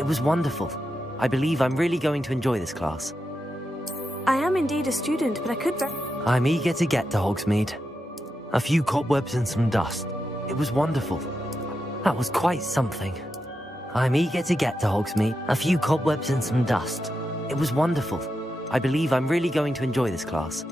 It was wonderful. I believe I'm really going to enjoy this class. I am indeed a student, but I could... I'm eager to get to Hogsmeade. A few cobwebs and some dust. It was wonderful. That was quite something. I'm eager to get to Hogsmeade. A few cobwebs and some dust. It was wonderful. I believe I'm really going to enjoy this class.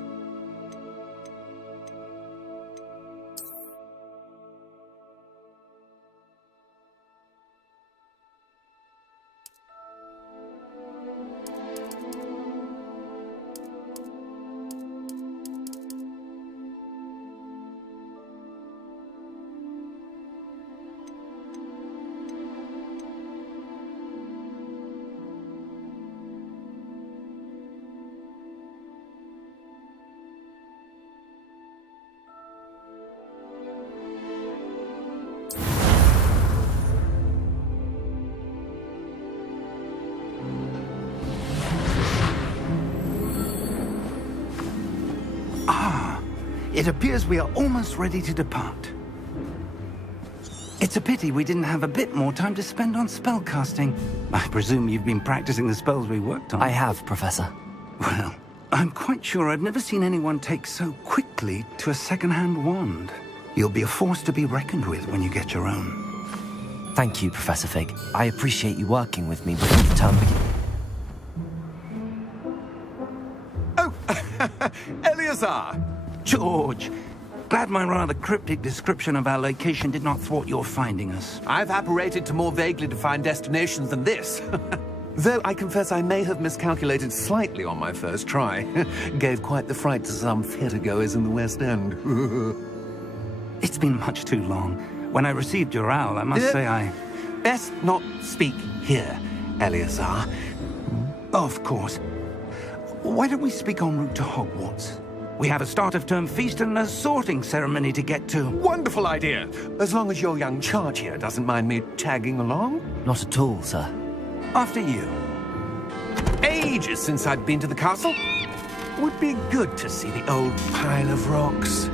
It appears we are almost ready to depart. It's a pity we didn't have a bit more time to spend on spellcasting. I presume you've been practicing the spells we worked on. I have, Professor. Well, I'm quite sure I've never seen anyone take so quickly to a second-hand wand. You'll be a force to be reckoned with when you get your own. Thank you, Professor Fig. I appreciate you working with me before the term begins. Oh, Eleazar! George, glad my rather cryptic description of our location did not thwart your finding us. I've apparated to more vaguely defined destinations than this. Though I confess I may have miscalculated slightly on my first try. Gave quite the fright to some theatre-goers in the West End. It's been much too long. When I received your owl, I must say I... Best not speak here, Eleazar. Of course. Why don't we speak en route to Hogwarts? We have a start-of-term feast and a sorting ceremony to get to. Wonderful idea! As long as your young charge here doesn't mind me tagging along. Not at all, sir. After you. Ages since I'd been to the castle. Would be good to see the old pile of rocks.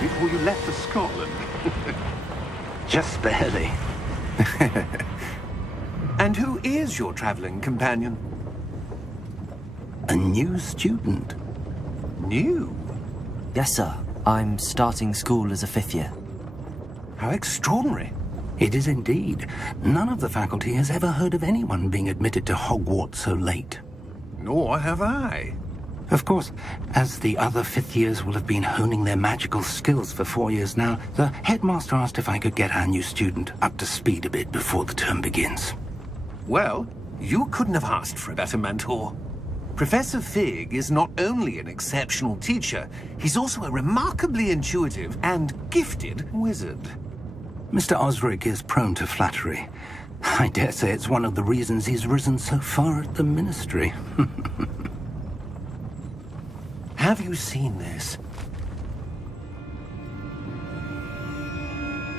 Before you left for Scotland. Just barely. And who is your traveling companion? A new student. New? Yes, sir. I'm starting school as a 5th year. How extraordinary. It is indeed. None of the faculty has ever heard of anyone being admitted to Hogwarts so late. Nor have I. Of course, as the other 5th years will have been honing their magical skills for 4 years now, the headmaster asked if I could get our new student up to speed a bit before the term begins. Well, you couldn't have asked for a better mentor. Professor Fig is not only an exceptional teacher, he's also a remarkably intuitive and gifted wizard. Mr. Osric is prone to flattery. I dare say it's one of the reasons he's risen so far at the ministry. Have you seen this?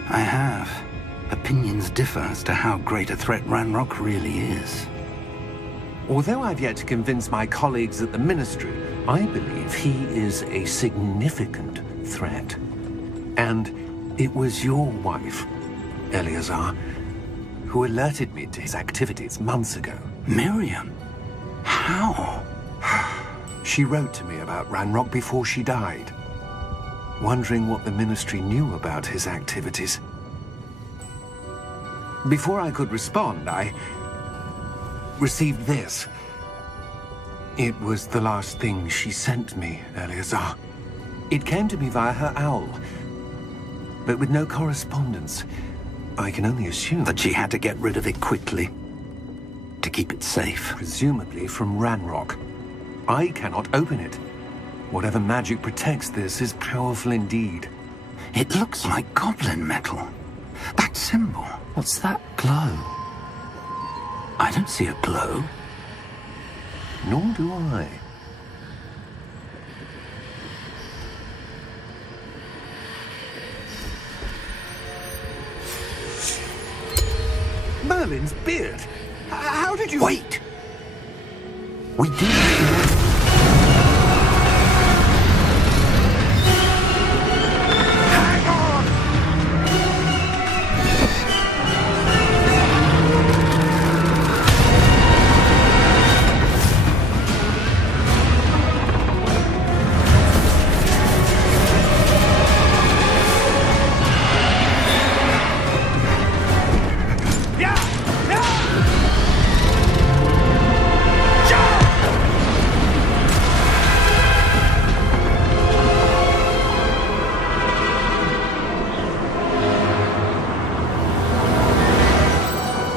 I have. Opinions differ as to how great a threat Ranrock really is. Although I've yet to convince my colleagues at the Ministry, I believe he is a significant threat. And it was your wife, Eleazar, who alerted me to his activities months ago. Miriam? How? She wrote to me about Ranrock before she died. wondering what the Ministry knew about his activities. Before I could respond, I received this. It was the last thing she sent me, Eleazar. It came to me via her owl, but with no correspondence. I can only assume That she had to get rid of it quickly to keep it safe. presumably from Ranrock. I cannot open it. Whatever magic protects this is powerful indeed. It looks like goblin metal. That symbol. What's that glow? I don't see a glow. Nor do I. Merlin's beard! How did you... Wait! We did. Hang on! Yeah! Yeah!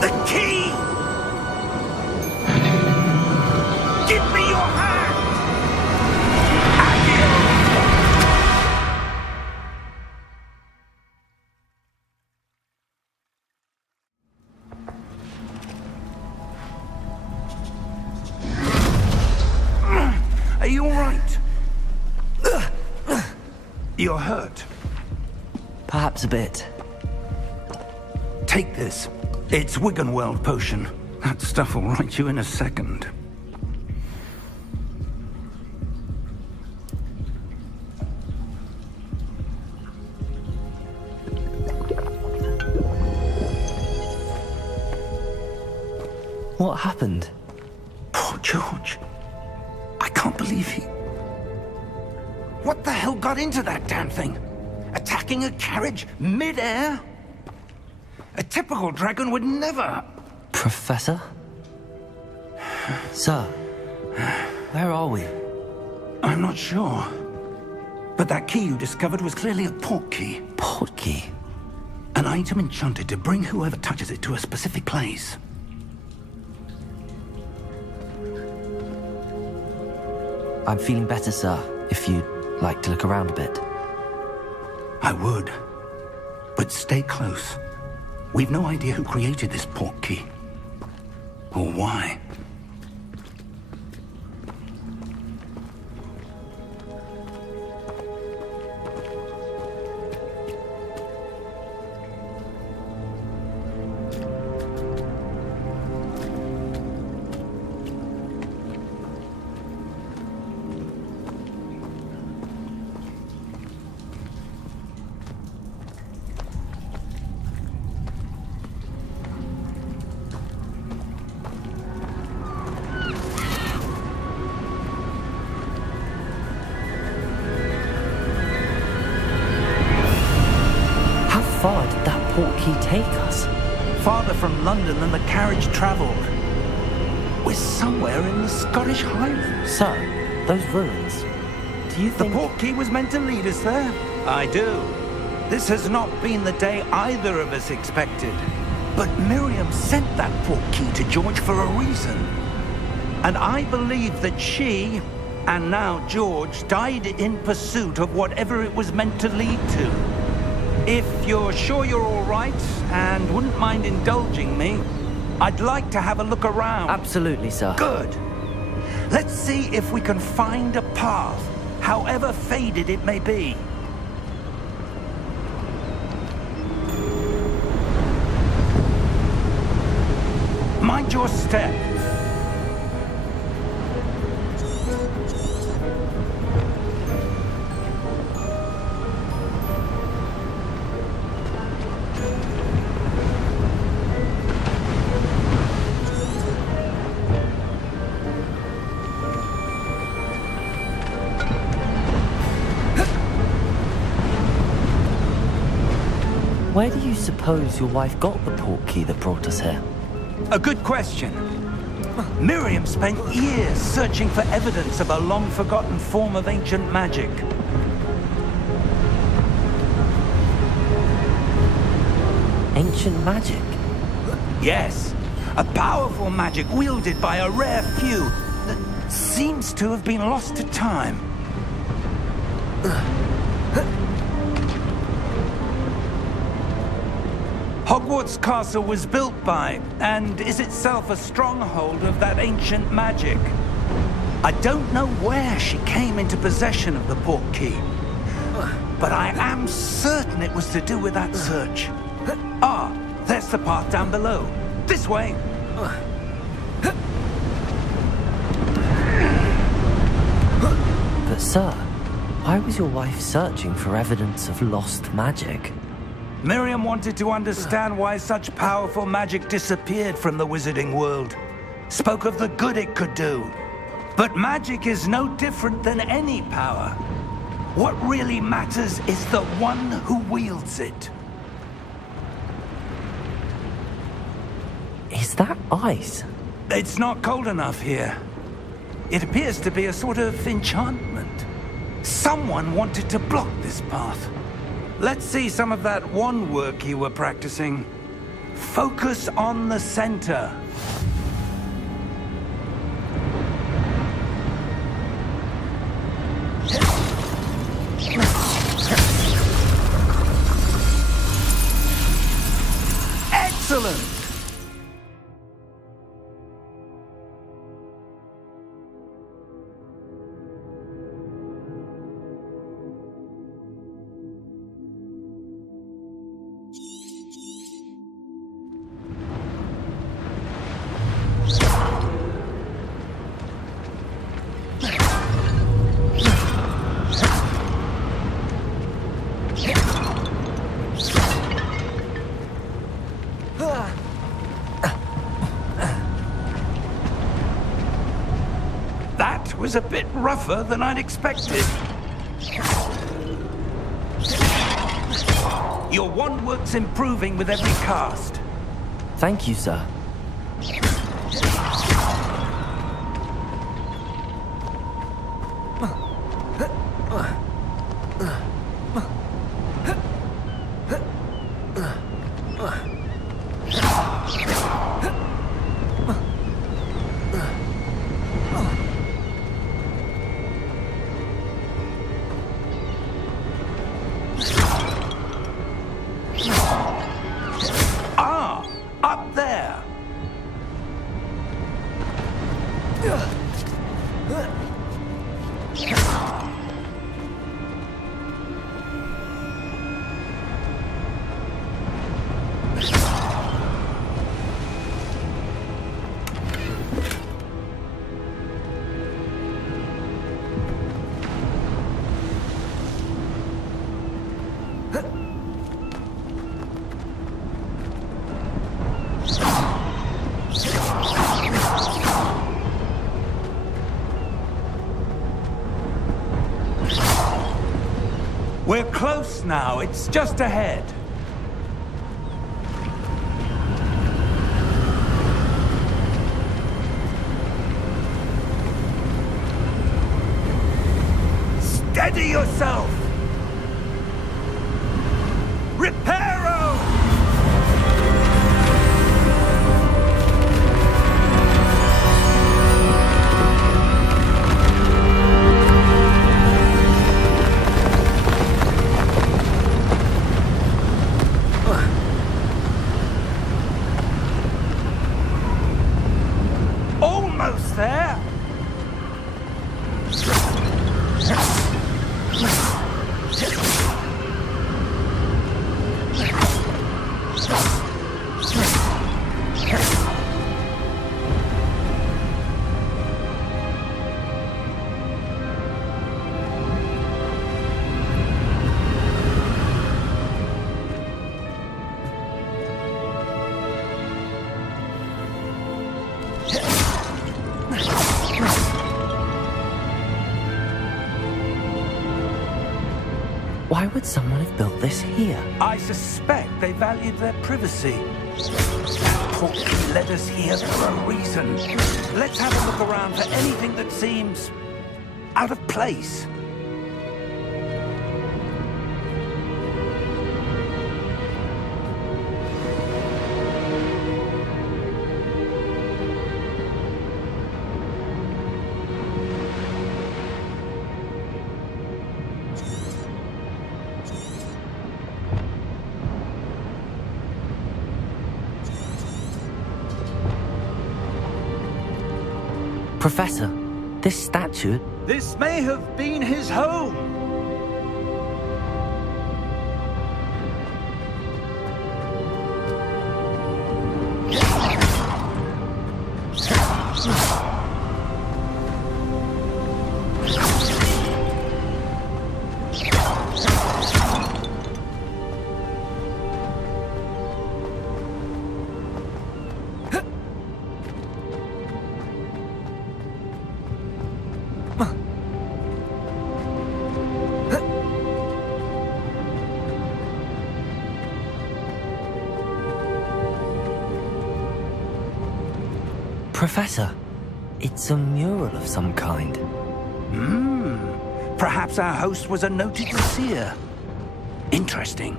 The key! Give me your hand! Are you all right? You're hurt. Perhaps a bit. Take this. It's Wiggenweld potion. That stuff will right you in a second. What happened? Poor George. I can't believe he... What the hell got into that damn thing? Attacking a carriage mid-air? A typical dragon would never... Professor? Sir, where are we? I'm not sure. But that key you discovered was clearly a port key. Port key? An item enchanted to bring whoever touches it to a specific place. I'm feeling better, sir, if you'd like to look around a bit. I would. But stay close. We've no idea who created this port key. Or why. How far did that port key take us? Farther from London than the carriage travelled. We're somewhere in the Scottish Highlands. Sir, those ruins. Do you The think... port key was meant to lead us there? I do. This has not been the day either of us expected. But Miriam sent that port key to George for a reason. And I believe that she, and now George, died in pursuit of whatever it was meant to lead to. If you're sure you're all right and wouldn't mind indulging me, I'd like to have a look around. Absolutely, sir. Good. Let's see if we can find a path, however faded it may be. Mind your step. Where do you suppose your wife got the portkey that brought us here? A good question. Miriam spent years searching for evidence of a long-forgotten form of ancient magic. Ancient magic? Yes, a powerful magic wielded by a rare few that seems to have been lost to time. Hogwarts Castle was built by, and is itself a stronghold of that ancient magic. I don't know where she came into possession of the portkey, but I am certain it was to do with that search. Ah, there's the path down below. This way. But sir, why was your wife searching for evidence of lost magic? Miriam wanted to understand why such powerful magic disappeared from the wizarding world. Spoke of the good it could do. But magic is no different than any power. What really matters is the one who wields it. Is that ice? It's not cold enough here. It appears to be a sort of enchantment. Someone wanted to block this path. Let's see some of that wand work you were practicing. Focus on the center. Excellent! That was a bit rougher than I'd expected. Your wand work's improving with every cast. Thank you, sir. Ah, up there. We're close now. It's just ahead. Steady yourself! Reparo! Almost there! Why would someone have built this here? I suspect they valued their privacy. That portkey led us here for a reason. Let's have a look around for anything that seems out of place. Professor, this statue... This may have been his home. Professor, it's a mural of some kind. Perhaps our host was a noted seer. Interesting.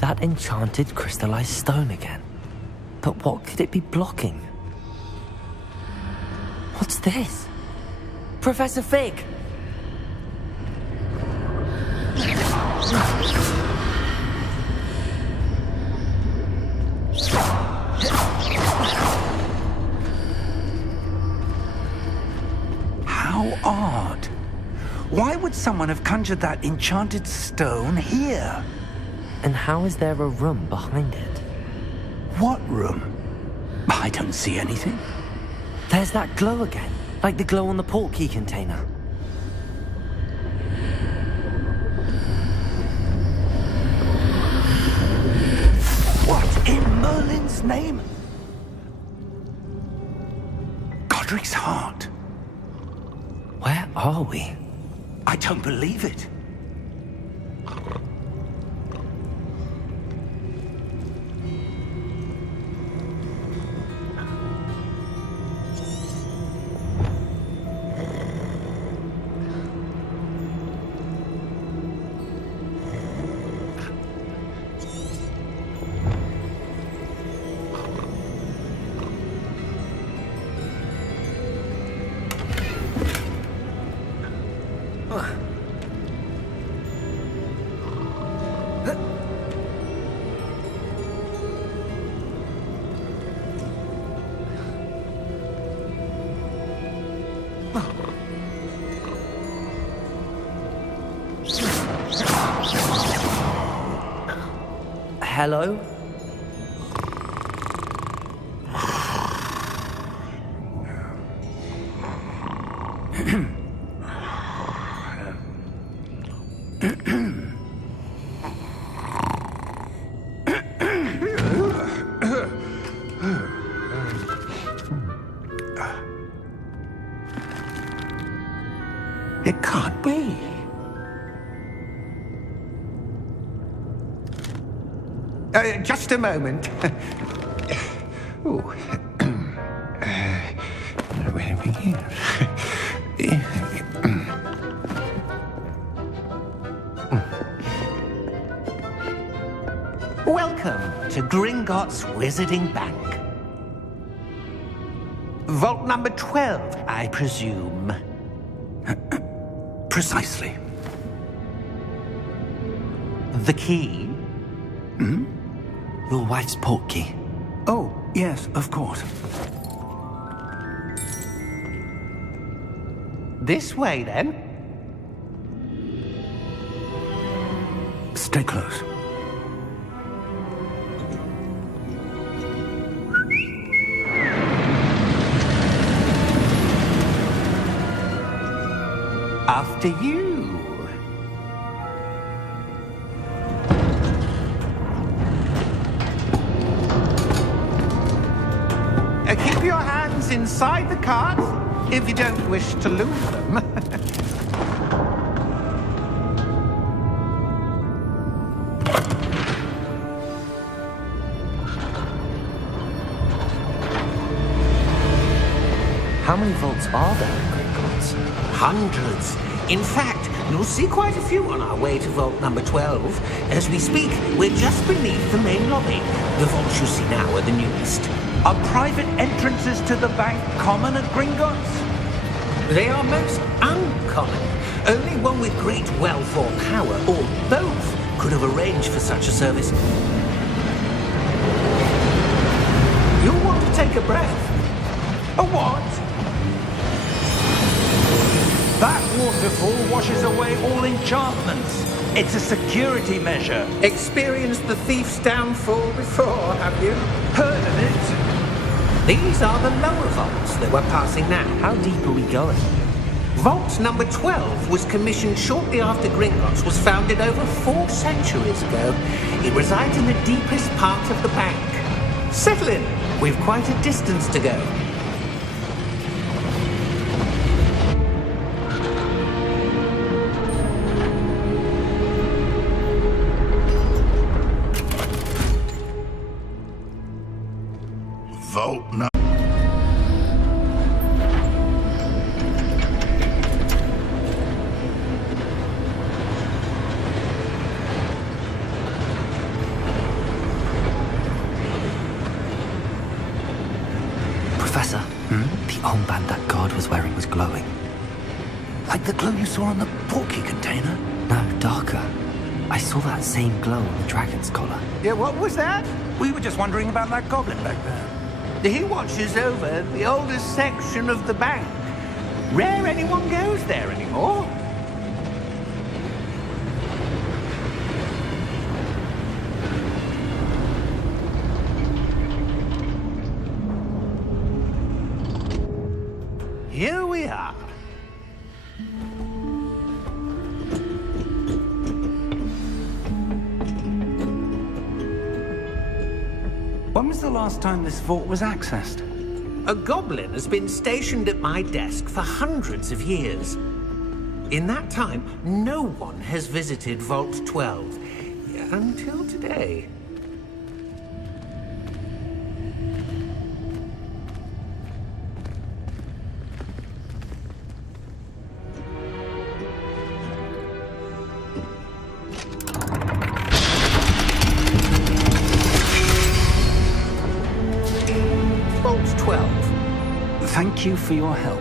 That enchanted crystallized stone again. But what could it be blocking? What's this? Professor Fig! How odd. Why would someone have conjured that enchanted stone here? And how is there a room behind it? What room? I don't see anything. There's that glow again, like the glow on the portkey container. What in Merlin's name? Godric's heart. Where are we? I don't believe it. Hello? It can't be. Just a moment. Oh. Where are we here? Welcome to Gringotts Wizarding Bank. Vault number 12, I presume. Precisely. The key? Your wife's portkey. Oh, yes, of course. This way, then. Stay close. After you. Keep your hands inside the cart if you don't wish to lose them. How many vaults are there in Gringotts? Hundreds. In fact, you'll see quite a few on our way to vault number 12. As we speak, we're just beneath the main lobby. The vaults you see now are the newest. Are private entrances to the bank common at Gringotts? They are most uncommon. Only one with great wealth or power, or both, could have arranged for such a service. You'll want to take a breath. A what? That waterfall washes away all enchantments. It's a security measure. Experienced the thief's downfall before, have you? Heard of it? These are the lower vaults that we're passing now. How deep are we going? Vault number 12 was commissioned shortly after Gringotts was founded over 4 centuries ago. It resides in the deepest part of the bank. Settle in. We've quite a distance to go. Vault no. Professor, the armband that guard was wearing was glowing. Like the glow you saw on the portkey container? No, darker. I saw that same glow on the dragon's collar. Yeah, what was that? We were just wondering about that goblin back there. He watches over the oldest section of the bank. Rare anyone goes there anymore. Here we are. When was the last time this vault was accessed? A goblin has been stationed at my desk for hundreds of years. In that time, no one has visited Vault 12. Until today. Vault 12. Thank you for your help.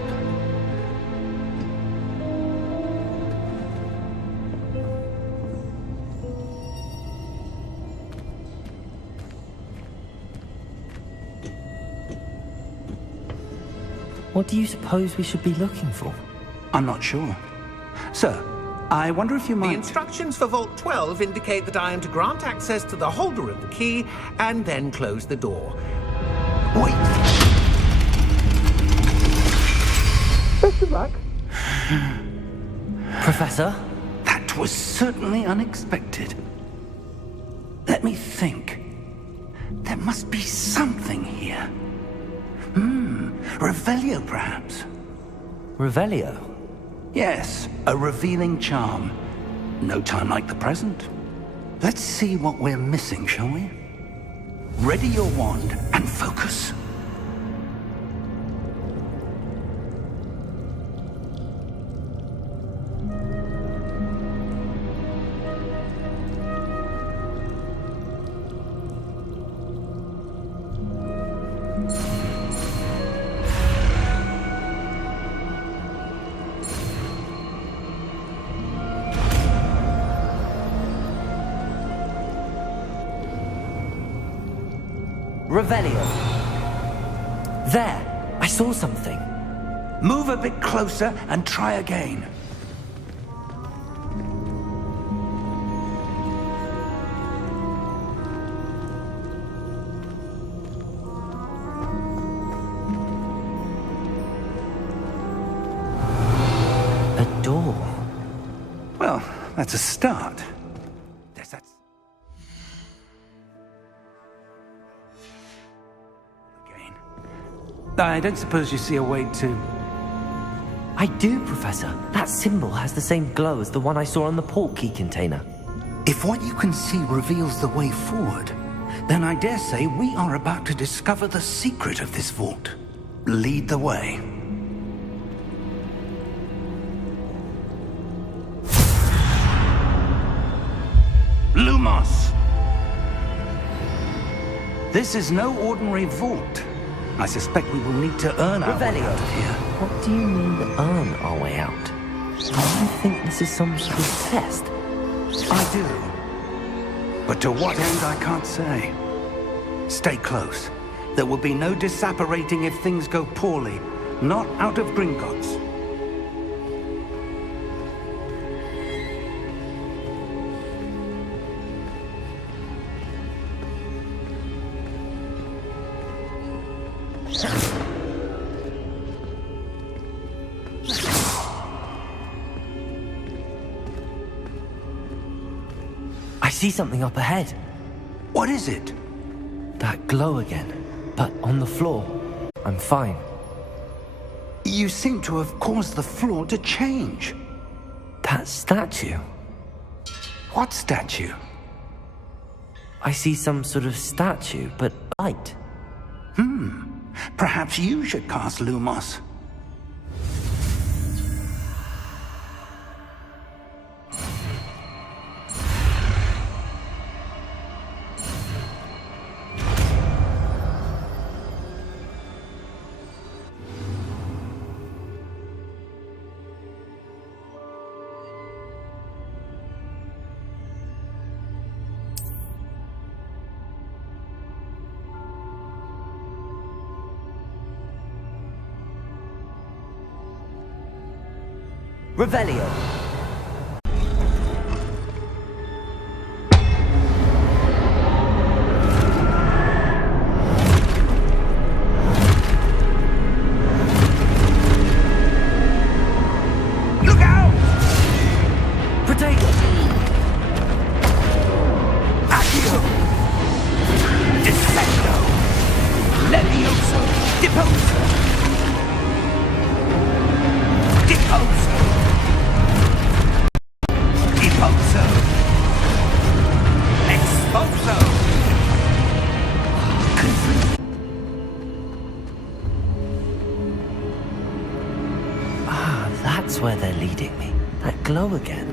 What do you suppose we should be looking for? I'm not sure. Sir, I wonder if you The might... instructions for Vault 12 indicate that I am to grant access to the holder of the key and then close the door. Wait! Best of luck. Professor? That was certainly unexpected. Let me think. There must be something here. Revelio, perhaps? Revelio? Yes, a revealing charm. No time like the present. Let's see what we're missing, shall we? Ready your wand and focus. Revelio. There! I saw something. Move a bit closer and try again. that's a start. That's... Again. I don't suppose you see a way to... I do, Professor. That symbol has the same glow as the one I saw on the portkey container. If what you can see reveals the way forward, then I dare say we are about to discover the secret of this vault. Lead the way. Lumos! This is no ordinary vault. I suspect we will need to earn our way Revelio. out of here. What do you mean, earn our way out? Do you think this is some sort of test? I do. But to what end, I can't say. Stay close. There will be no disapparating if things go poorly. Not out of Gringotts. I see something up ahead. What is it? That glow again. But on the floor. I'm fine. You seem to have caused the floor to change. That statue. What statue? I see some sort of statue, but light. Perhaps you should cast Lumos. Revelio. Look out! Potato. Accio! Descendo! Levioso! Deposo! Deposo! Deposo! Exposo! Ah, that's where they're leading me. That glow again.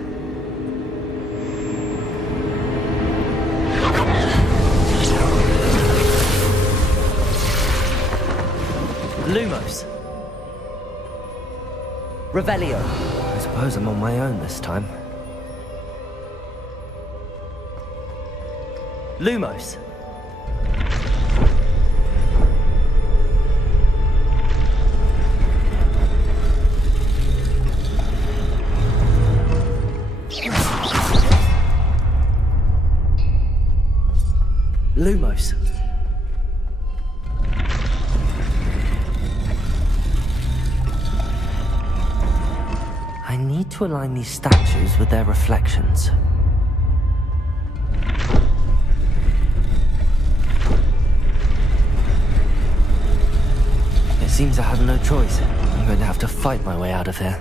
Lumos. Revelio. I suppose I'm on my own this time. Lumos. Lumos. I need to align these statues with their reflections. It seems I have no choice. I'm going to have to fight my way out of here.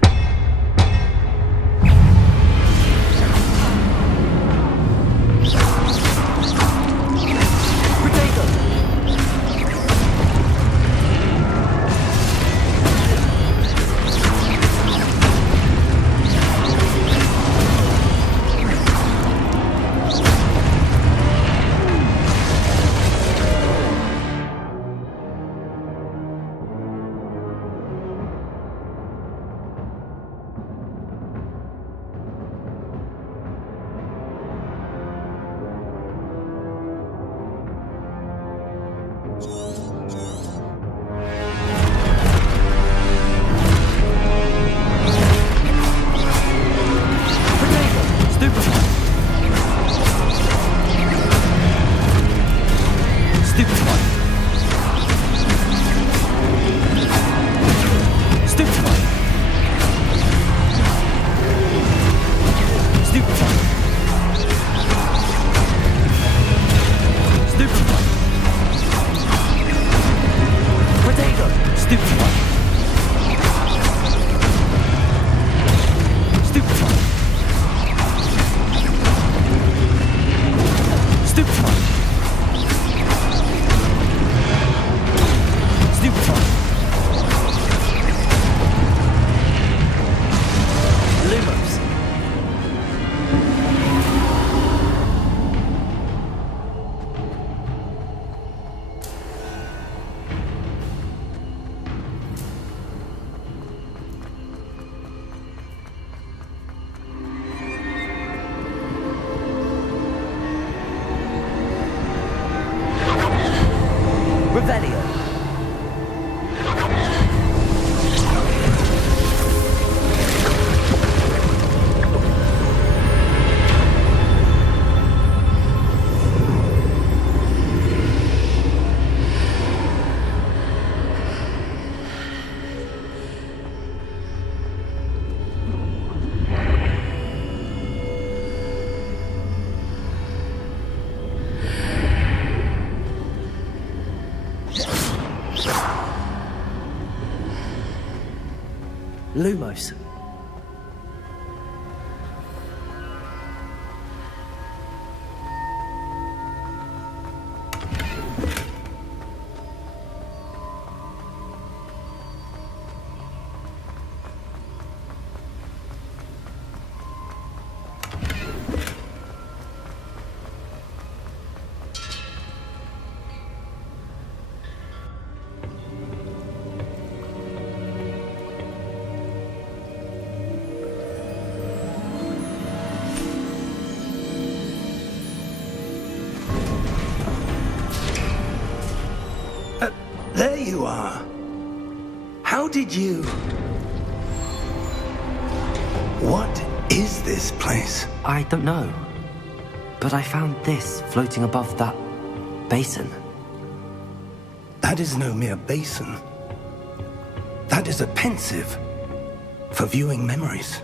Revelio. Lumos. There you are. How did you... What is this place? I don't know. But I found this floating above that basin. That is no mere basin. That is a pensive for viewing memories.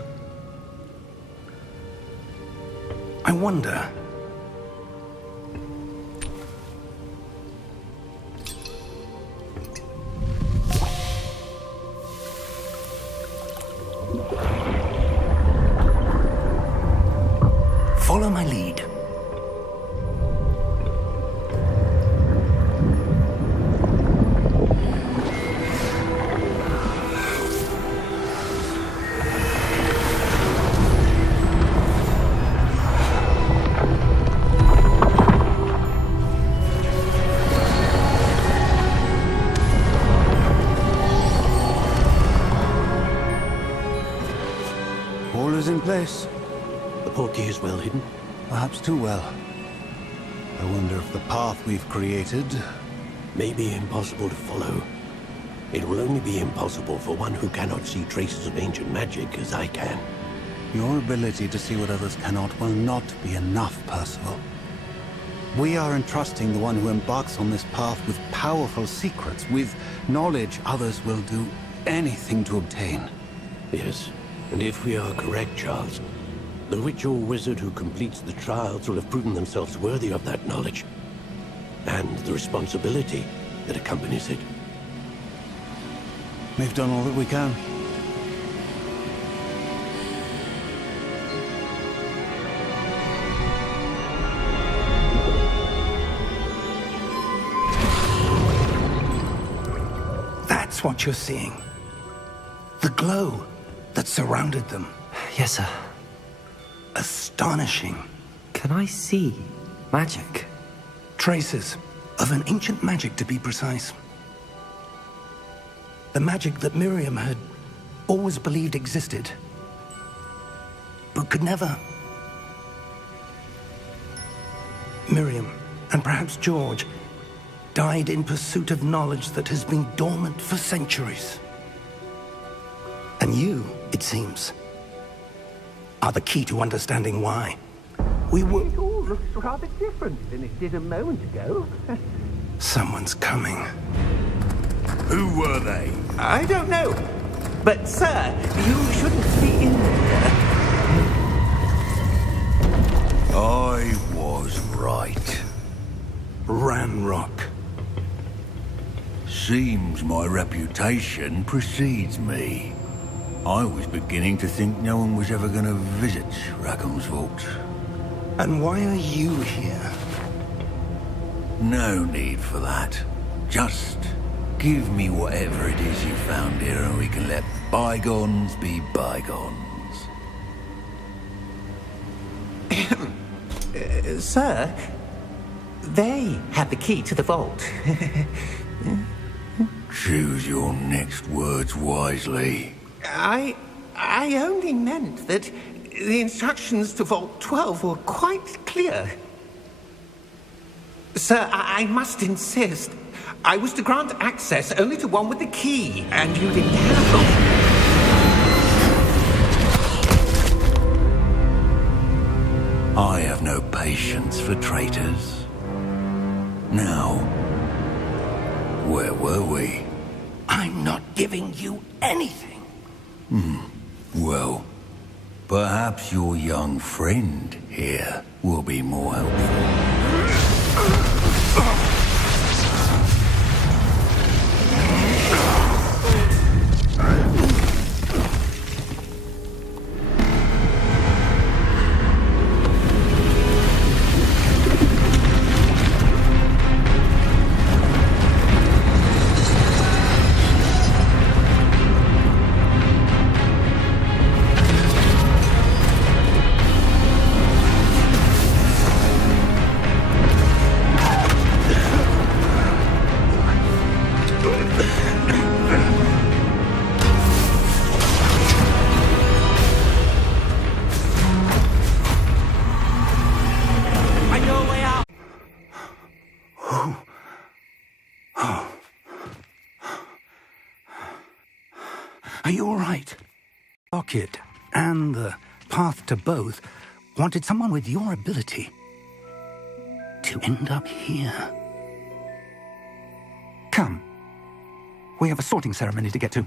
I wonder... Follow my lead. All is in place. The portkey is well hidden. Perhaps too well. I wonder if the path we've created... May be impossible to follow. It will only be impossible for one who cannot see traces of ancient magic as I can. Your ability to see what others cannot will not be enough, Percival. We are entrusting the one who embarks on this path with powerful secrets, with knowledge others will do anything to obtain. Yes, and if we are correct, Charles, the witch or wizard who completes the trials will have proven themselves worthy of that knowledge, and the responsibility that accompanies it. We've done all that we can. That's what you're seeing. The glow that surrounded them. Yes, sir. Astonishing. Can I see magic? Traces of an ancient magic, to be precise. The magic that Miriam had always believed existed, but could never. Miriam, and perhaps George, died in pursuit of knowledge that has been dormant for centuries. And you, it seems, are the key to understanding why. We were... It all looks rather different than it did a moment ago. Someone's coming. Who were they? I don't know. But, sir, you shouldn't be in there. I was right. Ranrock. Seems my reputation precedes me. I was beginning to think no one was ever going to visit Rackham's Vault. And why are you here? No need for that. Just give me whatever it is you found here and we can let bygones be bygones. Sir, they had the key to the vault. Choose your next words wisely. I only meant that the instructions to Vault 12 were quite clear. Sir, I must insist. I was to grant access only to one with the key, and you didn't have... I have no patience for traitors. Now, where were we? I'm not giving you anything. Well, perhaps your young friend here will be more helpful. Are you all right? Rocket and the path to both wanted someone with your ability to end up here. Come. We have a sorting ceremony to get to.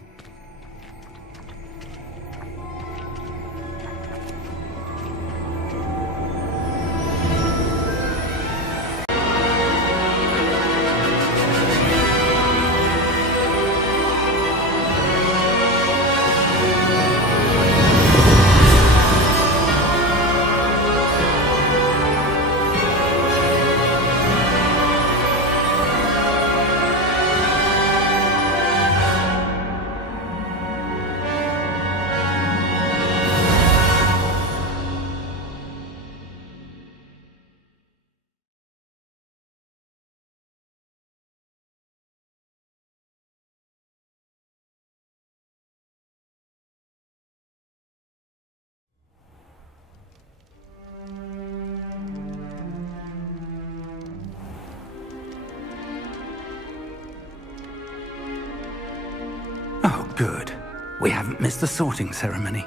Oh, good. We haven't missed the sorting ceremony.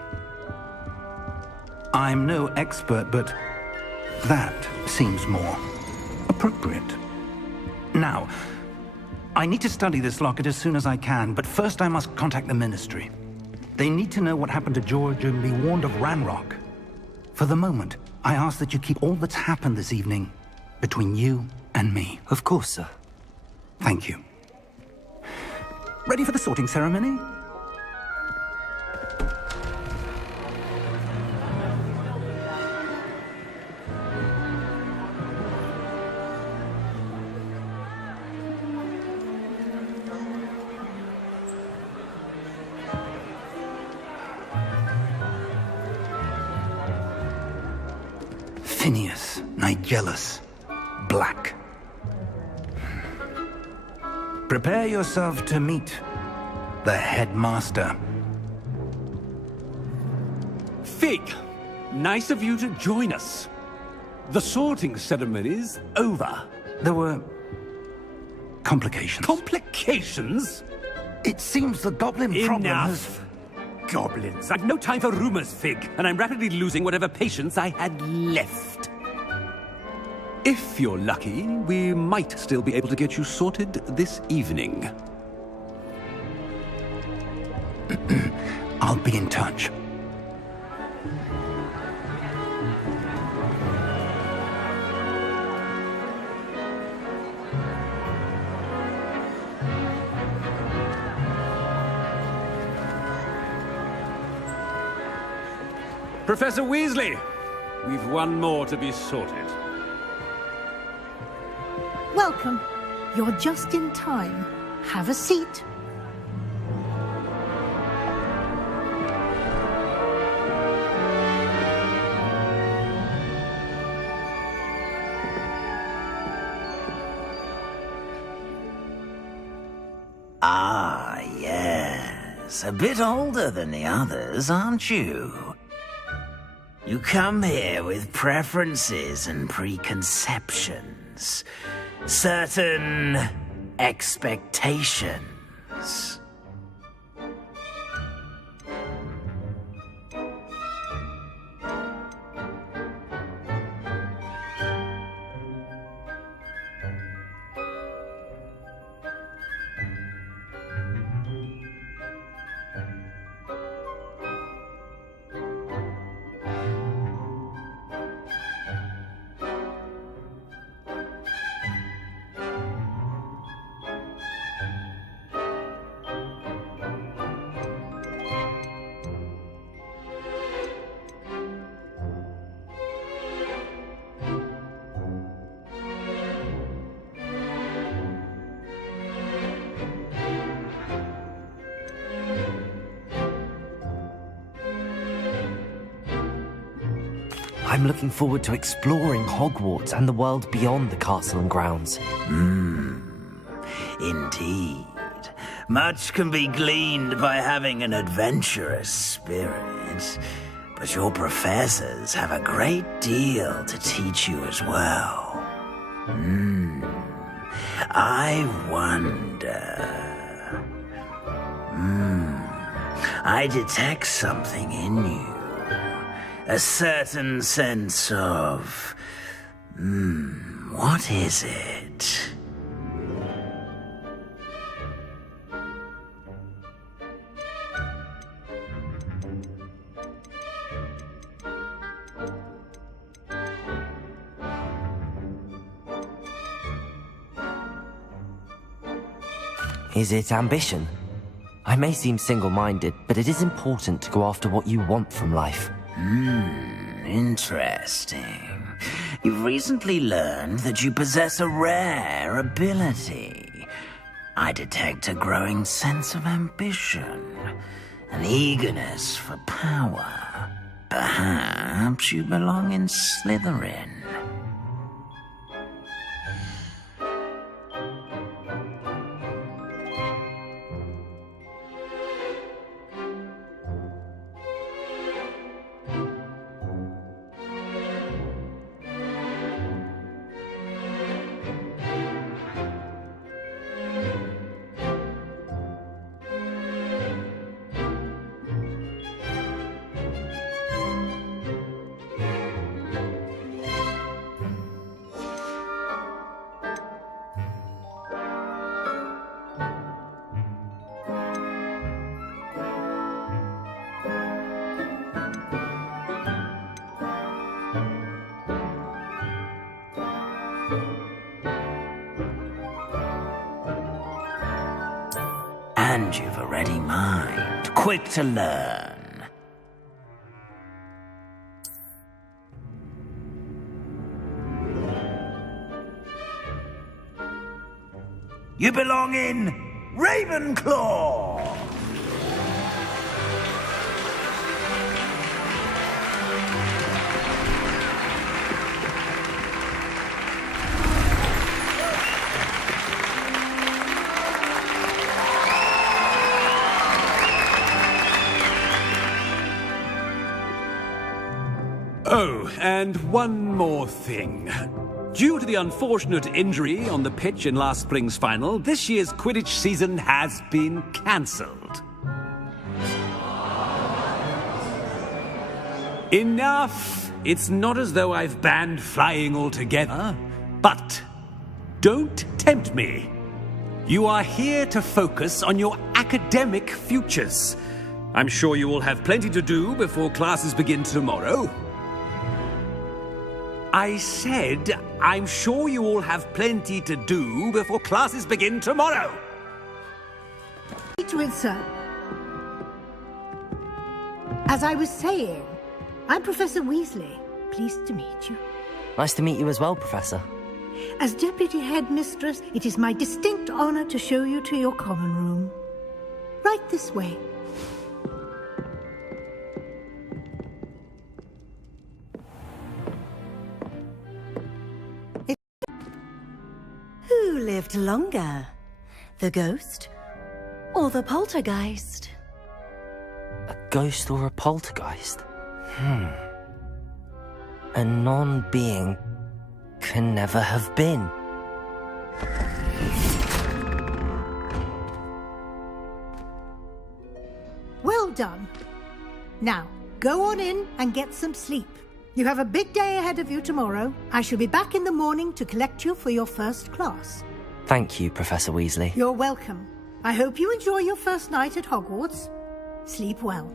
I'm no expert, but that seems more appropriate. Now, I need to study this locket as soon as I can, but first I must contact the Ministry. They need to know what happened to George and be warned of Ranrock. For the moment, I ask that you keep all that's happened this evening between you and me. Of course, sir. Thank you. Ready for the sorting ceremony? Phineas, Nigellus, Black. Prepare yourself to meet the headmaster. Fig, nice of you to join us. The sorting ceremony's over. There were complications. Complications? It seems the goblin problem has... Enough. Goblins. I've no time for rumors, Fig, and I'm rapidly losing whatever patience I had left. If you're lucky, we might still be able to get you sorted this evening. I'll be in touch. Professor Weasley, we've one more to be sorted. Welcome. You're just in time. Have a seat. Ah, yes. A bit older than the others, aren't you? You come here with preferences and preconceptions. certain expectations. I'm looking forward to exploring Hogwarts and the world beyond the castle and grounds. Indeed. Much can be gleaned by having an adventurous spirit, but your professors have a great deal to teach you as well. I wonder... I detect something in you. A certain sense of... what is it? Is it ambition? I may seem single-minded, but it is important to go after what you want from life. Interesting. You've recently learned that you possess a rare ability. I detect a growing sense of ambition, an eagerness for power. Perhaps you belong in Slytherin. And you've a ready mind, quick to learn. You belong in Ravenclaw! Oh, and one more thing. Due to the unfortunate injury on the pitch in last spring's final, this year's Quidditch season has been cancelled. Enough! It's not as though I've banned flying altogether, but don't tempt me. You are here to focus on your academic futures. I'm sure you will have plenty to do before classes begin tomorrow. I said, I'm sure you all have plenty to do before classes begin tomorrow. With sir. As I was saying, I'm Professor Weasley. Pleased to meet you. Nice to meet you as well, Professor. As Deputy Headmistress, it is my distinct honor to show you to your common room. Right this way. Who lived longer? The ghost or the poltergeist? A ghost or a poltergeist? A non-being can never have been. done. Now, go on in and get some sleep. You have a big day ahead of you tomorrow. I shall be back in the morning to collect you for your first class. Thank you, Professor Weasley. You're welcome. I hope you enjoy your first night at Hogwarts. Sleep well.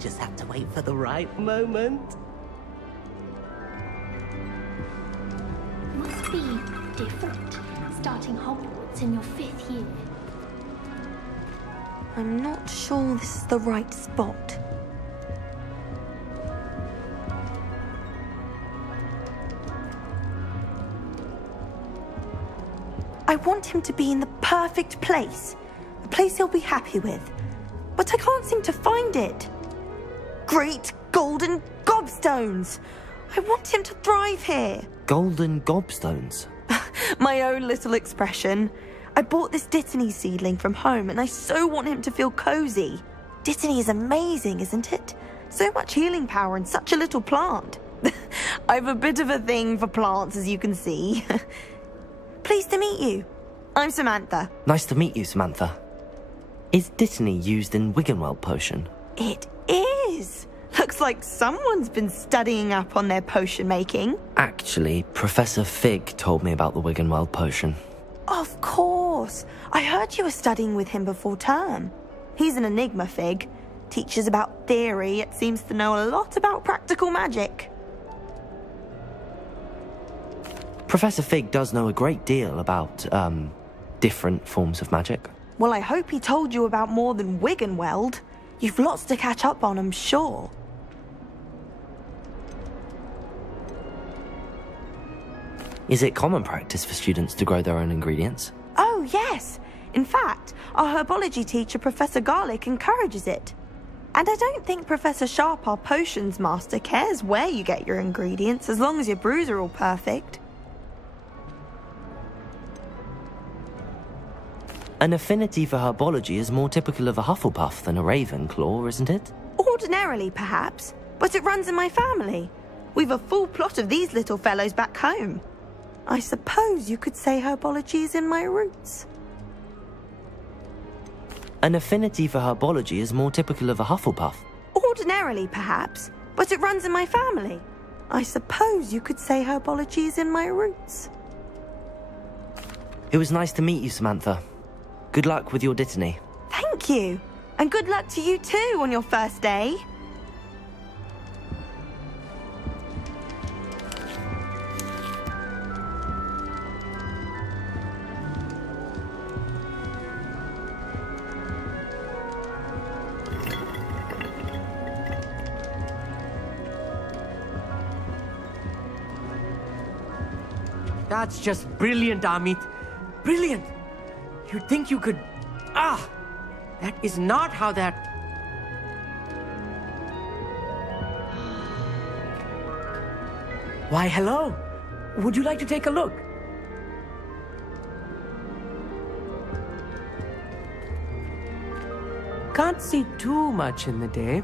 Just have to wait for the right moment. Must be different, starting Hogwarts in your 5th year. I'm not sure this is the right spot. I want him to be in the perfect place. A place he'll be happy with. But I can't seem to find it. Great golden gobstones! I want him to thrive here. Golden gobstones? My own little expression. I bought this Dittany seedling from home and I so want him to feel cozy. Dittany is amazing, isn't it? So much healing power in such a little plant. I've a bit of a thing for plants, as you can see. Pleased to meet you. I'm Samantha. Nice to meet you, Samantha. Is Dittany used in Wiggenweld potion? It is. Looks like someone's been studying up on their potion making. Actually, Professor Fig told me about the Wiggenweld potion. Of course. I heard you were studying with him before term. He's an enigma, Fig. Teaches about theory, yet seems to know a lot about practical magic. Professor Fig does know a great deal about, different forms of magic. Well, I hope he told you about more than Wiggenweld. You've lots to catch up on, I'm sure. Is it common practice for students to grow their own ingredients? Oh, yes. In fact, our herbology teacher, Professor Garlick, encourages it. And I don't think Professor Sharp, our potions master, cares where you get your ingredients, as long as your brews are all perfect. An affinity for herbology is more typical of a Hufflepuff than a Ravenclaw, isn't it? Ordinarily, perhaps, but it runs in my family. We've a full plot of these little fellows back home. I suppose you could say herbology is in my roots. An affinity for herbology is more typical of a Hufflepuff. Ordinarily, perhaps, but it runs in my family. I suppose you could say herbology is in my roots. It was nice to meet you, Samantha. Good luck with your Dittany. Thank you. And good luck to you too on your first day. That's just brilliant, Amit. Brilliant! You'd think you could... That is not how that... Why, hello. Would you like to take a look? Can't see too much in the day.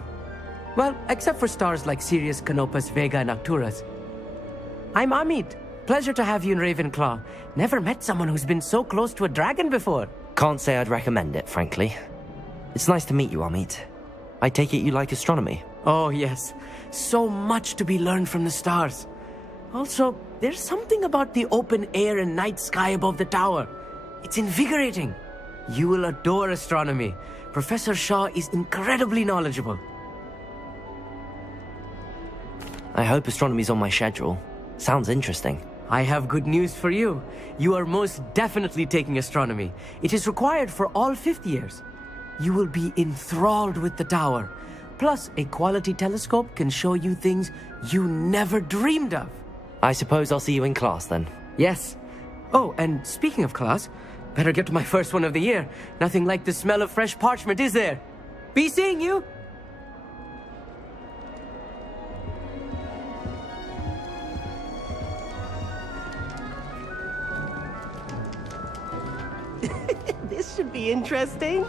Well, except for stars like Sirius, Canopus, Vega, and Arcturus. I'm Amit. Pleasure to have you in Ravenclaw. Never met someone who's been so close to a dragon before. Can't say I'd recommend it, frankly. It's nice to meet you, Amit. I take it you like astronomy. Oh, yes. So much to be learned from the stars. Also, there's something about the open air and night sky above the tower. It's invigorating. You will adore astronomy. Professor Shaw is incredibly knowledgeable. I hope astronomy's on my schedule. Sounds interesting. I have good news for you. You are most definitely taking astronomy. It is required for all 5th years. You will be enthralled with the tower. Plus, a quality telescope can show you things you never dreamed of. I suppose I'll see you in class then. Yes. Oh, and speaking of class, better get to my first one of the year. Nothing like the smell of fresh parchment, is there? Be seeing you! This should be interesting.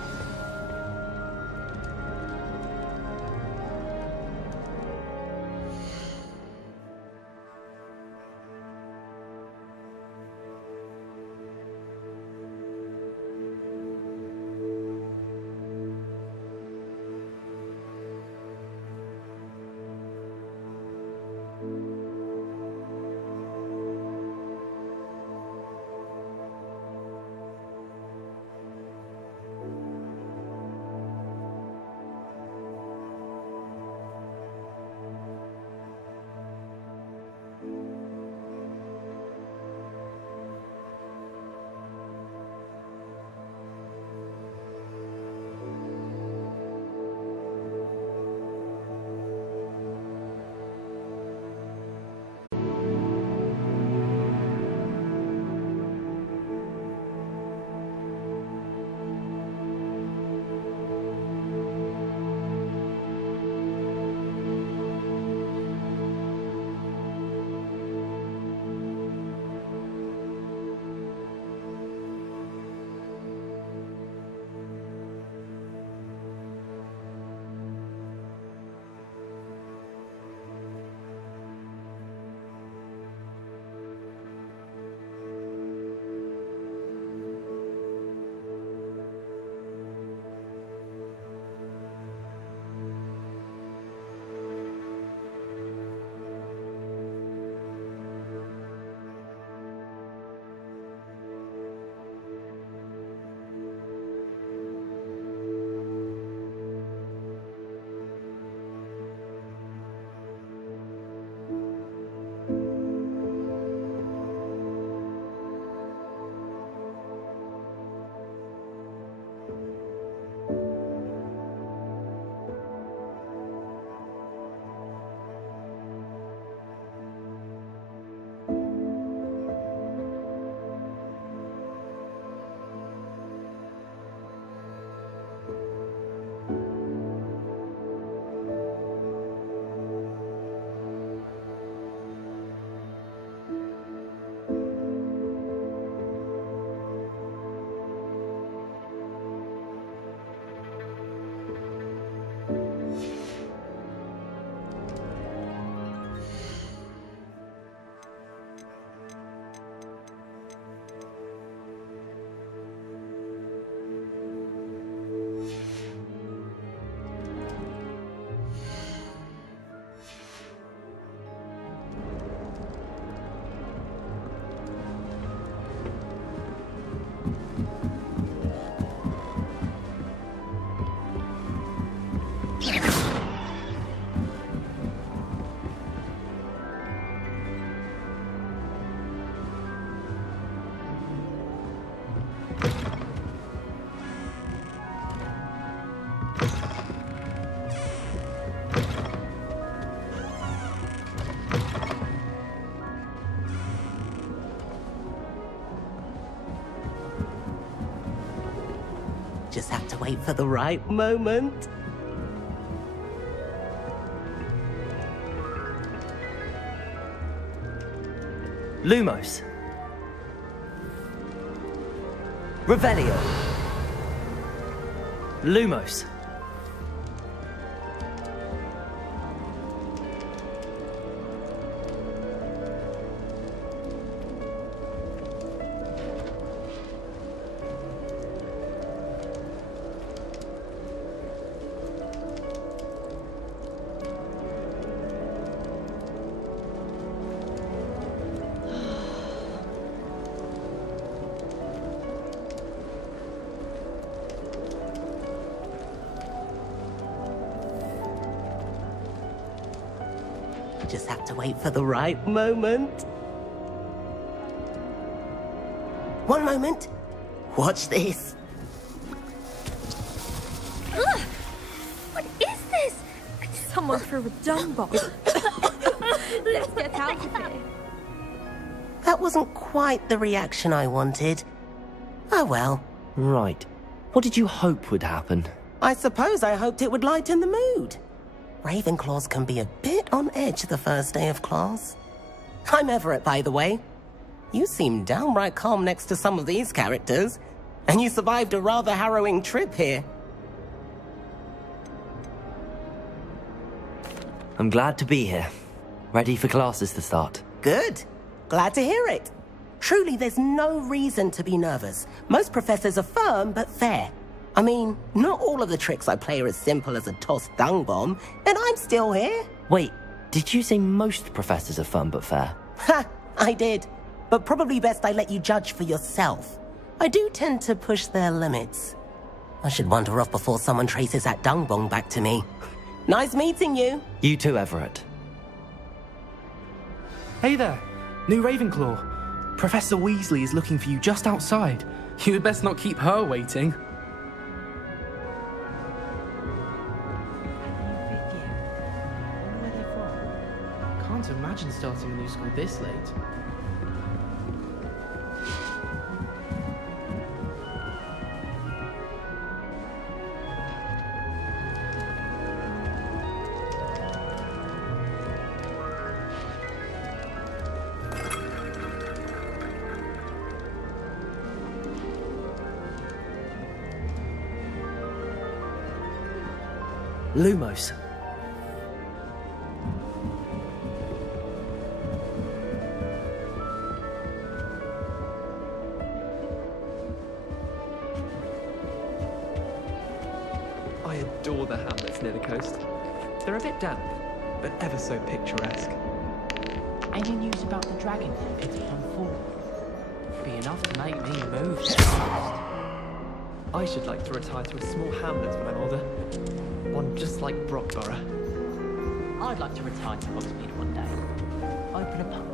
wait for the right moment. Lumos. Revelio. Lumos. Just have to wait for the right moment. One moment. Watch this. Ugh! What is this? Someone threw a dung bomb. Let's get out of here. That wasn't quite the reaction I wanted. Oh well. Right. What did you hope would happen? I suppose I hoped it would lighten the mood. Ravenclaws can be a bit on edge the first day of class. I'm Everett, by the way. You seem downright calm next to some of these characters, and you survived a rather harrowing trip here. I'm glad to be here. Ready for classes to start. Good. Glad to hear it. Truly, there's no reason to be nervous. Most professors are firm but fair. I mean, not all of the tricks I play are as simple as a tossed dung bomb, and I'm still here. Wait, did you say most professors are fun but fair? Ha! I did. But probably best I let you judge for yourself. I do tend to push their limits. I should wander off before someone traces that dung bomb back to me. Nice meeting you. You too, Everett. Hey there, new Ravenclaw. Professor Weasley is looking for you just outside. You had best not keep her waiting. Can't imagine starting a new school this late. Lumos. I adore the hamlets near the coast. They're a bit damp, but ever so picturesque. Any news about the dragon pit on 4? Be enough to make me move. I should like to retire to a small hamlet when I'm older. One just like Brockborough. I'd like to retire to Hogsmeade one day. Open a pub.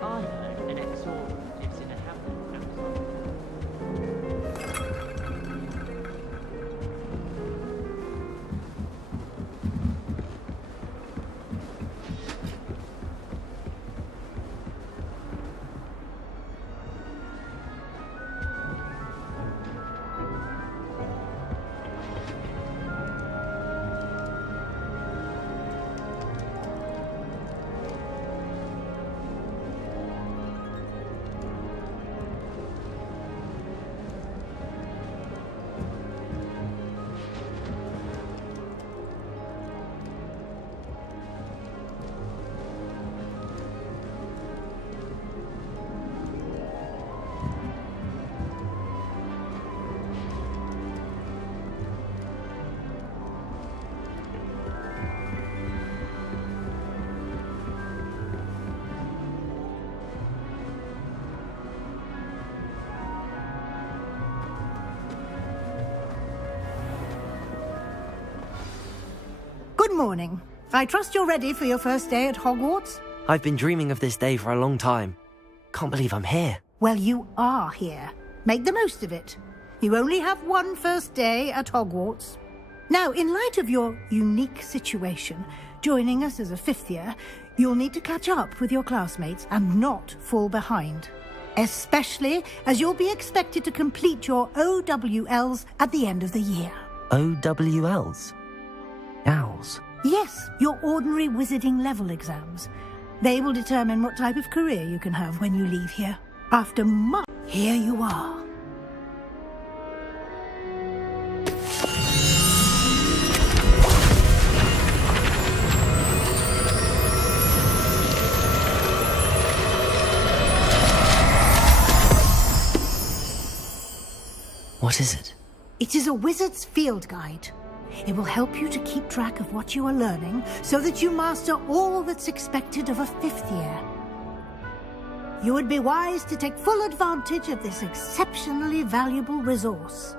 I know an ex-order lives in a hamlet outside. Good morning. I trust you're ready for your first day at Hogwarts. I've been dreaming of this day for a long time. Can't believe I'm here. Well, you are here. Make the most of it. You only have one first day at Hogwarts. Now, in light of your unique situation, joining us as a fifth year, you'll need to catch up with your classmates and not fall behind. Especially as you'll be expected to complete your OWLs at the end of the year. OWLs? Owls? Yes, your ordinary wizarding level exams. They will determine what type of career you can have when you leave here. After much, here you are. What is it? It is a wizard's field guide. It will help you to keep track of what you are learning so that you master all that's expected of a fifth year. You would be wise to take full advantage of this exceptionally valuable resource.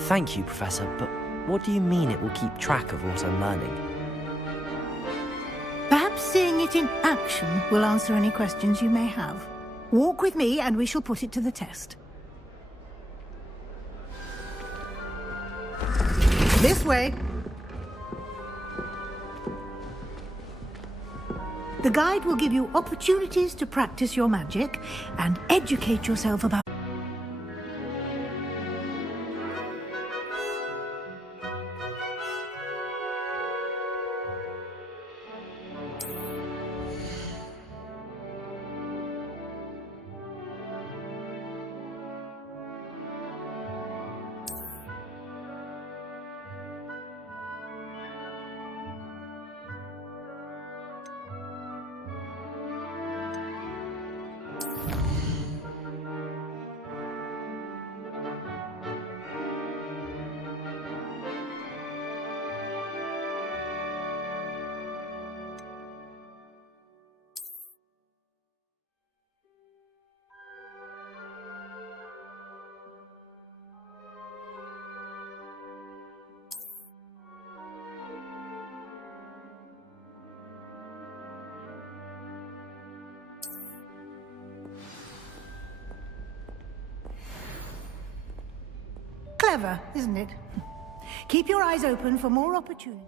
Thank you, Professor, but what do you mean it will keep track of what I'm learning? Perhaps seeing it in action will answer any questions you may have. Walk with me and we shall put it to the test. This way. The guide will give you opportunities to practice your magic and educate yourself about... Clever, isn't it? Keep your eyes open for more opportunities.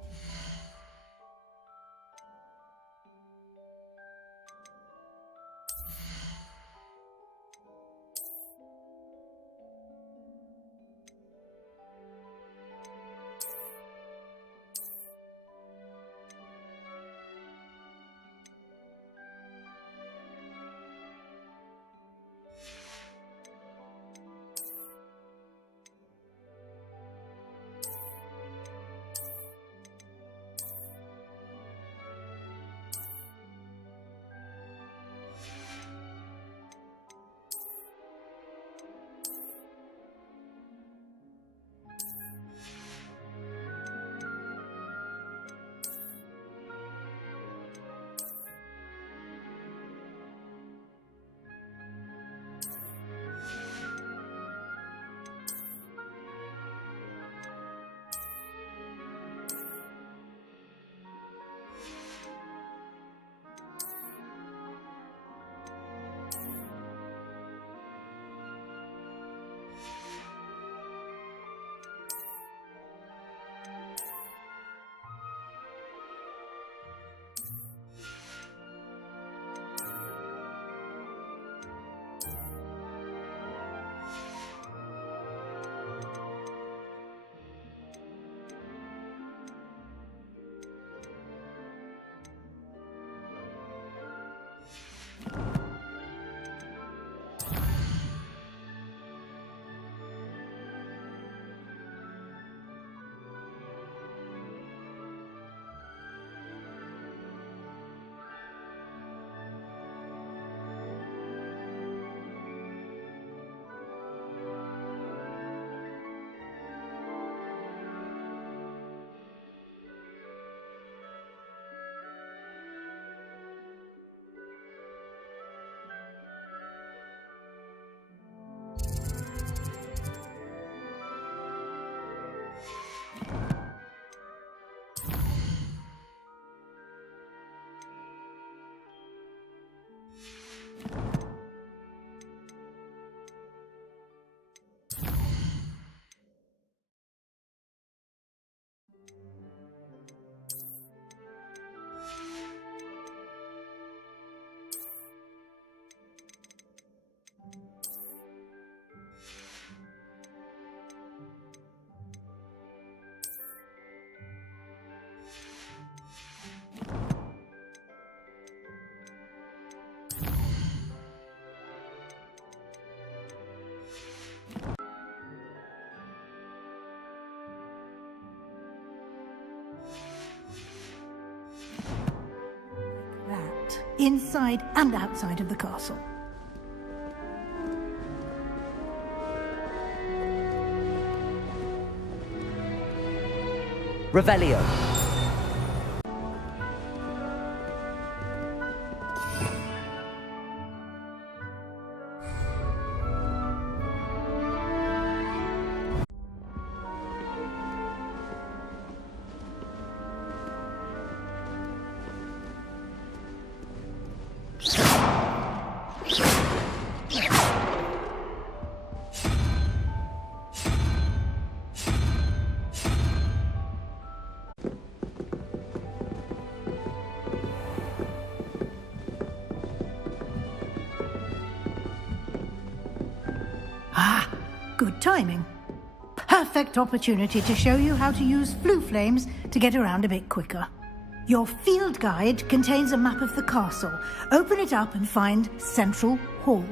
inside and outside of the castle. Revelio. Ah, good timing. Perfect opportunity to show you how to use flue flames to get around a bit quicker. Your field guide contains a map of the castle. Open it up and find Central Hall.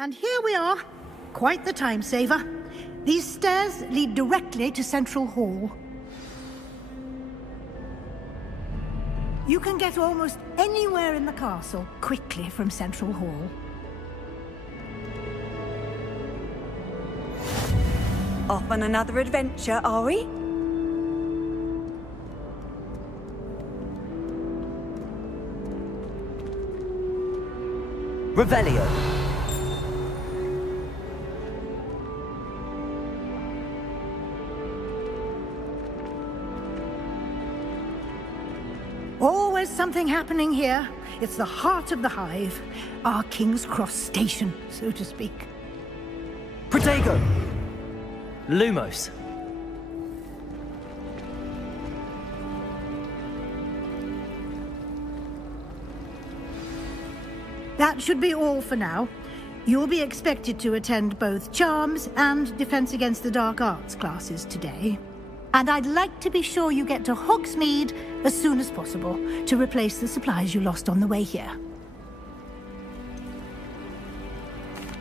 And here we are. Quite the time saver. These stairs lead directly to Central Hall. You can get almost anywhere in the castle quickly from Central Hall. Off on another adventure, are we? Revelio. Always something happening here. It's the heart of the hive. Our King's Cross station, so to speak. Protego. Lumos. That should be all for now. You'll be expected to attend both Charms and Defense Against the Dark Arts classes today. And I'd like to be sure you get to Hogsmeade as soon as possible to replace the supplies you lost on the way here.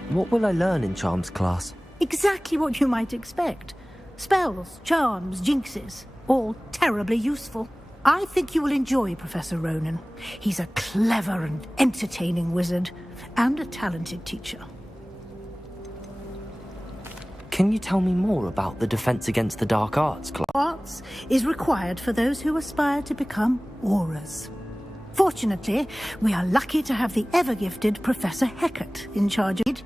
What will I learn in Charms class? Exactly what you might expect. Spells, charms, jinxes, all terribly useful. I think you will enjoy Professor Ronan. He's a clever and entertaining wizard, and a talented teacher. Can you tell me more about the Defense Against the Dark Arts class? Arts is required for those who aspire to become auras. Fortunately, we are lucky to have the ever-gifted Professor Hecat in charge of it.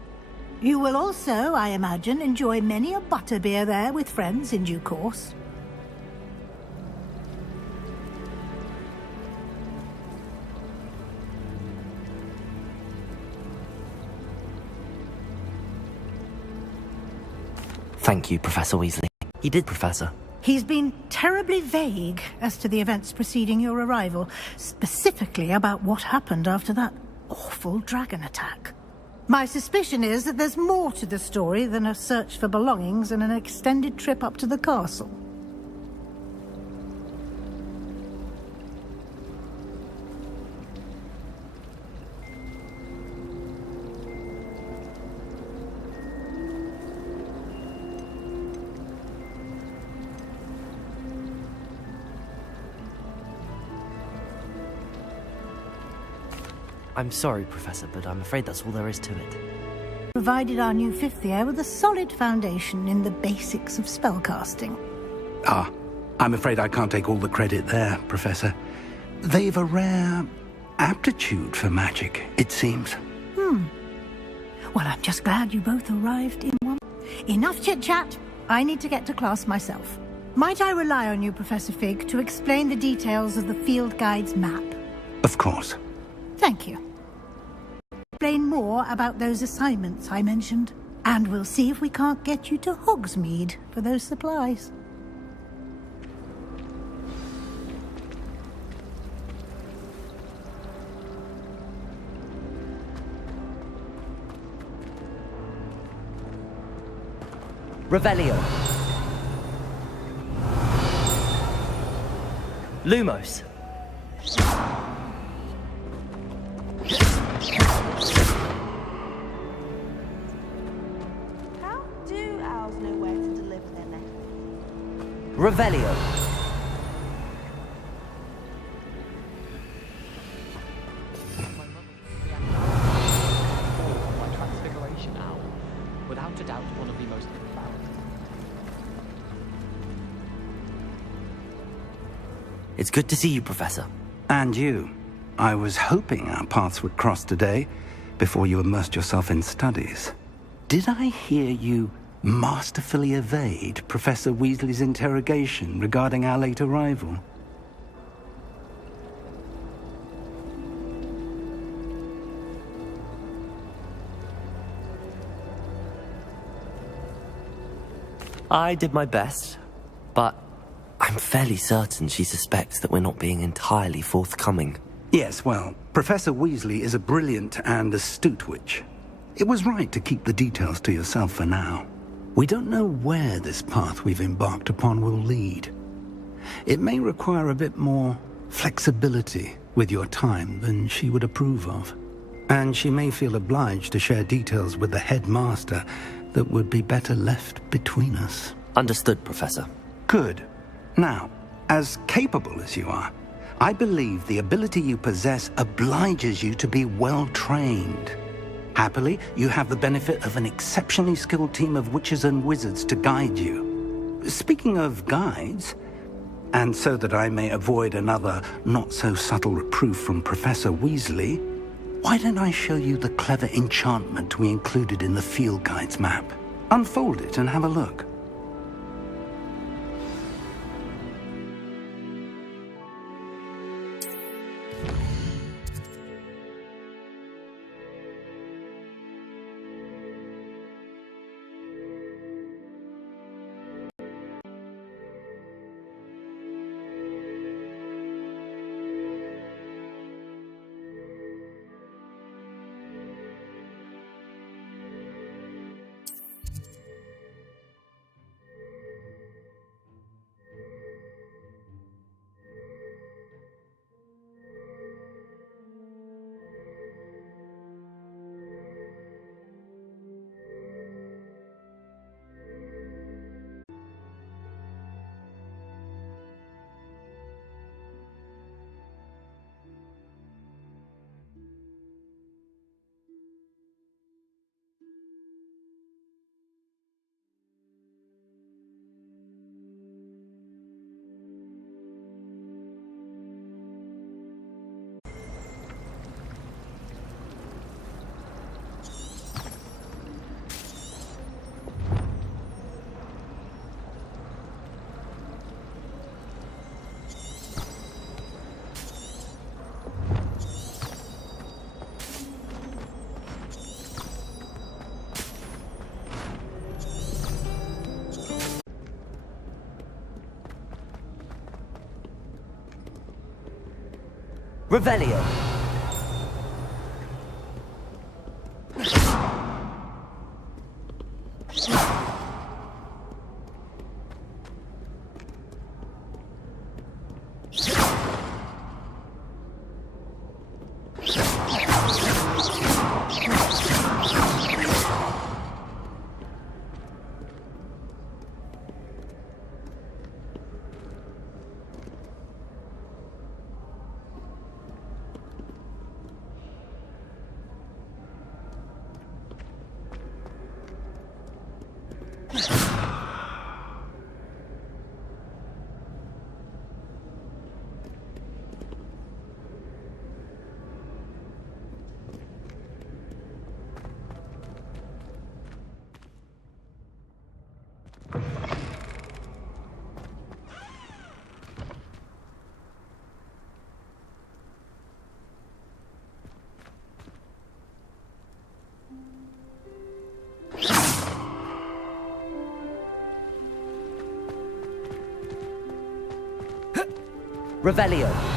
You will also, I imagine, enjoy many a butterbeer there with friends in due course. Thank you, Professor Weasley. You did, Professor. He's been terribly vague as to the events preceding your arrival, specifically about what happened after that awful dragon attack. My suspicion is that there's more to the story than a search for belongings and an extended trip up to the castle. I'm sorry, Professor, but I'm afraid that's all there is to it. provided our new fifth year with a solid foundation in the basics of spellcasting. Ah, I'm afraid I can't take all the credit there, Professor. They've a rare aptitude for magic, it seems. Well, I'm just glad you both arrived in one. Enough chit-chat. I need to get to class myself. Might I rely on you, Professor Fig, to explain the details of the field guide's map? Of course. Thank you. Explain more about those assignments I mentioned, and we'll see if we can't get you to Hogsmeade for those supplies. Revelio. Lumos. How do owls know where to deliver their nectar? Revelio. My transfiguration owl. Without a doubt, one of the most profound. It's good to see you, Professor. And you. I was hoping our paths would cross today, before you immersed yourself in studies. Did I hear you masterfully evade Professor Weasley's interrogation regarding our late arrival? I did my best, but I'm fairly certain she suspects that we're not being entirely forthcoming. Yes, well, Professor Weasley is a brilliant and astute witch. It was right to keep the details to yourself for now. We don't know where this path we've embarked upon will lead. It may require a bit more flexibility with your time than she would approve of. And she may feel obliged to share details with the headmaster that would be better left between us. Understood, Professor. Good. Now, as capable as you are, I believe the ability you possess obliges you to be well-trained. Happily, you have the benefit of an exceptionally skilled team of witches and wizards to guide you. Speaking of guides, and so that I may avoid another not-so-subtle reproof from Professor Weasley, why don't I show you the clever enchantment we included in the field guide's map? Unfold it and have a look. Revelio. Revelio.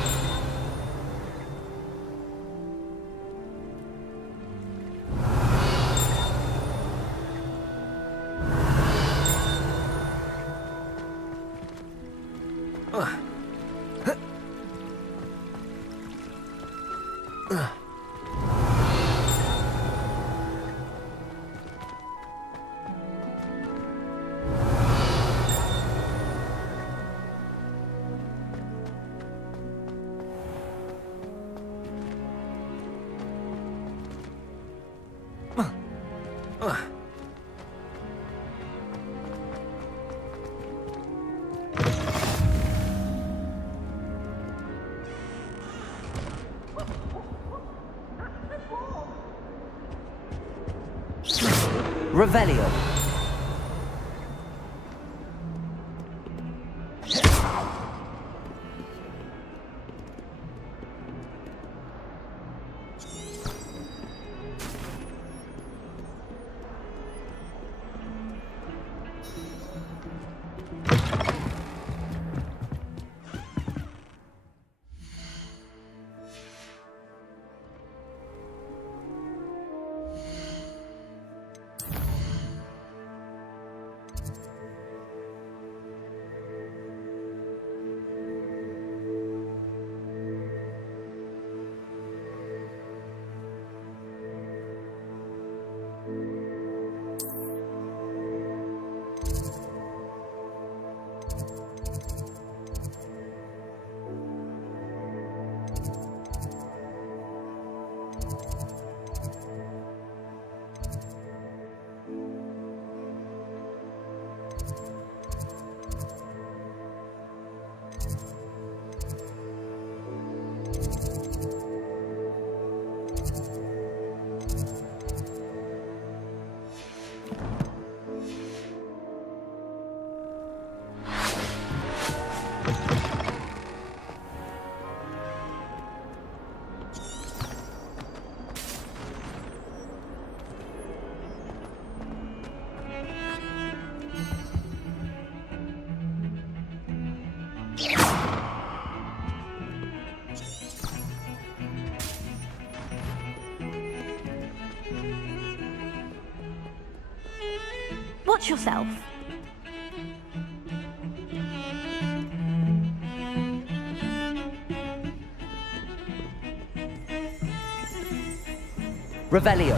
Revelio. Watch yourself. Revelio.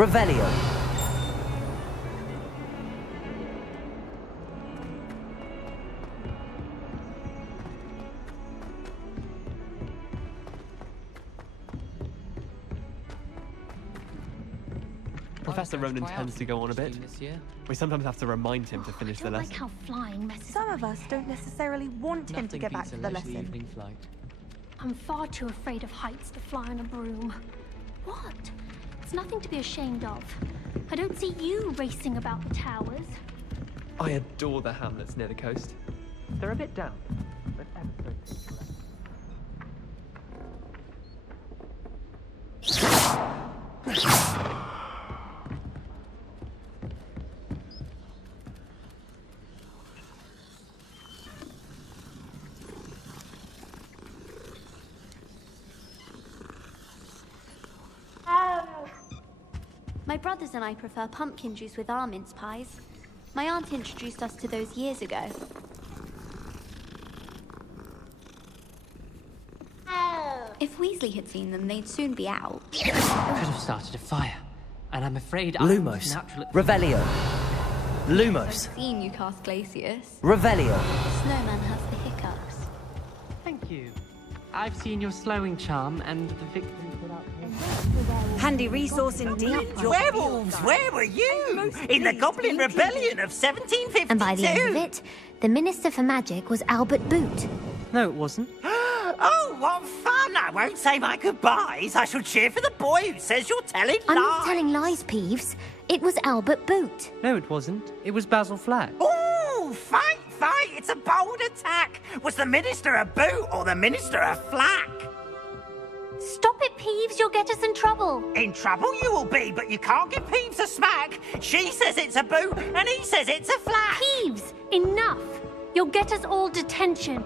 Revelio. Professor Ronan tends to go on a bit. We sometimes have to remind him to finish the lesson. Like how flying messes Some of us don't necessarily want him to get back to the lesson. I'm far too afraid of heights to fly on a broom. What? It's nothing to be ashamed of. I don't see you racing about the towers. I adore the hamlets near the coast. They're a bit down, but ever so picturesque. My brothers and I prefer pumpkin juice with our mince pies. My aunt introduced us to those years ago. If Weasley had seen them, they'd soon be out. Could have started a fire, and I'm afraid Lumos. Revelio. Lumos. I've seen you cast Glacius. Revelio. The snowman has the hiccups. Thank you. I've seen your slowing charm and the victim put up. Handy resource indeed. Werewolves, where were you? In the Goblin Rebellion of 1752. And by the end of it, the Minister for Magic was Albert Boot. No, it wasn't. Oh, what fun! I won't say my goodbyes. I shall cheer for the boy who says you're telling I'm lies. not telling lies, Peeves. It was Albert Boot. No, it wasn't. It was Basil Flack. Ooh, fight! It's a bold attack. Was the Minister a boot or the Minister a flack? Stop it, Peeves. You'll get us in trouble. In trouble you will be, but you can't give Peeves a smack. She says it's a boot, and he says it's a flack. Peeves, enough. You'll get us all detention.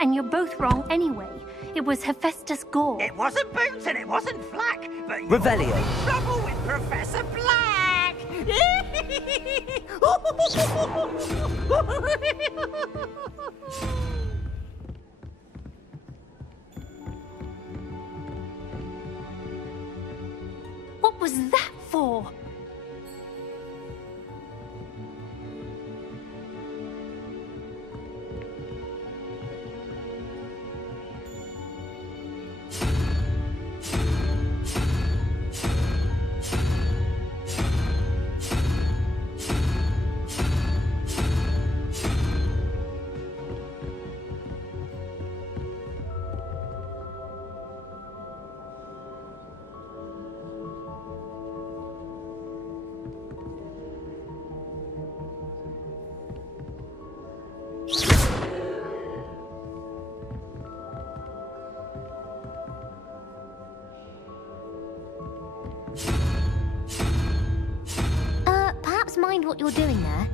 And you're both wrong anyway. It was Hephaestus Gore. It wasn't boot and it wasn't flack, but you're Revelio. in trouble with Professor Black. What was that for? Perhaps mind what you're doing there.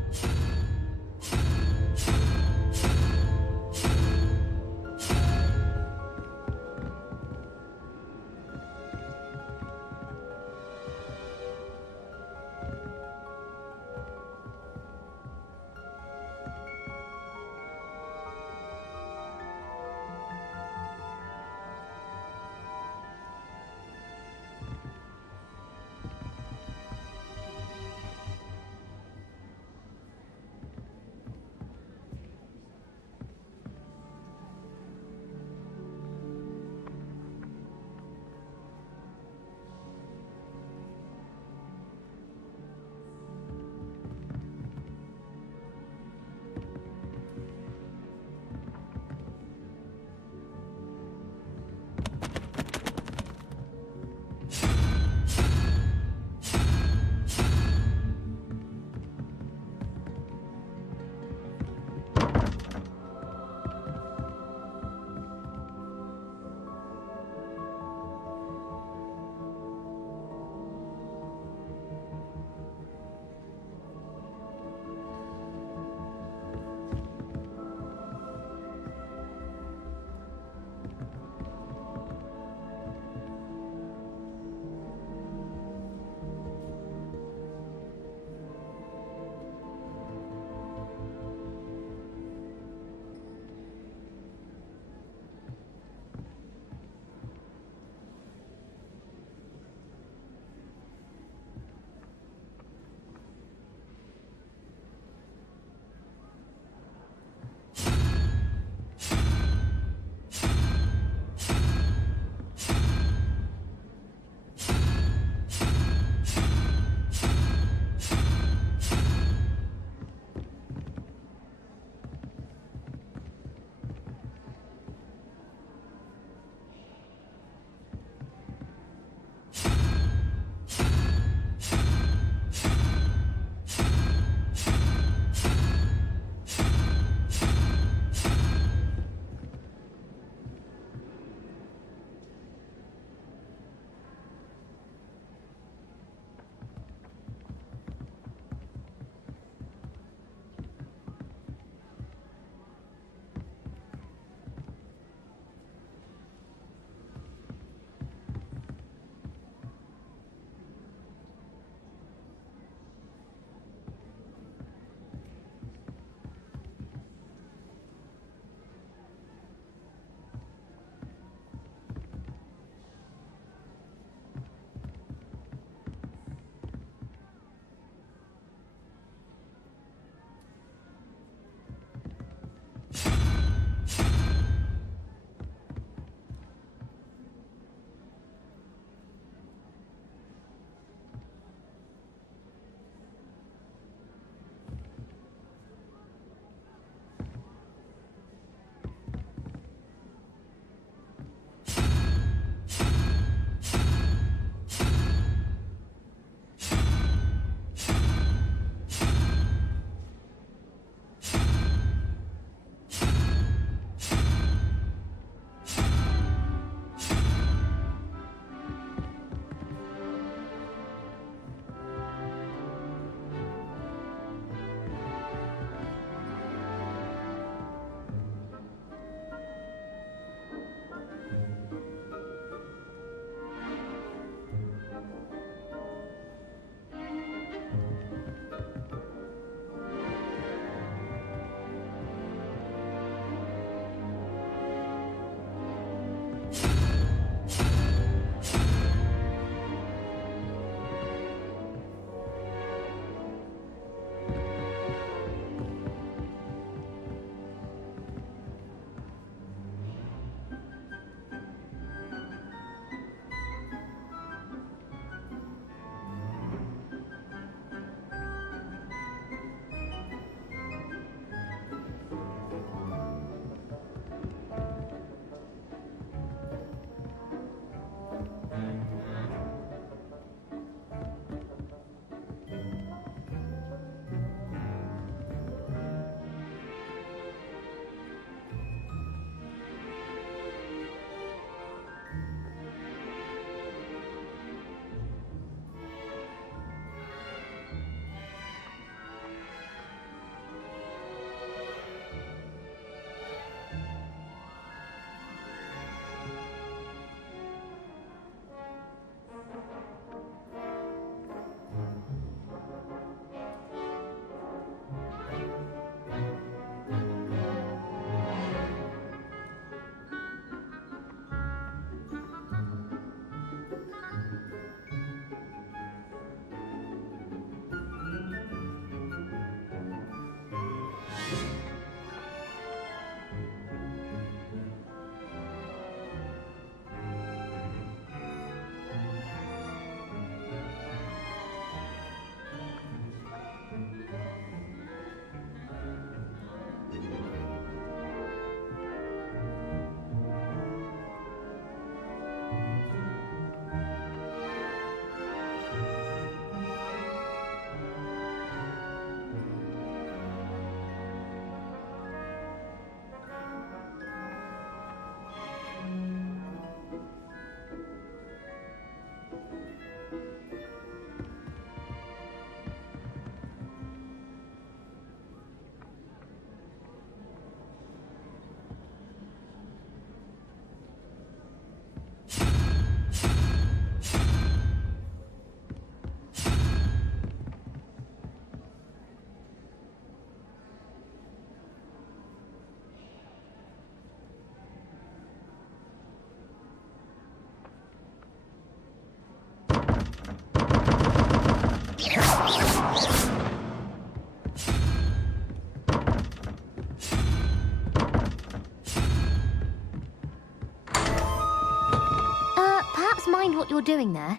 mind what you're doing there?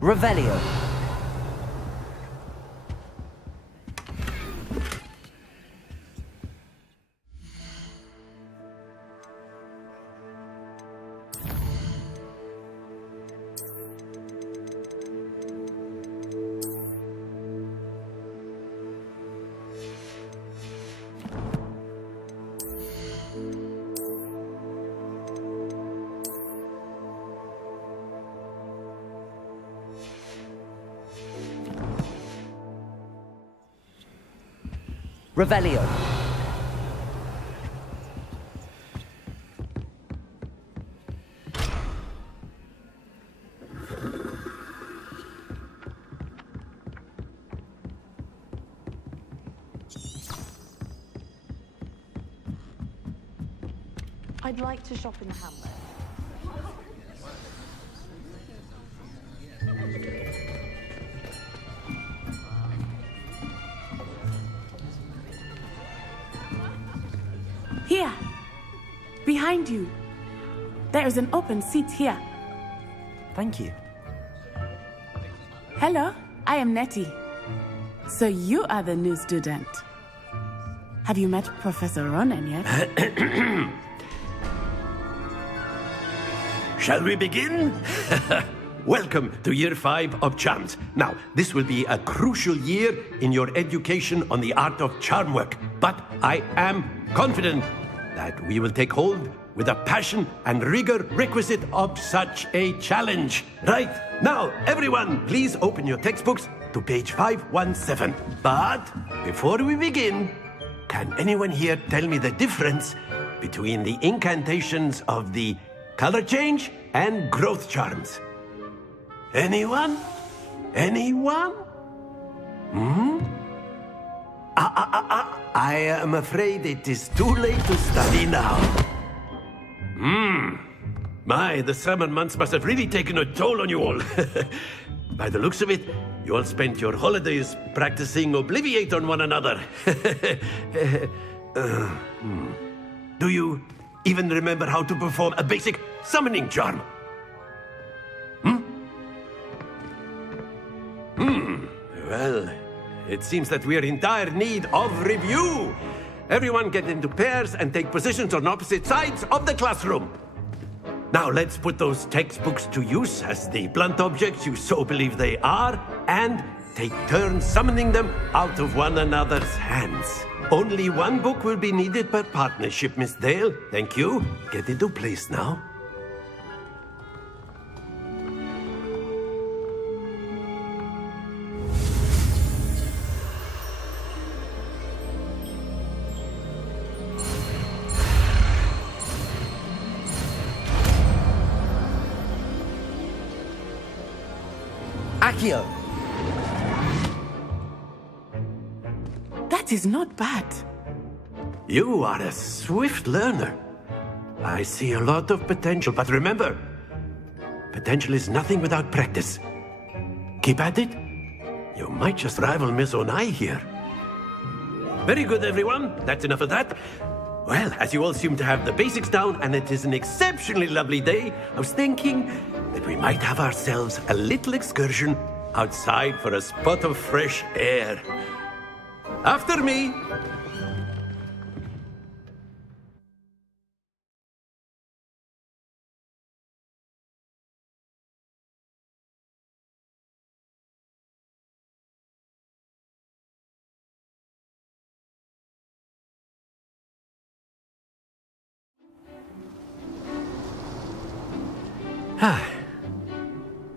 Revelio. Revelio. I'd like to shop in the hamlet. Here! Behind you. There is an open seat here. Thank you. Hello, I am Nettie. So you are the new student. Have you met Professor Ronan yet? Shall we begin? Welcome to Year 5 of Charms. Now, this will be a crucial year in your education on the art of charm work, but I am confident that we will take hold with the passion and rigor requisite of such a challenge. Right, now, everyone, please open your textbooks to page 517. But before we begin, can anyone here tell me the difference between the incantations of the color change and growth charms? Anyone? Anyone? I am afraid it is too late to study now. My, the summer months must have really taken a toll on you all. By the looks of it, you all spent your holidays practicing Obliviate on one another. Do you even remember how to perform a basic summoning charm? Well, it seems that we are in dire need of review. Everyone get into pairs and take positions on opposite sides of the classroom. Now let's put those textbooks to use as the blunt objects you so believe they are, and take turns summoning them out of one another's hands. Only one book will be needed per partnership, Miss Dale. Thank you. Get into place now. Accio. That is not bad. You are a swift learner. I see a lot of potential, but remember, potential is nothing without practice. Keep at it. You might just rival Miss Onai here. Very good, everyone. That's enough of that. Well, as you all seem to have the basics down, and it is an exceptionally lovely day, I was thinking that we might have ourselves a little excursion outside for a spot of fresh air. After me.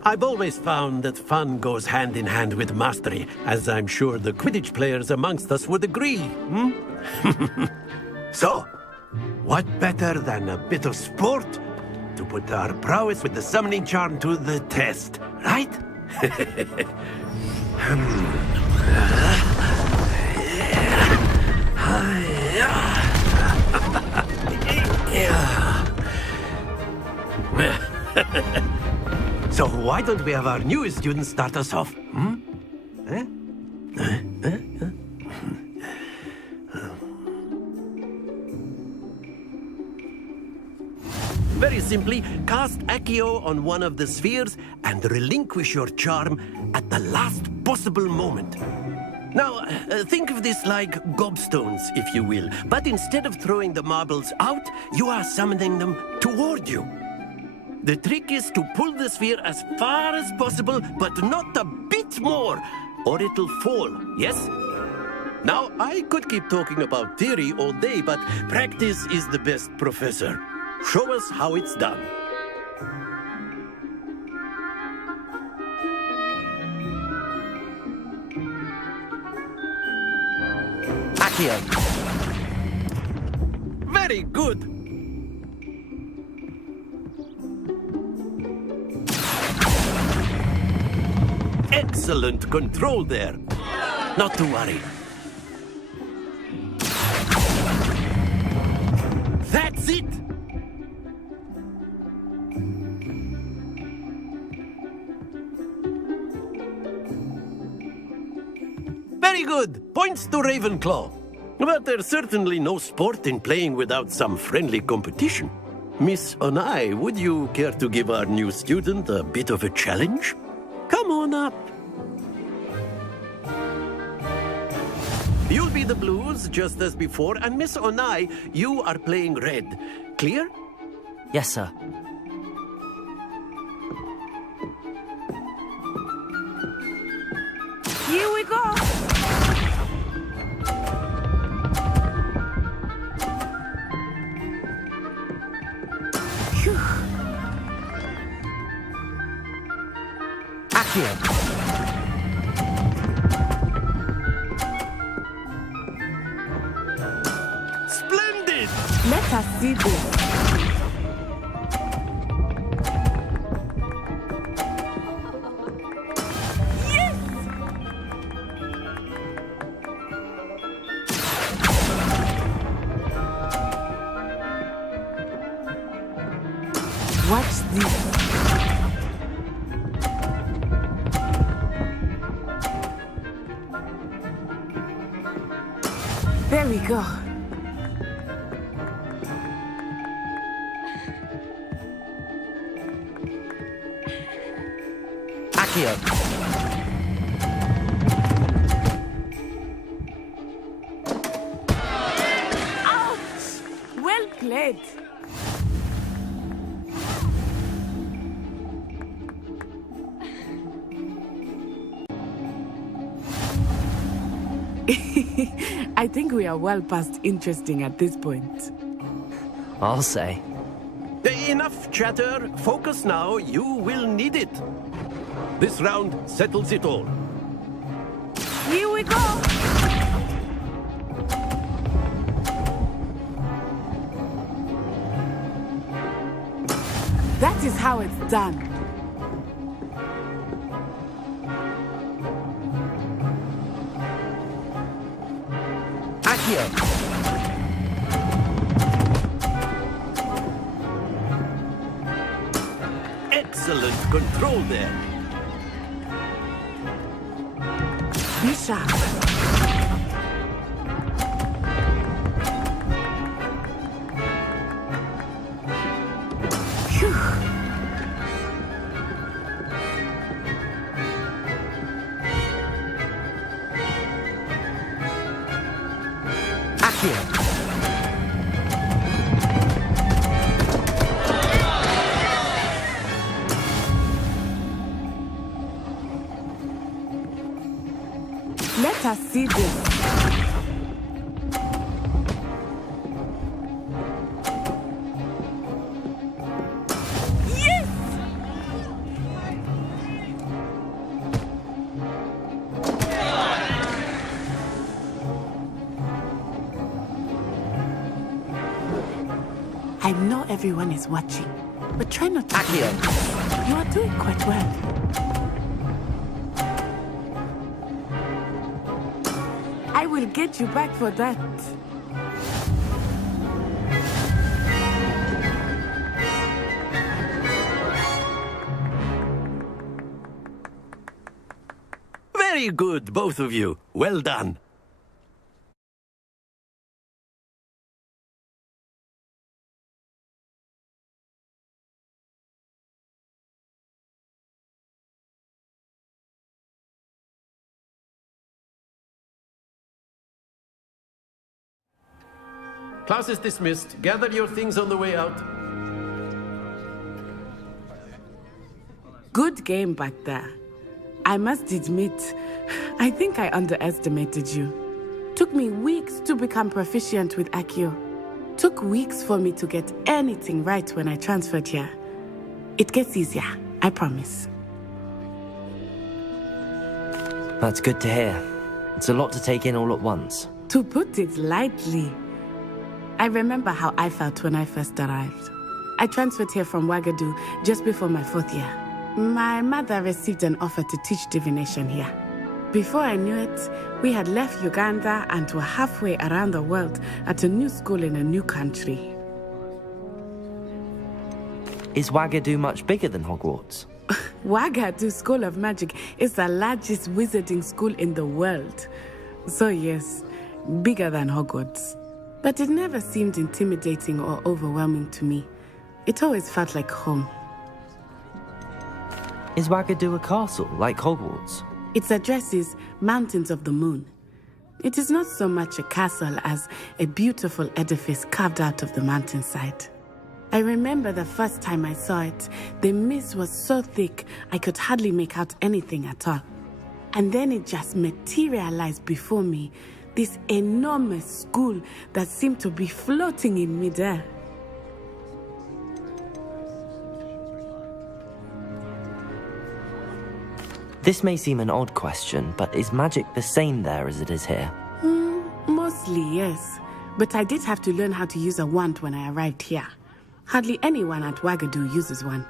I've always found that fun goes hand in hand with mastery, as I'm sure the Quidditch players amongst us would agree. So, what better than a bit of sport to put our prowess with the summoning charm to the test, right? So why don't we have our newest student start us off? Very simply, cast Accio on one of the spheres and relinquish your charm at the last possible moment. Now, think of this like gobstones, if you will. But instead of throwing the marbles out, you are summoning them toward you. The trick is to pull the sphere as far as possible, but not a bit more, or it'll fall, yes? Now, I could keep talking about theory all day, but practice is the best professor. Show us how it's done. Accio. Very good. Excellent control there. Not to worry. That's it. Very good. Points to Ravenclaw. But there's certainly no sport in playing without some friendly competition. Miss Onai, would you care to give our new student a bit of a challenge? Come on up. You'll be the blues, just as before, and Miss Onai, you are playing red. Clear? Yes, sir. Here we go! Accio. Splendid! Let us see this. Watch this. There we go. Accio. Ouch! Well played. I think we are well past interesting at this point. I'll say. Enough chatter. Focus now. You will need it. This round settles it all. Here we go! That is how it's done. Accio. Excellent control there. Be sharp. Accio. Let us see this. Yes! I know everyone is watching, but try not to. Accio. You are doing quite well. I will get you back for that. Very good, both of you. Well done. Class is dismissed. Gather your things on the way out. Good game back there. I must admit, I think I underestimated you. Took me weeks to become proficient with Accio. Took weeks for me to get anything right when I transferred here. It gets easier, I promise. That's good to hear. It's a lot to take in all at once. To put it lightly, I remember how I felt when I first arrived. I transferred here from Wagadu just before my 4th year. My mother received an offer to teach divination here. Before I knew it, we had left Uganda and were halfway around the world at a new school in a new country. Is Wagadu much bigger than Hogwarts? Wagadu School of Magic is the largest wizarding school in the world. So yes, bigger than Hogwarts. But it never seemed intimidating or overwhelming to me. It always felt like home. Is Wagadu a castle, like Hogwarts? Its address is Mountains of the Moon. It is not so much a castle as a beautiful edifice carved out of the mountainside. I remember the first time I saw it, the mist was so thick I could hardly make out anything at all. And then it just materialized before me, this enormous school that seemed to be floating in midair. This may seem an odd question, but is magic the same there as it is here? Mostly, yes. But I did have to learn how to use a wand when I arrived here. Hardly anyone at Wagadu uses one.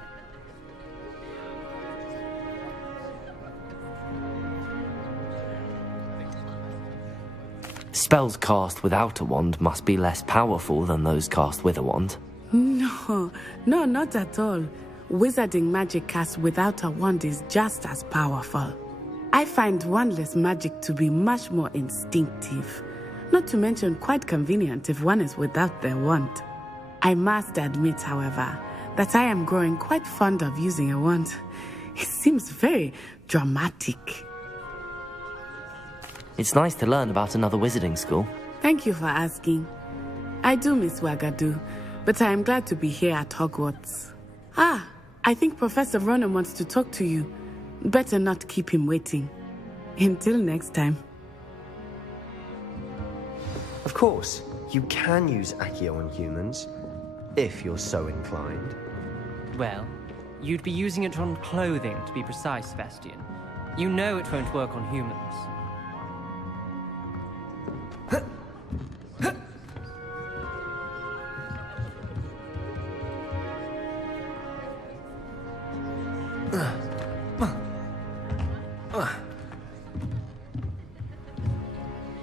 Spells cast without a wand must be less powerful than those cast with a wand. No, not at all. Wizarding magic cast without a wand is just as powerful. I find wandless magic to be much more instinctive. Not to mention quite convenient if one is without their wand. I must admit, however, that I am growing quite fond of using a wand. It seems very dramatic. It's nice to learn about another wizarding school. Thank you for asking. I do miss Wagadu, but I am glad to be here at Hogwarts. I think Professor Ronan wants to talk to you. Better not keep him waiting. Until next time. Of course, you can use Accio on humans, if you're so inclined. Well, you'd be using it on clothing, to be precise, Sebastian. You know it won't work on humans.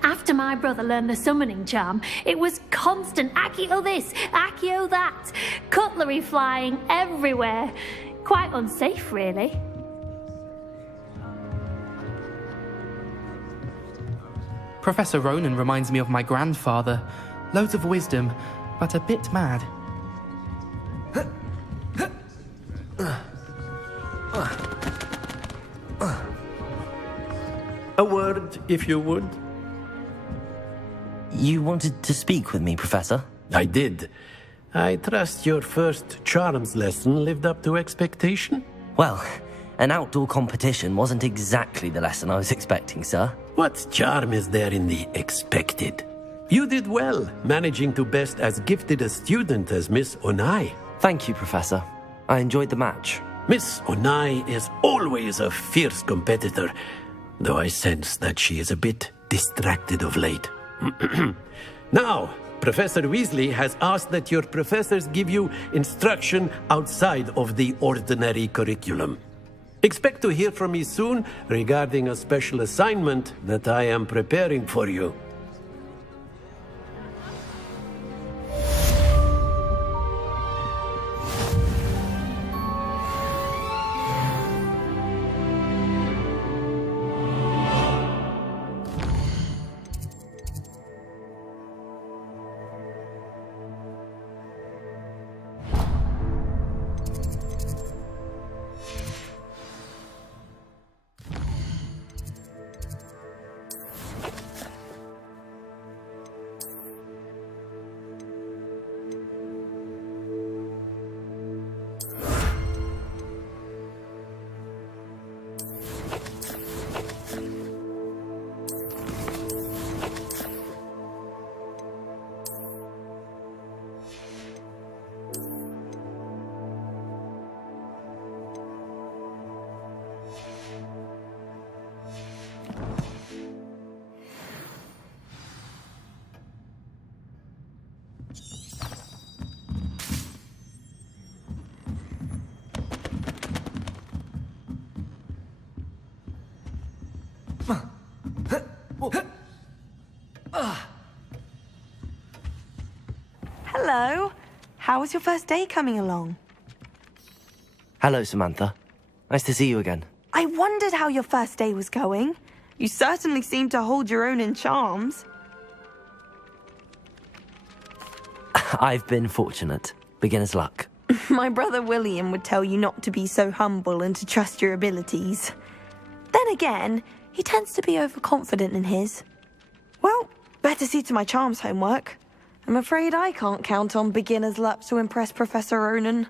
After my brother learned the summoning charm, it was constant Accio this, Accio that, cutlery flying everywhere. Quite unsafe, really. Professor Ronan reminds me of my grandfather. Loads of wisdom, but a bit mad. A word, if you would. You wanted to speak with me, Professor? I did. I trust your first charms lesson lived up to expectation? Well, an outdoor competition wasn't exactly the lesson I was expecting, sir. What charm is there in the expected? You did well, managing to best as gifted a student as Miss Onai. Thank you, Professor. I enjoyed the match. Miss Onai is always a fierce competitor, though I sense that she is a bit distracted of late. Now, Professor Weasley has asked that your professors give you instruction outside of the ordinary curriculum. Expect to hear from me soon regarding a special assignment that I am preparing for you. Hello. How was your first day coming along? Hello, Samantha. Nice to see you again. I wondered how your first day was going. You certainly seem to hold your own in charms. I've been fortunate. Beginner's luck. My brother William would tell you not to be so humble and to trust your abilities. Then again, he tends to be overconfident in his. Well, better see to my charms homework. I'm afraid I can't count on beginner's luck to impress Professor Ronan.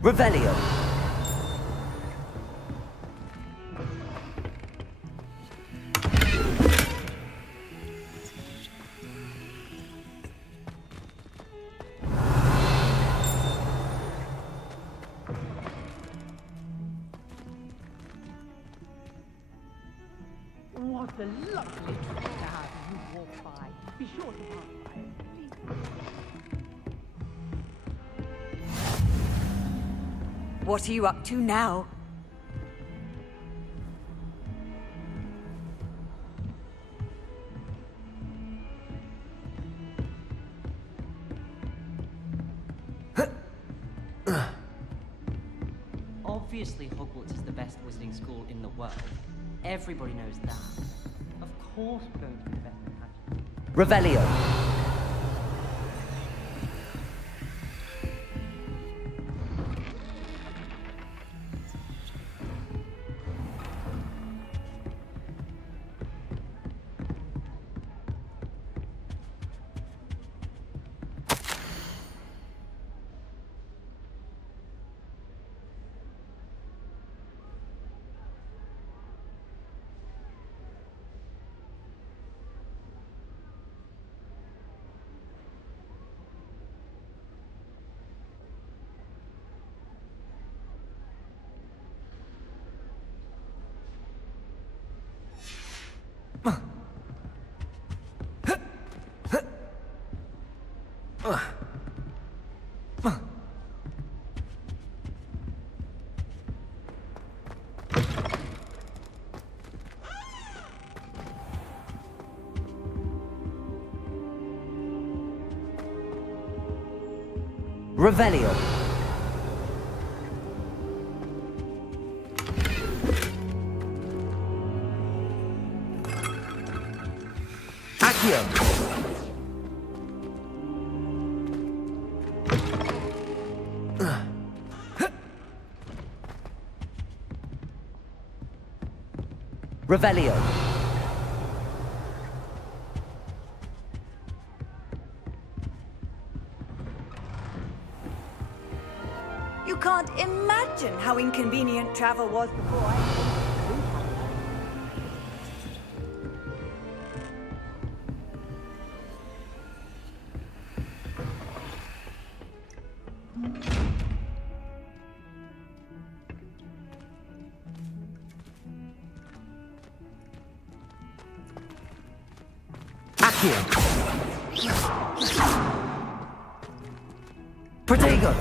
Revelio. What a lovely trip to have you walk by. Be sure to pass by it, please. What are you up to now? Obviously, Hogwarts is the best wizarding school in the world. Everybody knows that. Of course we're going to be the best in magic. Revelio. Revelio. Accio. Revelio. You can't imagine how inconvenient travel was before I... Protego.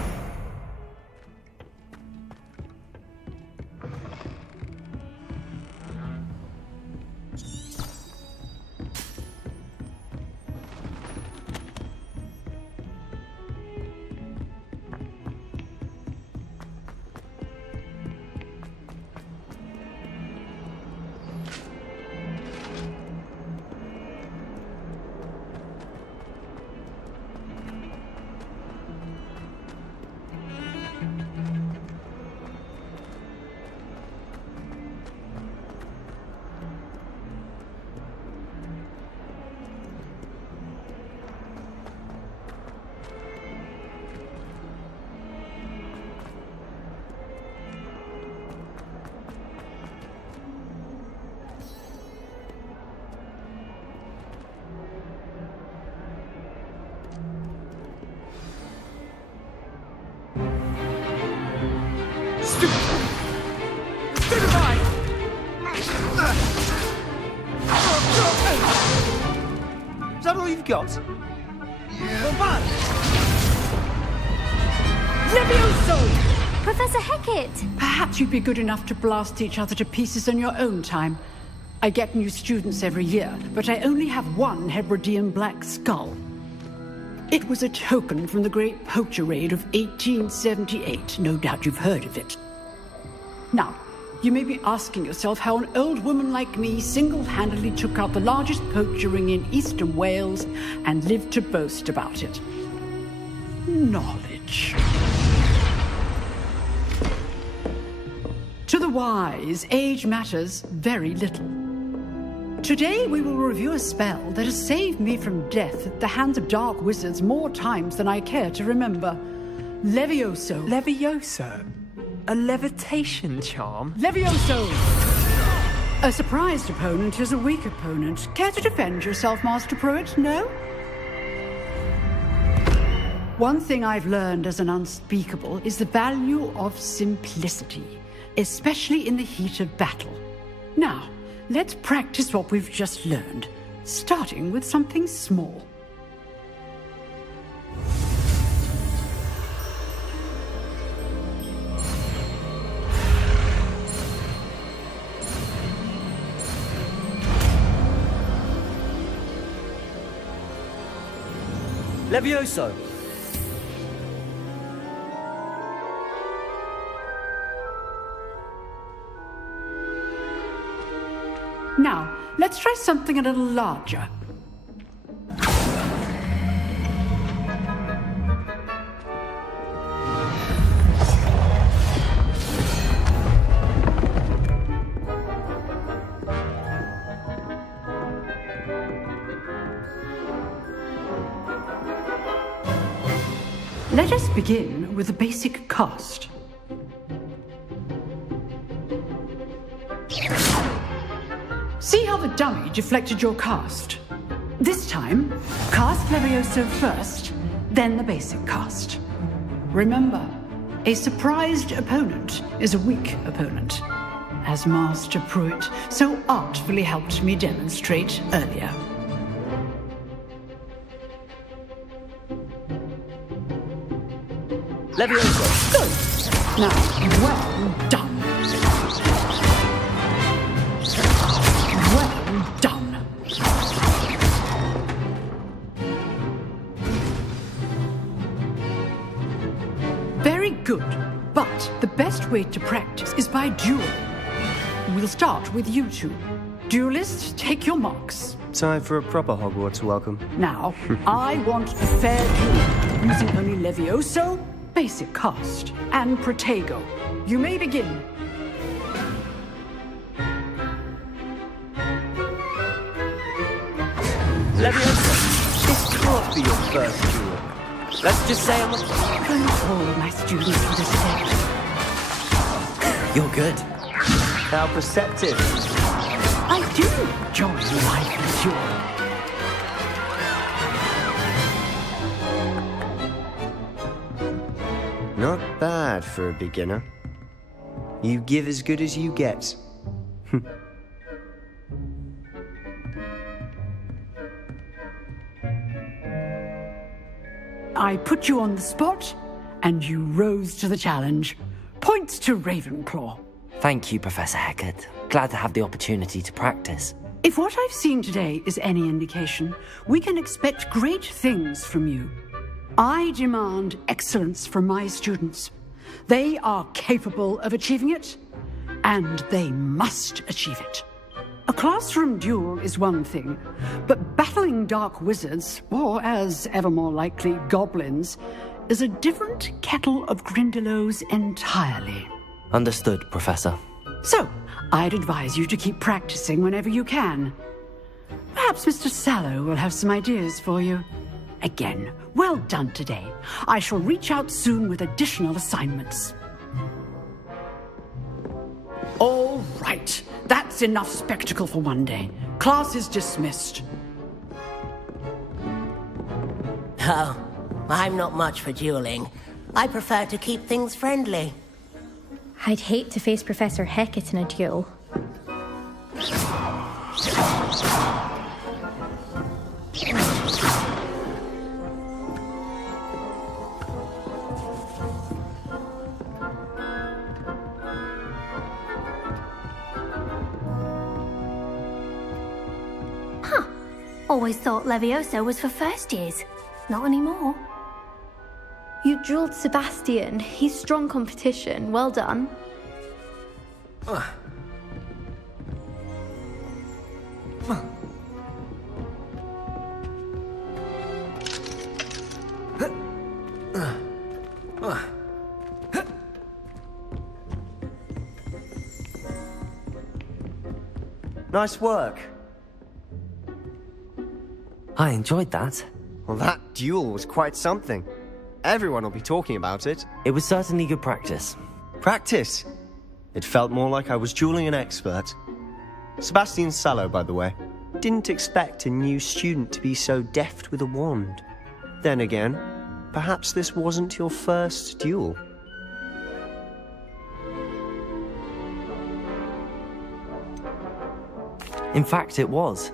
Stupefy! we've got? Levioso! Professor Hecat! Perhaps you'd be good enough to blast each other to pieces in your own time. I get new students every year, but I only have one Hebridean black skull. It was a token from the Great Poacher Raid of 1878. No doubt you've heard of it. Now, you may be asking yourself how an old woman like me single-handedly took out the largest poacher ring in eastern Wales and lived to boast about it. Knowledge. To the wise, age matters very little. Today we will review a spell that has saved me from death at the hands of dark wizards more times than I care to remember. Levioso. Levioso? A levitation charm? Levioso! A surprised opponent is a weak opponent. Care to defend yourself, Master Pruitt? No? One thing I've learned as an unspeakable is the value of simplicity, especially in the heat of battle. Now, let's practice what we've just learned, starting with something small. Levioso! Now, let's try something a little larger. Let us begin with the basic cast. See how the dummy deflected your cast? This time, cast Levioso first, then the basic cast. Remember, a surprised opponent is a weak opponent, as Master Pruitt so artfully helped me demonstrate earlier. Levioso! Good! Now, well done. Well done. Very good, but the best way to practice is by duel. We'll start with you two. Duelists, take your marks. Time for a proper Hogwarts welcome. Now, I want a fair duel, using only Levioso, basic cast, and Protego. You may begin. Levioso, this can't be your first duel. Let's just say I'm a... Don't hold my students for this day. You're good. How perceptive. I do enjoy life and duel. Not bad for a beginner. You give as good as you get. I put you on the spot, and you rose to the challenge. Points to Ravenclaw. Thank you, Professor Hecat. Glad to have the opportunity to practice. If what I've seen today is any indication, we can expect great things from you. I demand excellence from my students. They are capable of achieving it, and they must achieve it. A classroom duel is one thing, but battling dark wizards, or as ever more likely, goblins, is a different kettle of Grindylows entirely. Understood, Professor. So, I'd advise you to keep practicing whenever you can. Perhaps Mr. Sallow will have some ideas for you. Again, well done today. I shall reach out soon with additional assignments. All right. That's enough spectacle for one day. Class is dismissed. Oh, I'm not much for dueling. I prefer to keep things friendly. I'd hate to face Professor Hecat in a duel. Always thought Levioso was for first years. Not anymore. You drilled Sebastian. He's strong competition. Well done. Nice work. I enjoyed that. Well, that duel was quite something. Everyone will be talking about it. It was certainly good practice. Practice? It felt more like I was dueling an expert. Sebastian Sallow, by the way. Didn't expect a new student to be so deft with a wand. Then again, perhaps this wasn't your first duel. In fact, it was.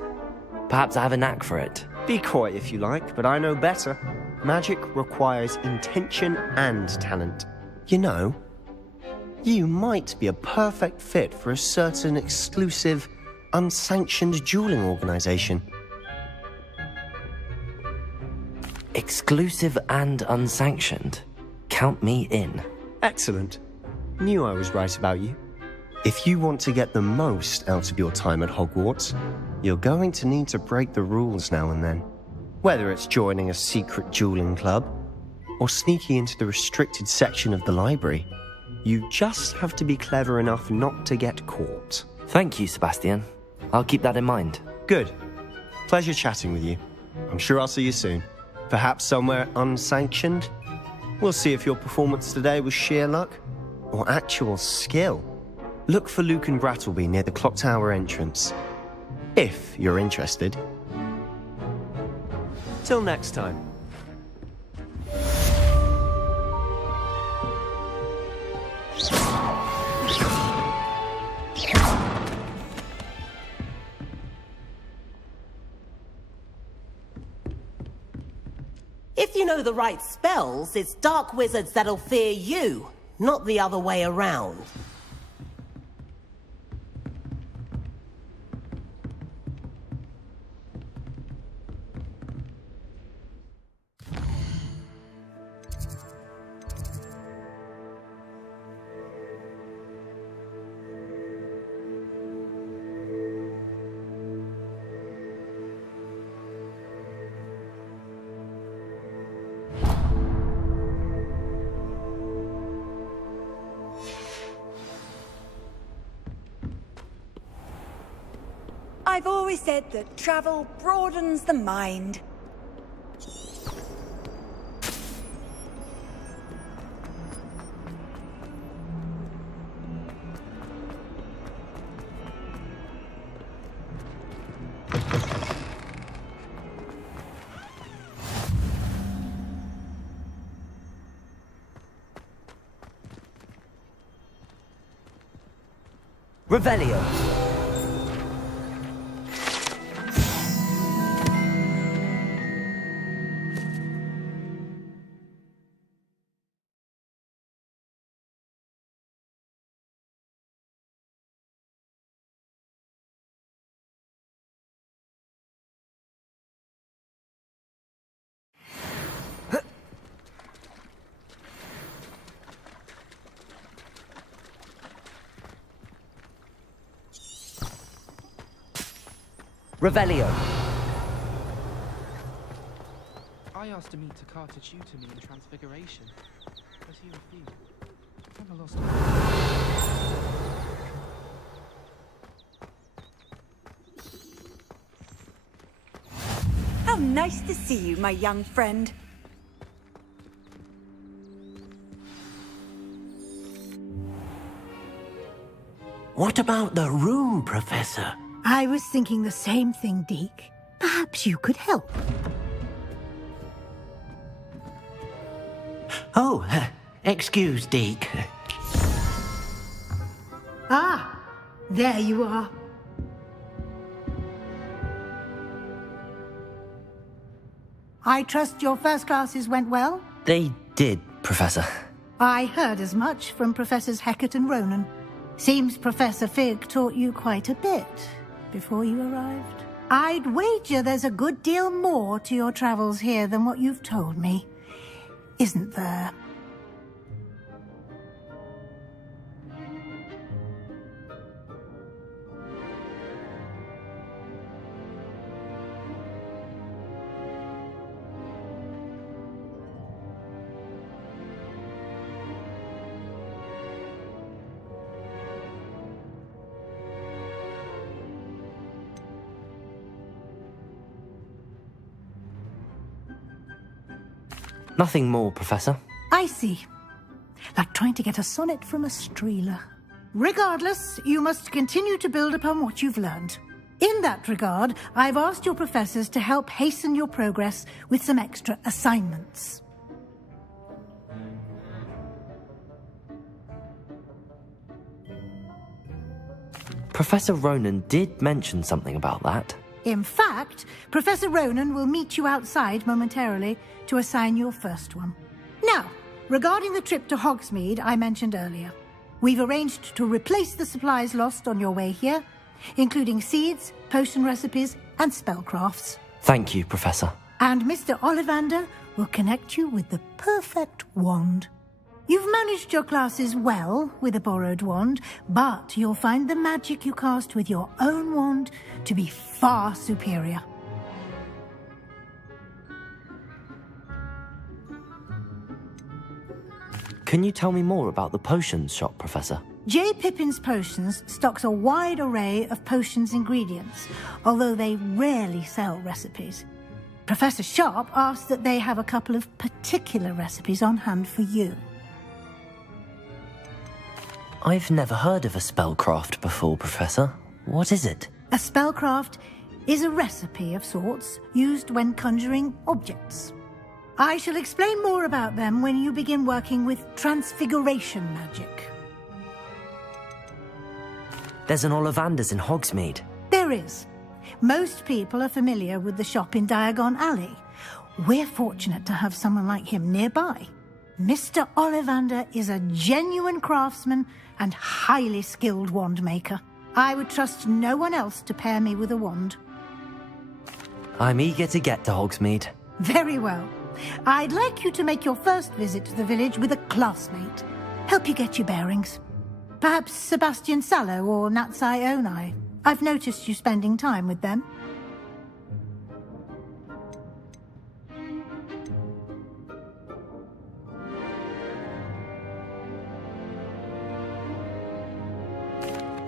Perhaps I have a knack for it. Be coy if you like, but I know better. Magic requires intention and talent. You know, you might be a perfect fit for a certain exclusive, unsanctioned dueling organization. Exclusive and unsanctioned? Count me in. Excellent. Knew I was right about you. If you want to get the most out of your time at Hogwarts, you're going to need to break the rules now and then. Whether it's joining a secret dueling club, or sneaking into the restricted section of the library, you just have to be clever enough not to get caught. Thank you, Sebastian. I'll keep that in mind. Good. Pleasure chatting with you. I'm sure I'll see you soon. Perhaps somewhere unsanctioned? We'll see if your performance today was sheer luck, or actual skill. Look for Luke and Brattleby near the clock tower entrance. If you're interested. Till next time. If you know the right spells, it's dark wizards that'll fear you, not the other way around. I've always said that travel broadens the mind. Revelio. Revelio. I asked to meet Takata tutor me in Transfiguration, but he refused. I'm a lost. How nice to see you, my young friend. What about the room, Professor? I was thinking the same thing, Deke. Perhaps you could help. Oh, excuse, Deke. Ah, there you are. I trust your first classes went well? They did, Professor. I heard as much from Professors Hecat and Ronan. Seems Professor Fig taught you quite a bit before you arrived. I'd wager there's a good deal more to your travels here than what you've told me. Isn't there? Nothing more, Professor. I see. Like trying to get a sonnet from a streeler. Regardless, you must continue to build upon what you've learned. In that regard, I've asked your professors to help hasten your progress with some extra assignments. Professor Ronan did mention something about that. In fact, Professor Ronan will meet you outside momentarily to assign your first one. Now, regarding the trip to Hogsmeade I mentioned earlier, we've arranged to replace the supplies lost on your way here, including seeds, potion recipes, and spellcrafts. Thank you, Professor. And Mr. Ollivander will connect you with the perfect wand. You've managed your classes well with a borrowed wand, but you'll find the magic you cast with your own wand to be far superior. Can you tell me more about the potions shop, Professor? J. Pippin's Potions stocks a wide array of potions ingredients, although they rarely sell recipes. Professor Sharp asks that they have a couple of particular recipes on hand for you. I've never heard of a spellcraft before, Professor. What is it? A spellcraft is a recipe of sorts used when conjuring objects. I shall explain more about them when you begin working with transfiguration magic. There's an Ollivander's in Hogsmeade. There is. Most people are familiar with the shop in Diagon Alley. We're fortunate to have someone like him nearby. Mr. Ollivander is a genuine craftsman and highly skilled wand maker. I would trust no one else to pair me with a wand. I'm eager to get to Hogsmeade. Very well. I'd like you to make your first visit to the village with a classmate. Help you get your bearings. Perhaps Sebastian Sallow or Natsai Onai. I've noticed you spending time with them.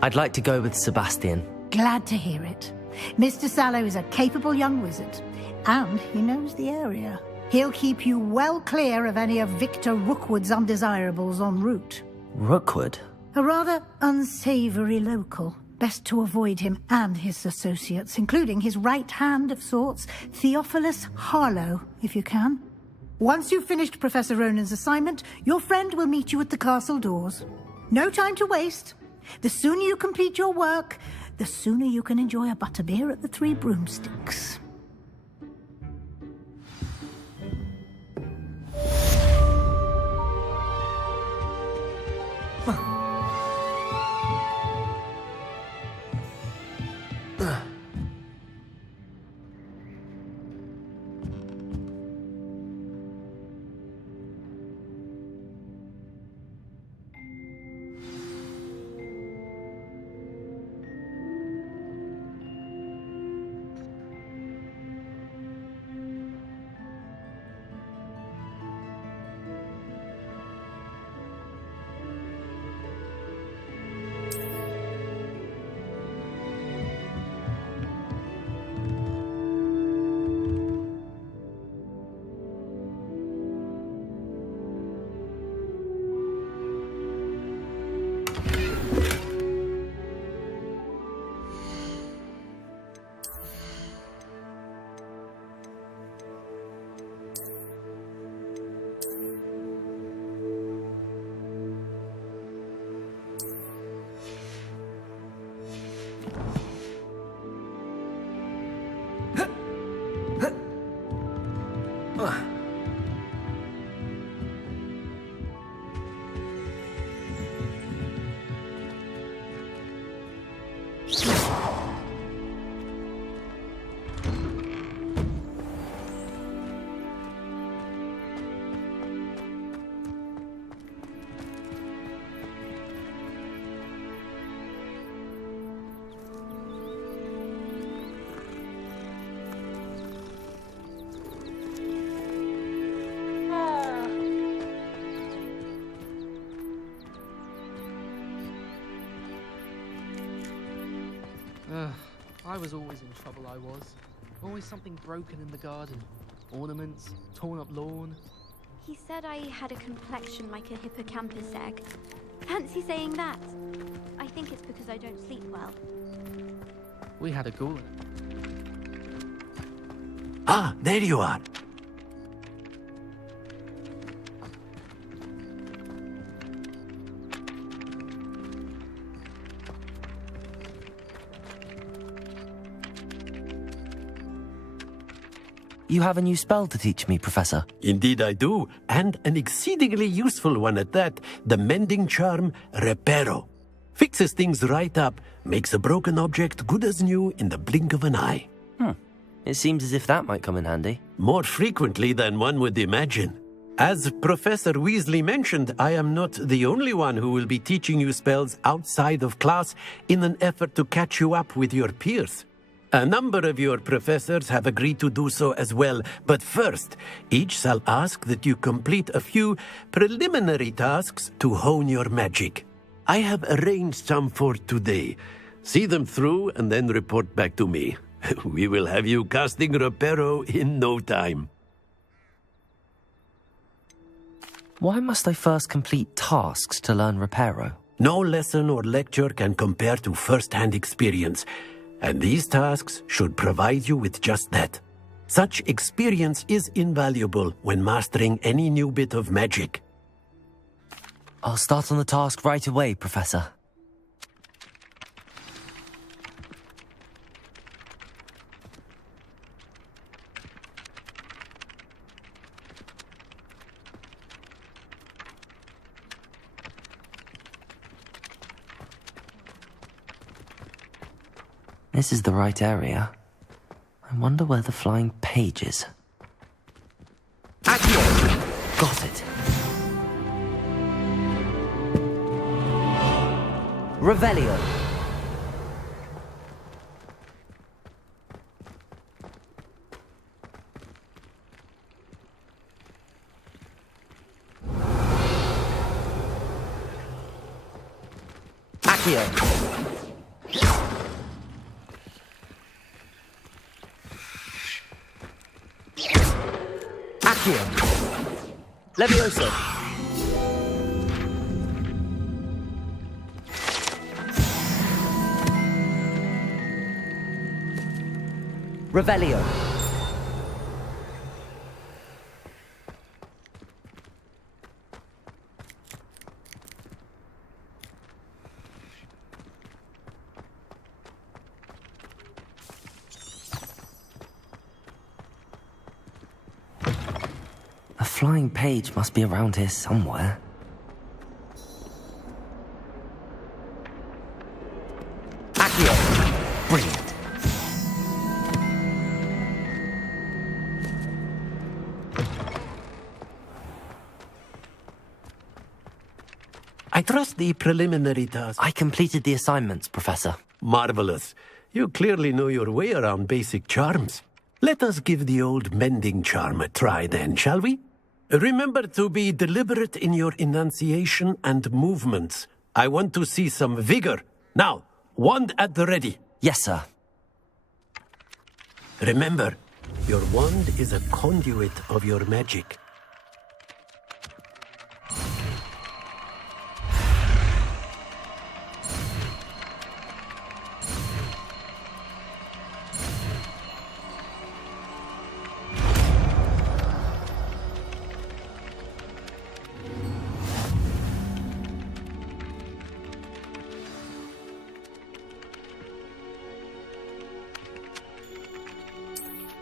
I'd like to go with Sebastian. Glad to hear it. Mr. Sallow is a capable young wizard, and he knows the area. He'll keep you well clear of any of Victor Rookwood's undesirables en route. Rookwood? A rather unsavoury local. Best to avoid him and his associates, including his right hand of sorts, Theophilus Harlow, if you can. Once you've finished Professor Ronan's assignment, your friend will meet you at the castle doors. No time to waste. The sooner you complete your work, the sooner you can enjoy a butterbeer at the Three Broomsticks. I was always in trouble, I was. Always something broken in the garden. Ornaments, torn up lawn. He said I had a complexion like a hippocampus egg. Fancy saying that? I think it's because I don't sleep well. We had a ghoul. Ah, there you are. You have a new spell to teach me, Professor. Indeed I do, and an exceedingly useful one at that. The mending charm, Reparo. Fixes things right up, makes a broken object good as new in the blink of an eye. It seems as if that might come in handy. More frequently than one would imagine. As Professor Weasley mentioned, I am not the only one who will be teaching you spells outside of class in an effort to catch you up with your peers. A number of your professors have agreed to do so as well, but first, each shall ask that you complete a few preliminary tasks to hone your magic. I have arranged some for today. See them through and then report back to me. We will have you casting Reparo in no time. Why must I first complete tasks to learn Reparo? No lesson or lecture can compare to first-hand experience, and these tasks should provide you with just that. Such experience is invaluable when mastering any new bit of magic. I'll start on the task right away, Professor. This is the right area. I wonder where the flying page is. Accio! Got it. Revelio. Accio. Levioso. Revelio. A flying page must be around here somewhere. Accio! Brilliant. I trust the preliminary task. I completed the assignments, Professor. Marvelous. You clearly know your way around basic charms. Let us give the old mending charm a try then, shall we? Remember to be deliberate in your enunciation and movements. I want to see some vigor. Now, wand at the ready. Yes, sir. Remember, your wand is a conduit of your magic.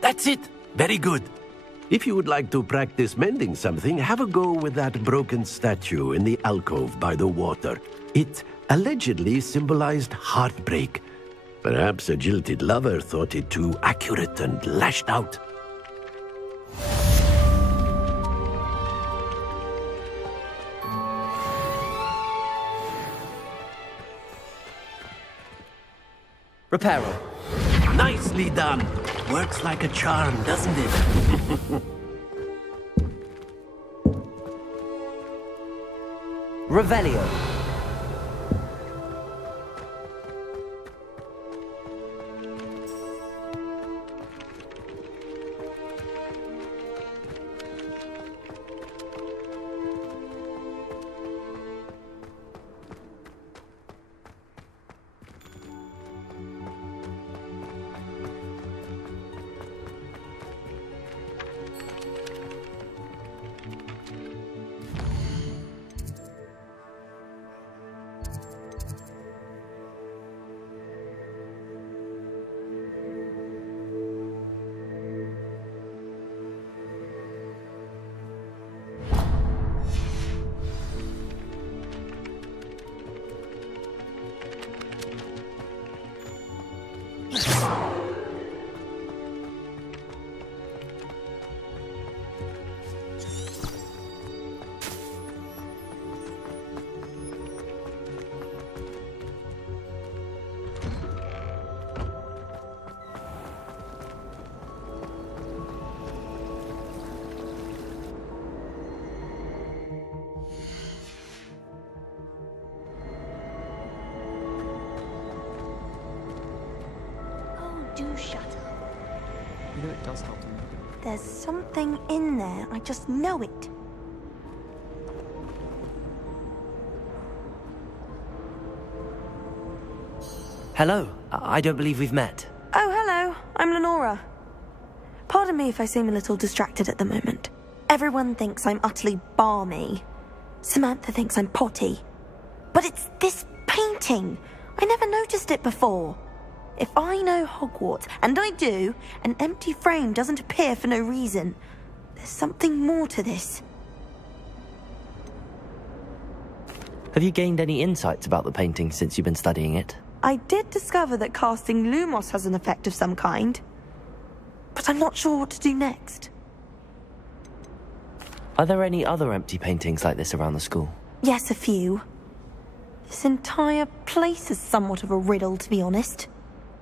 That's it. Very good. If you would like to practice mending something, have a go with that broken statue in the alcove by the water. It allegedly symbolized heartbreak. Perhaps a jilted lover thought it too accurate and lashed out. Reparo. Nicely done. Works like a charm, doesn't it? Revelio. Do shut up. You know it does help them. There's something in there. I just know it. Hello. I don't believe we've met. Oh, hello. I'm Lenora. Pardon me if I seem a little distracted at the moment. Everyone thinks I'm utterly balmy. Samantha thinks I'm potty. But it's this painting. I never noticed it before. If I know Hogwarts, and I do, an empty frame doesn't appear for no reason. There's something more to this. Have you gained any insights about the painting since you've been studying it? I did discover that casting Lumos has an effect of some kind. But I'm not sure what to do next. Are there any other empty paintings like this around the school? Yes, a few. This entire place is somewhat of a riddle, to be honest.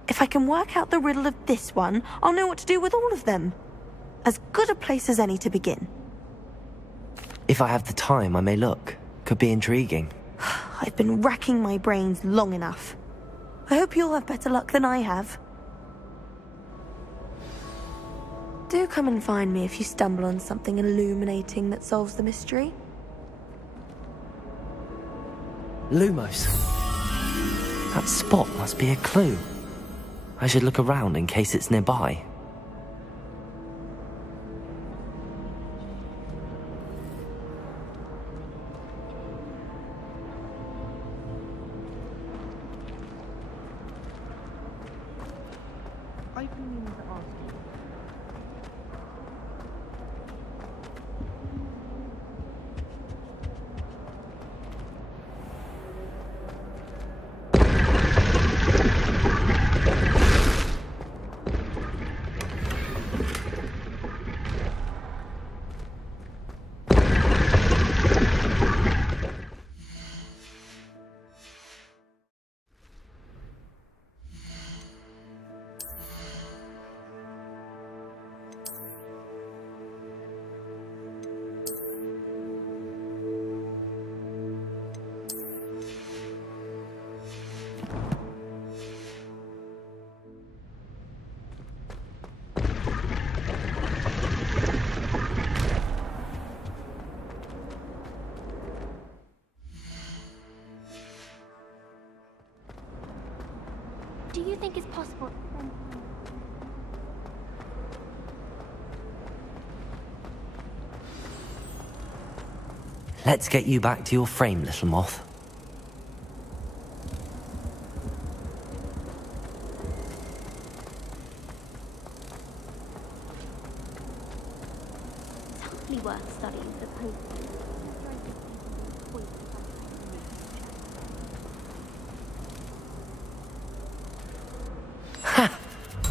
If I can work out the riddle of this one, I'll know what to do with all of them. As good a place as any to begin. If I have the time, I may look. Could be intriguing. I've been racking my brains long enough. I hope you'll have better luck than I have. Do come and find me if you stumble on something illuminating that solves the mystery. Lumos. That spot must be a clue. I should look around in case it's nearby. I've been meaning to ask you. Do you think it's possible? Let's get you back to your frame, little moth. It's hardly worth studying for post.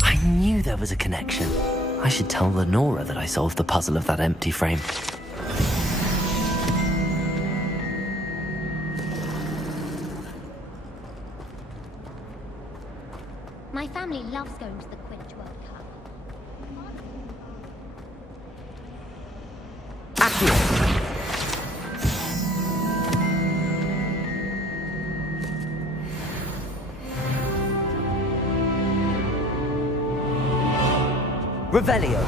I knew there was a connection. I should tell Lenora that I solved the puzzle of that empty frame. My family loves going to the Quidditch World Cup. Revelio.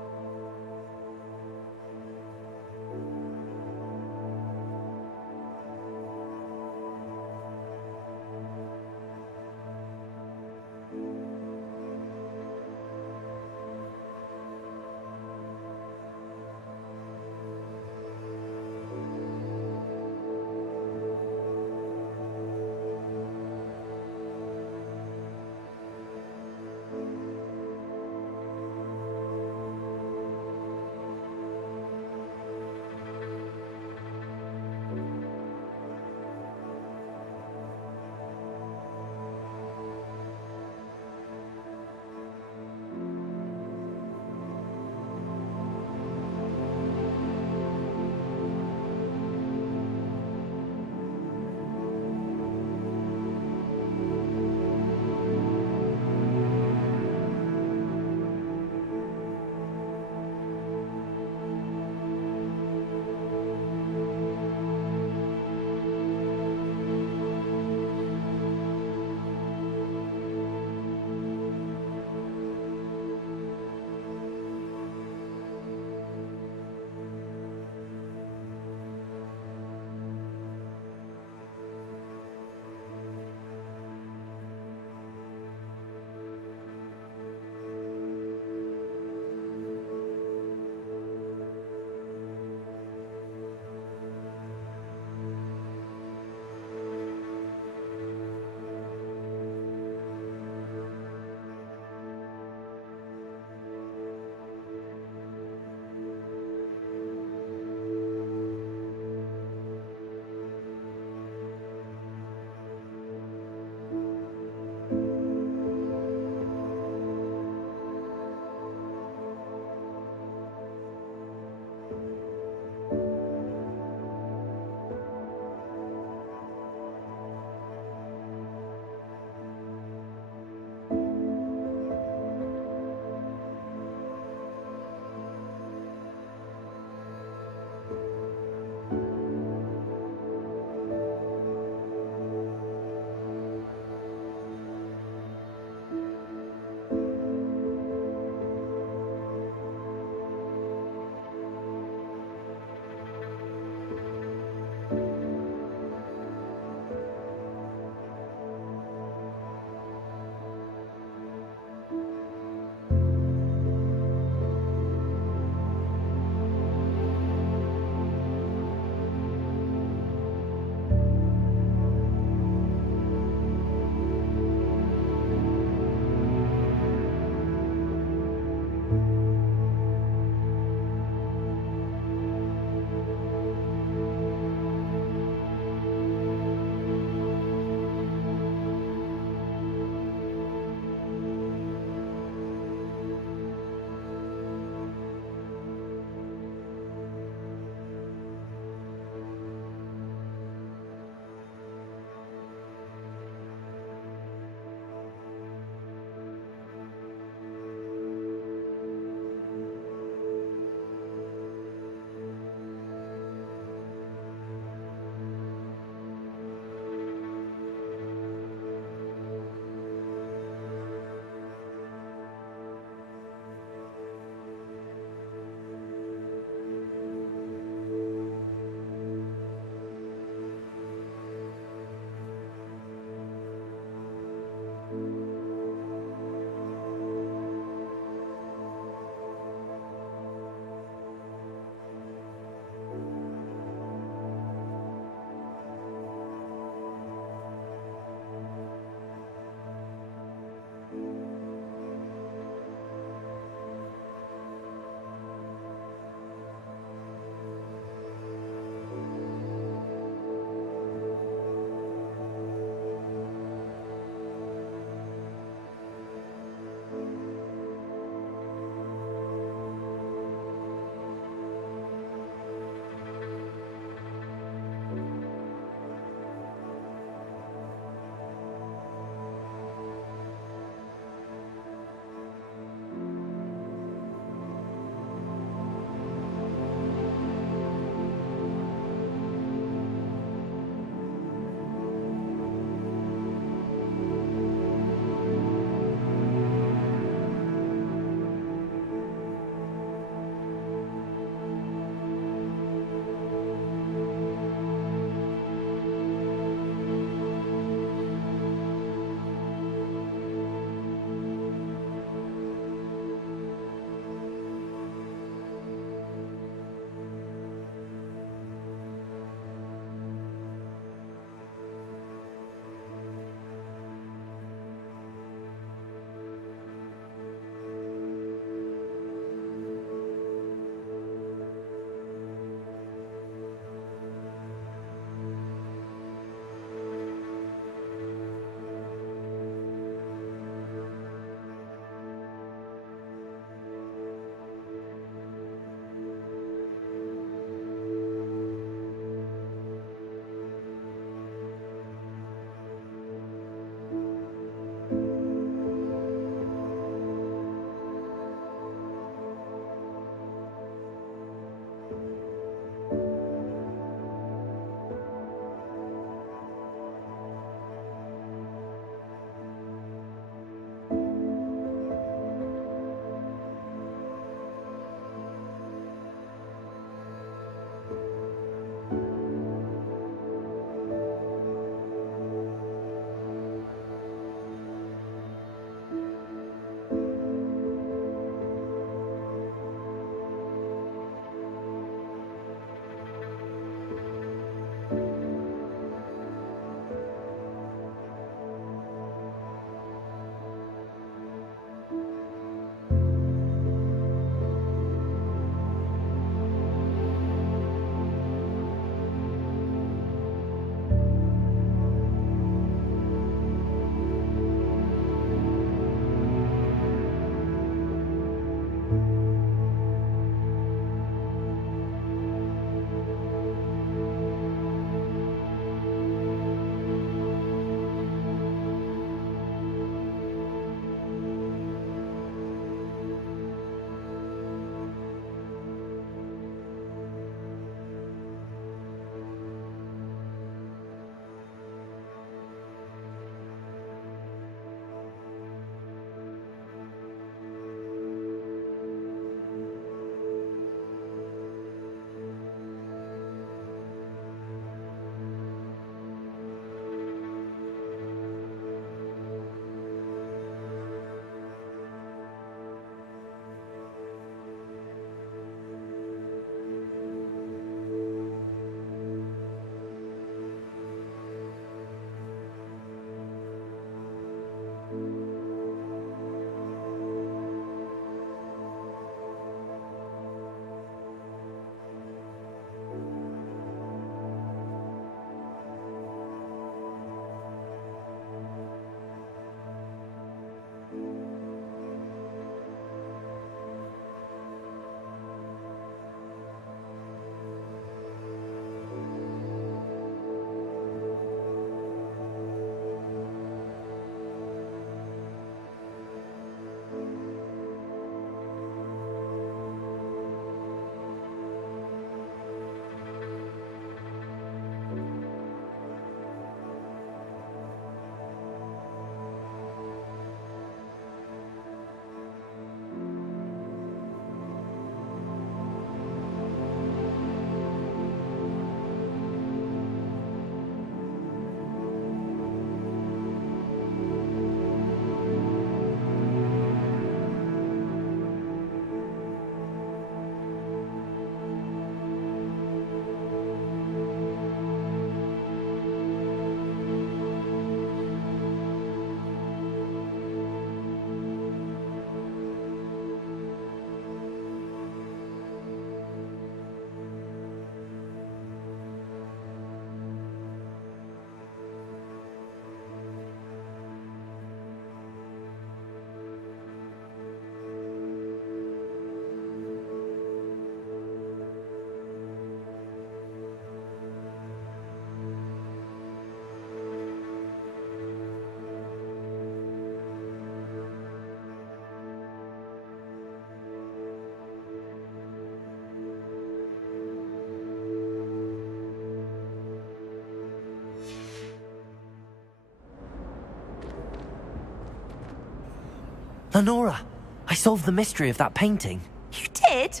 Lenora, I solved the mystery of that painting. You did?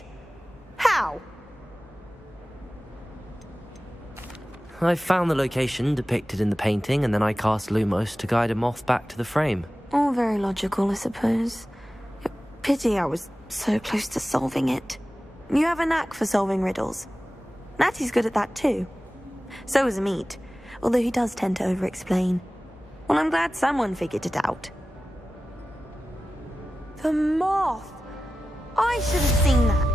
How? I found the location depicted in the painting, and then I cast Lumos to guide a moth back to the frame. All very logical, I suppose. Pity I was so close to solving it. You have a knack for solving riddles. Natty's good at that too. So is Amit, although he does tend to over-explain. Well, I'm glad someone figured it out. The moth! I should have seen that.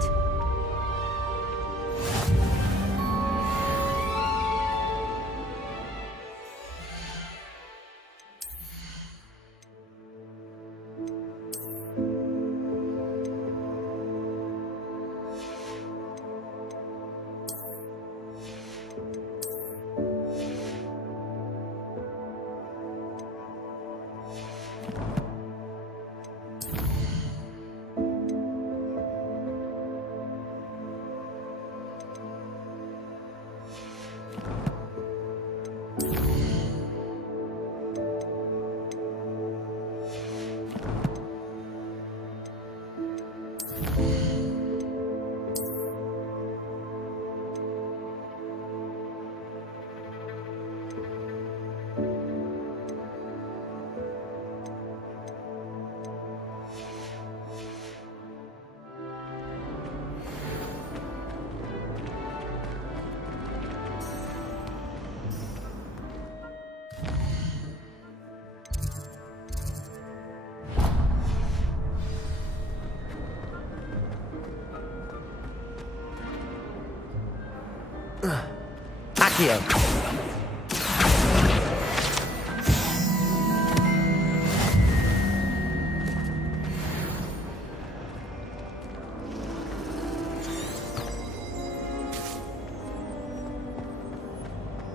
Accio.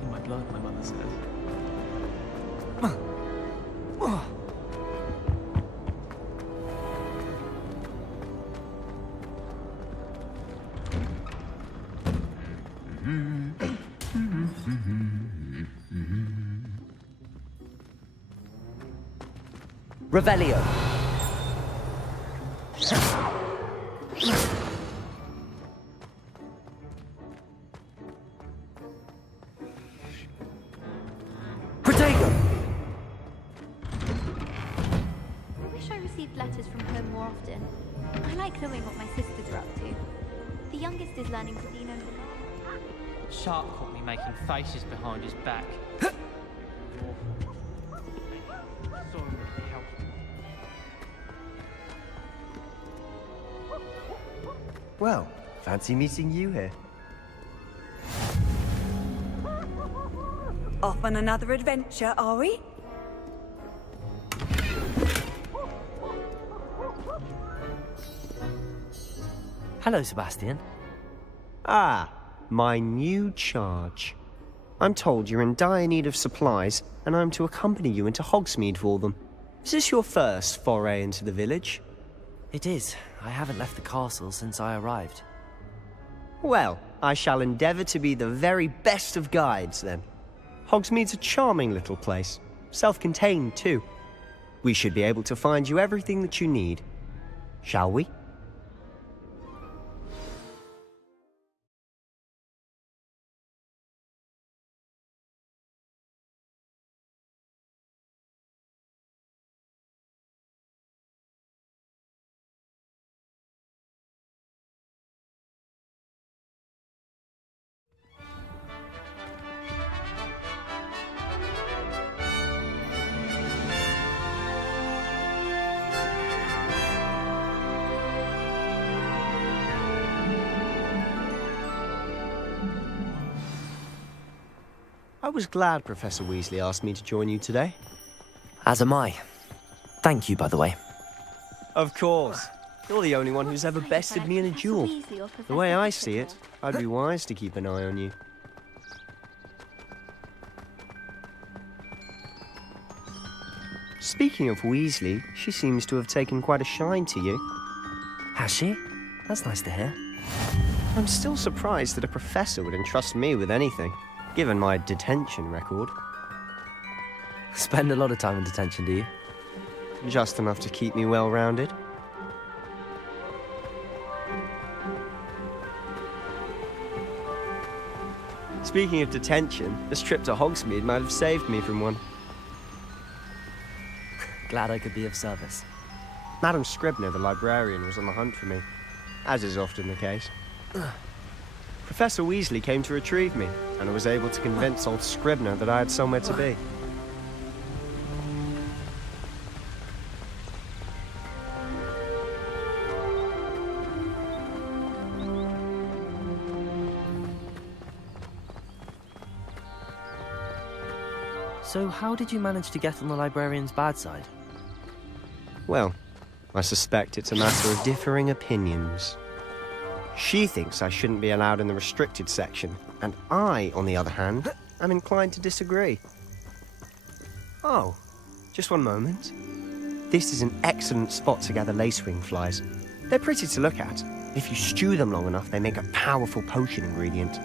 In my blood, my mother says. Revelio. Protego. I wish I received letters from home more often. I like knowing what my sisters are up to. The youngest is learning to lean over the garden. Sharp caught me making faces behind his back. Well, fancy meeting you here. Off on another adventure, are we? Hello, Sebastian. Ah, my new charge. I'm told you're in dire need of supplies, and I'm to accompany you into Hogsmeade for them. Is this your first foray into the village? It is. I haven't left the castle since I arrived. Well, I shall endeavour to be the very best of guides, then. Hogsmeade's a charming little place. Self-contained, too. We should be able to find you everything that you need. Shall we? I was glad Professor Weasley asked me to join you today. As am I. Thank you, by the way. Of course. You're the only one who's ever bested me in a duel. The way I see it, I'd be wise to keep an eye on you. Speaking of Weasley, she seems to have taken quite a shine to you. Has she? That's nice to hear. I'm still surprised that a professor would entrust me with anything, given my detention record. Spend a lot of time in detention, do you? just enough to keep me well-rounded. Speaking of detention, this trip to Hogsmeade might have saved me from one. Glad I could be of service. Madam Scribner, the librarian, was on the hunt for me, as is often the case. Professor Weasley came to retrieve me, and I was able to convince old Scribner that I had somewhere to be. So how did you manage to get on the librarian's bad side? Well, I suspect it's a matter of differing opinions. She thinks I shouldn't be allowed in the restricted section, and I, on the other hand, am inclined to disagree. Oh, just one moment. This is an excellent spot to gather lacewing flies. They're pretty to look at. If you stew them long enough, they make a powerful potion ingredient.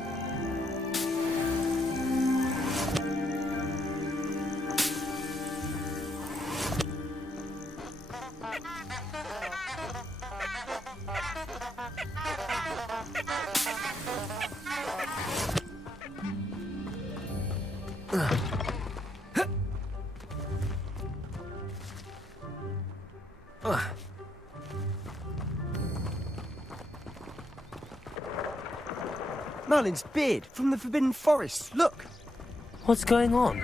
Merlin's beard from the Forbidden Forest. Look! What's going on?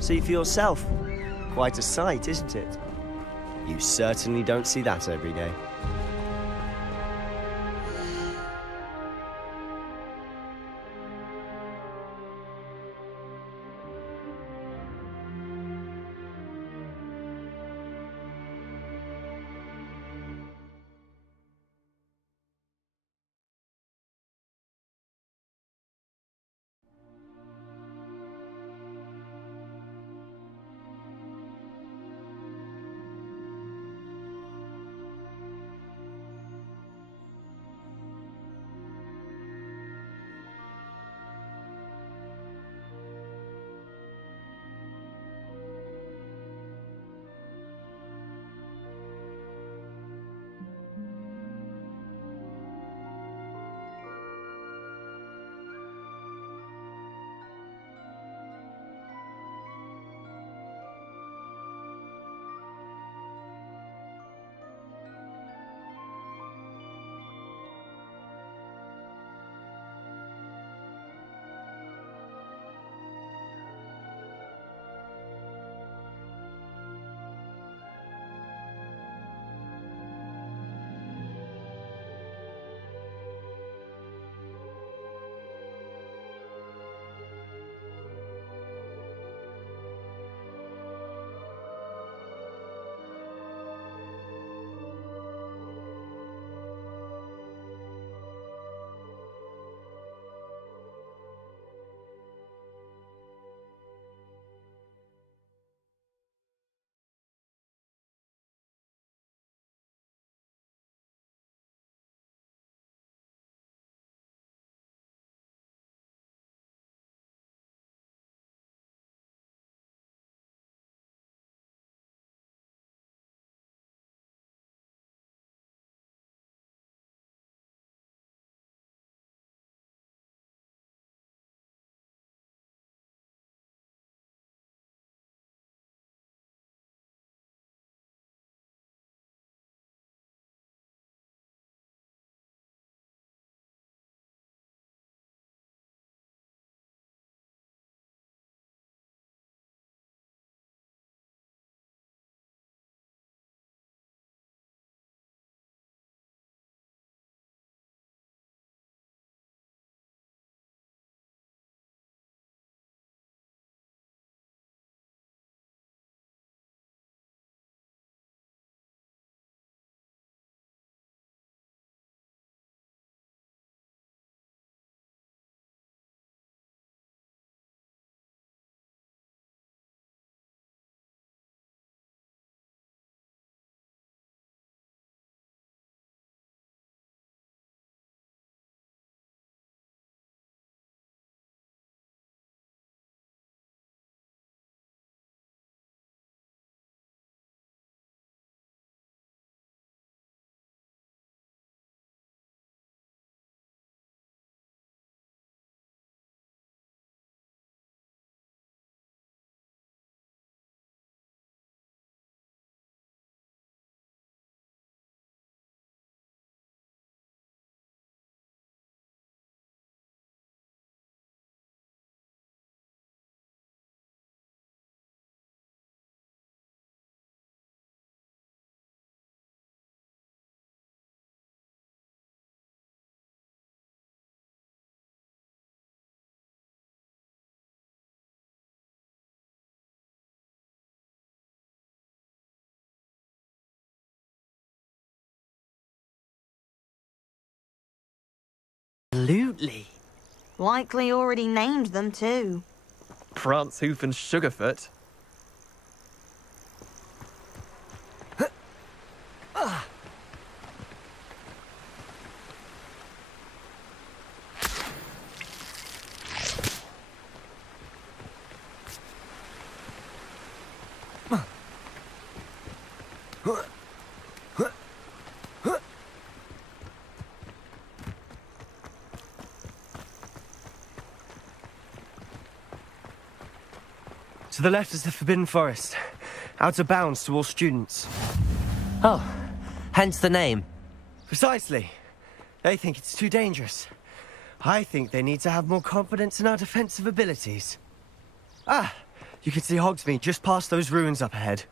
See for yourself. Quite a sight, isn't it? You certainly don't see that every day. Absolutely. Likely already named them too. Prance, Hoof, and Sugarfoot. To the left is the Forbidden Forest. Out of bounds to all students. Oh, hence the name. Precisely. They think it's too dangerous. I think they need to have more confidence in our defensive abilities. Ah, you can see Hogsmeade just past those ruins up ahead.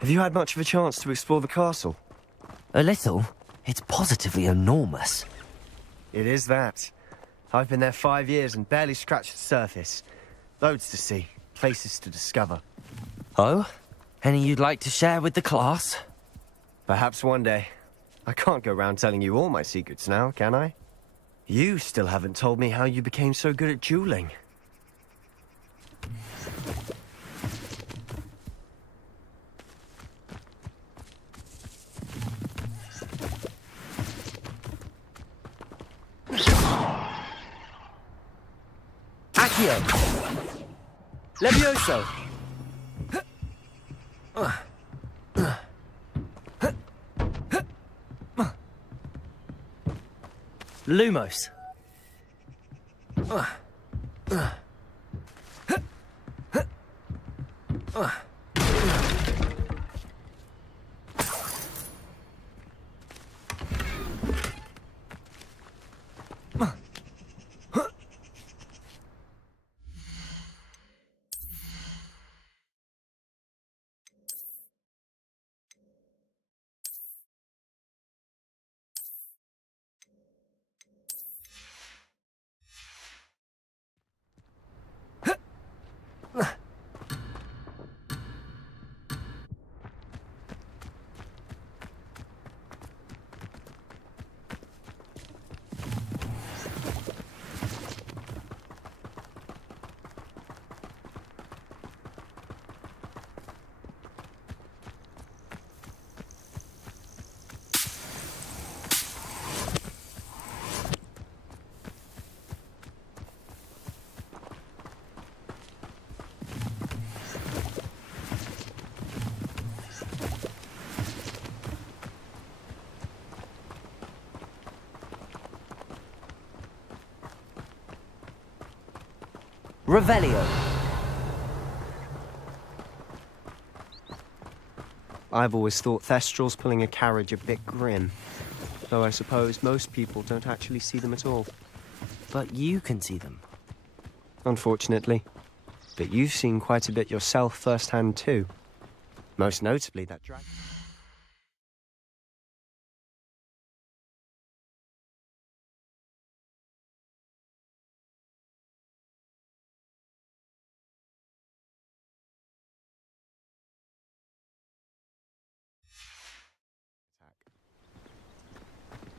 Have you had much of a chance to explore the castle? A little. It's positively enormous. It is that. I've been there 5 years and barely scratched the surface. Loads to see, places to discover. Oh? Any you'd like to share with the class? Perhaps one day. I can't go round telling you all my secrets now, can I? You still haven't told me how you became so good at dueling. Accio! Levioso! Lumos! Revelio. I've always thought Thestrals pulling a carriage a bit grim. Though I suppose most people don't actually see them at all. But you can see them. Unfortunately. But you've seen quite a bit yourself firsthand too. Most notably that dragon.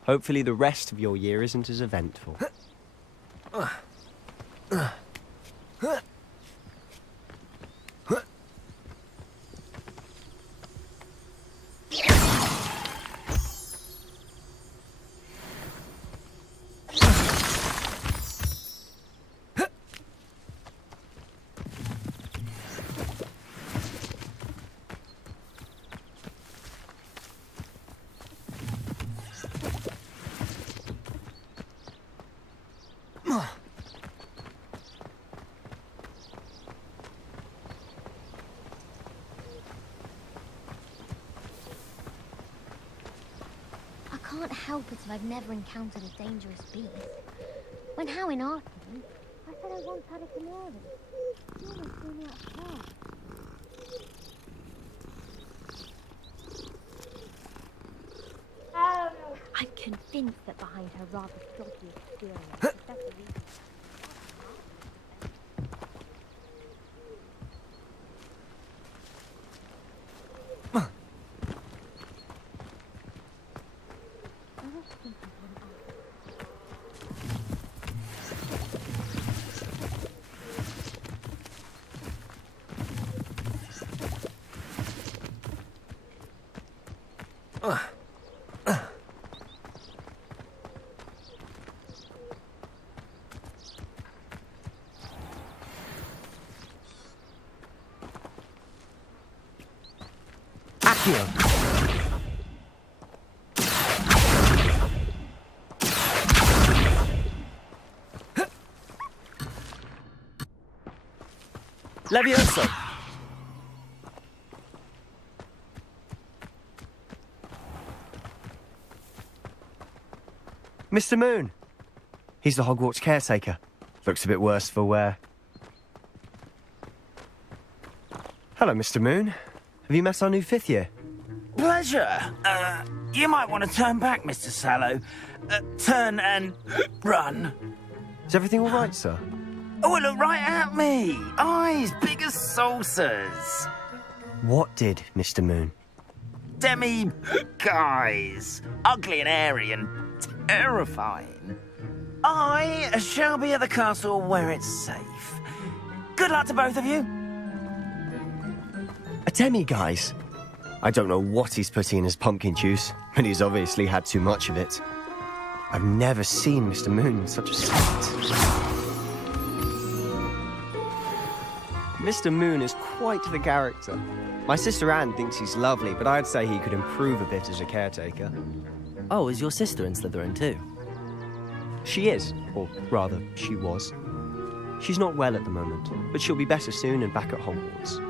Hopefully the rest of your year isn't as eventful. I can't help it if I've never encountered a dangerous beast. When Howie asked me, I said I once had a canary. He almost threw me out the car. I'm convinced that behind her rather dodgy exterior, that's the reason. Levioso! Mr. Moon! He's the Hogwarts caretaker. Looks a bit worse for wear. Hello, Mr. Moon. Have you met our new 5th year? Pleasure. You might want to turn back, Mr. Sallow. Turn and run. Is everything all right, sir? Oh, look right at me. Eyes big as saucers. What did, Mr. Moon? Guys. Ugly and airy and terrifying. I shall be at the castle where it's safe. Good luck to both of you. A demi-guise? I don't know what he's putting in his pumpkin juice, but he's obviously had too much of it. I've never seen Mr. Moon in such a state. Mr. Moon is quite the character. My sister Anne thinks he's lovely, but I'd say he could improve a bit as a caretaker. Oh, is your sister in Slytherin too? She is, or rather, she was. She's not well at the moment, but she'll be better soon and back at Hogwarts.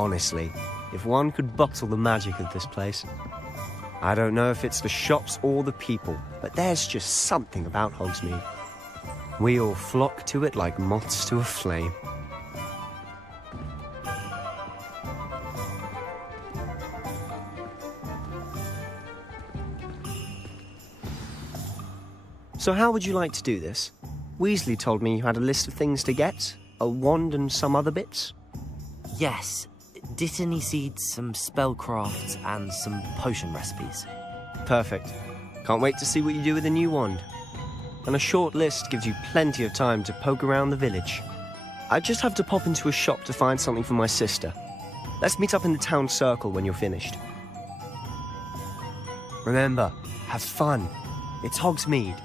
Honestly, if one could bottle the magic of this place. I don't know if it's the shops or the people, but there's just something about Hogsmeade. We all flock to it like moths to a flame. So how would you like to do this? Weasley told me you had a list of things to get, a wand and some other bits. Yes, Dittany seeds, some spellcrafts, and some potion recipes. Perfect. Can't wait to see what you do with the new wand. And a short list gives you plenty of time to poke around the village. I just have to pop into a shop to find something for my sister. Let's meet up in the town circle when you're finished. Remember, have fun. It's Hogsmeade.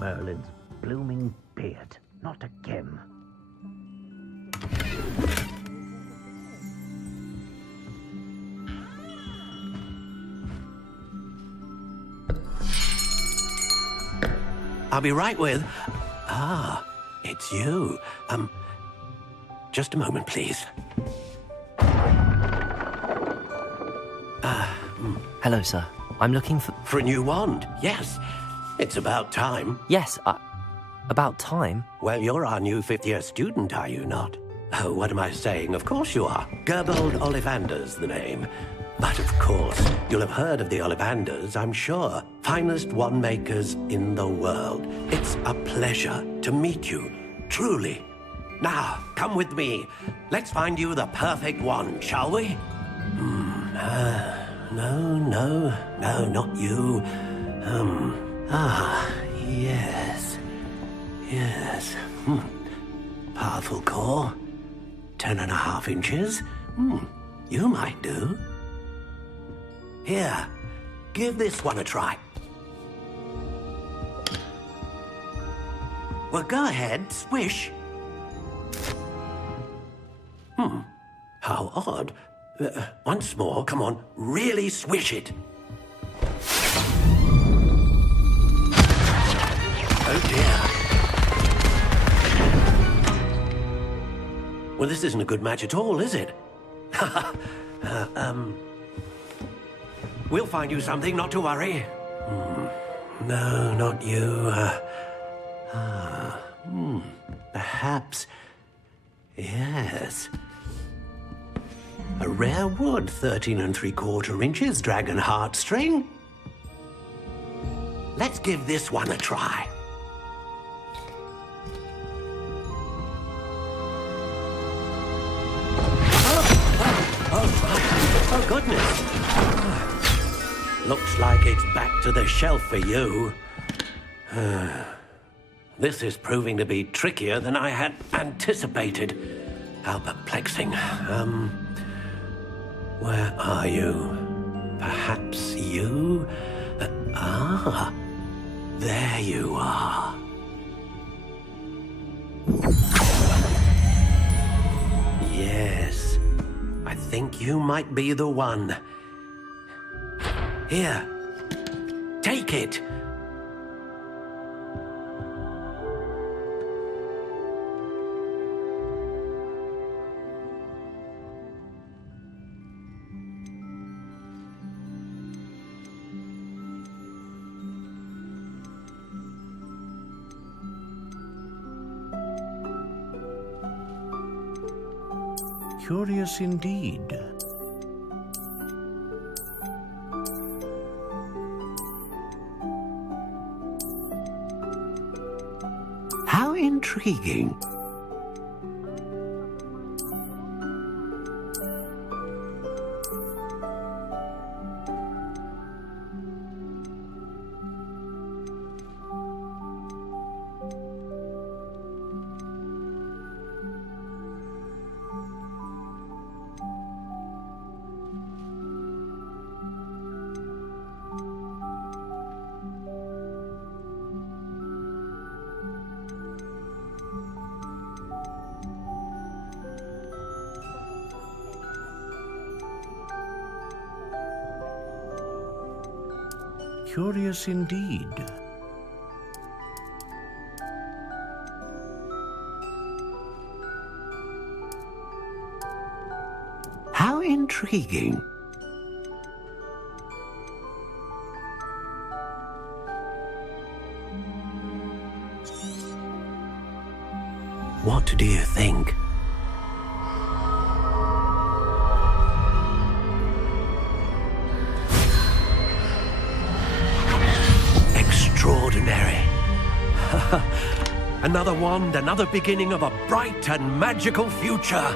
Merlin's blooming beard. Not again. I'll be right with... Ah, it's you. Just a moment, please. Hello, sir. I'm looking for... For a new wand, yes. It's about time. Yes, about time? Well, you're our new fifth-year student, are you not? Oh, what am I saying? Of course you are. Gerbold Ollivander's the name. But of course, you'll have heard of the Ollivanders, I'm sure. Finest wand makers in the world. It's a pleasure to meet you, truly. Now, come with me. Let's find you the perfect wand, shall we? No, not you. Yes. Powerful core. 10.5 inches. You might do. Here, give this one a try. Well, go ahead, swish. How odd. Once more, come on, really swish it. Oh dear. Well, this isn't a good match at all, is it? We'll find you something, not to worry. No, not you. Perhaps. Yes. A rare wood, 13 3/4 inches, dragon heartstring. Let's give this one a try. Oh, goodness. Looks like it's back to the shelf for you. This is proving to be trickier than I had anticipated. How perplexing. Where are you? Perhaps you? There you are. Yes, I think you might be the one. Here, take it. Curious indeed. How intriguing. Curious indeed. How intriguing. What do you think? Extraordinary. Another wand, another beginning of a bright and magical future.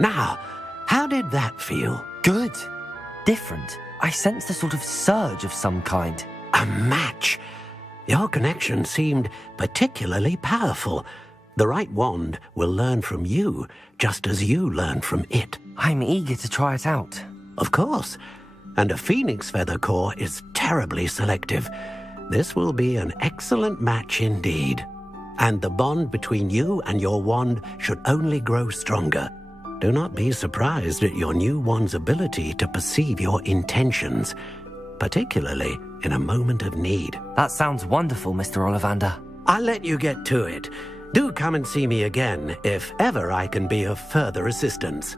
Now, how did that feel? Good. Different. I sensed a sort of surge of some kind. A match. Your connection seemed particularly powerful. The right wand will learn from you, just as you learn from it. I'm eager to try it out. Of course. And a phoenix feather core is terribly selective. This will be an excellent match indeed. And the bond between you and your wand should only grow stronger. Do not be surprised at your new wand's ability to perceive your intentions, particularly in a moment of need. That sounds wonderful, Mr. Ollivander. I'll let you get to it. Do come and see me again if ever I can be of further assistance.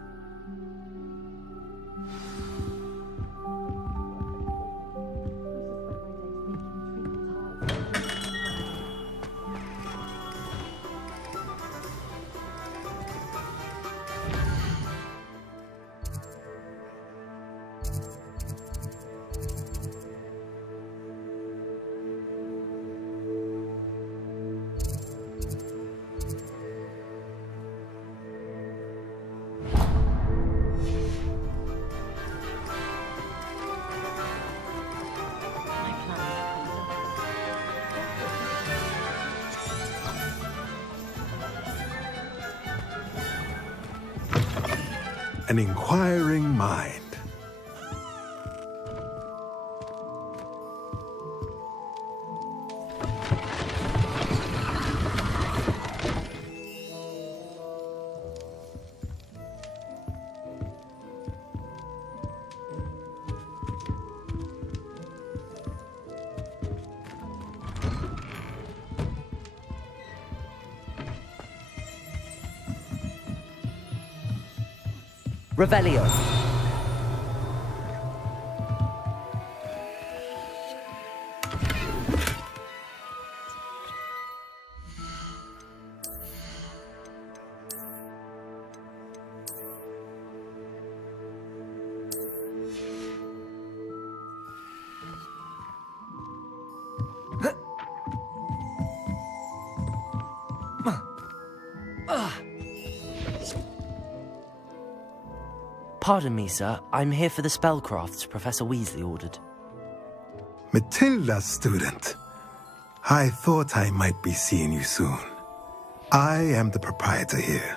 An inquiring mind. Revelio. Pardon me, sir. I'm here for the spellcrafts Professor Weasley ordered. Matilda, student. I thought I might be seeing you soon. I am the proprietor here,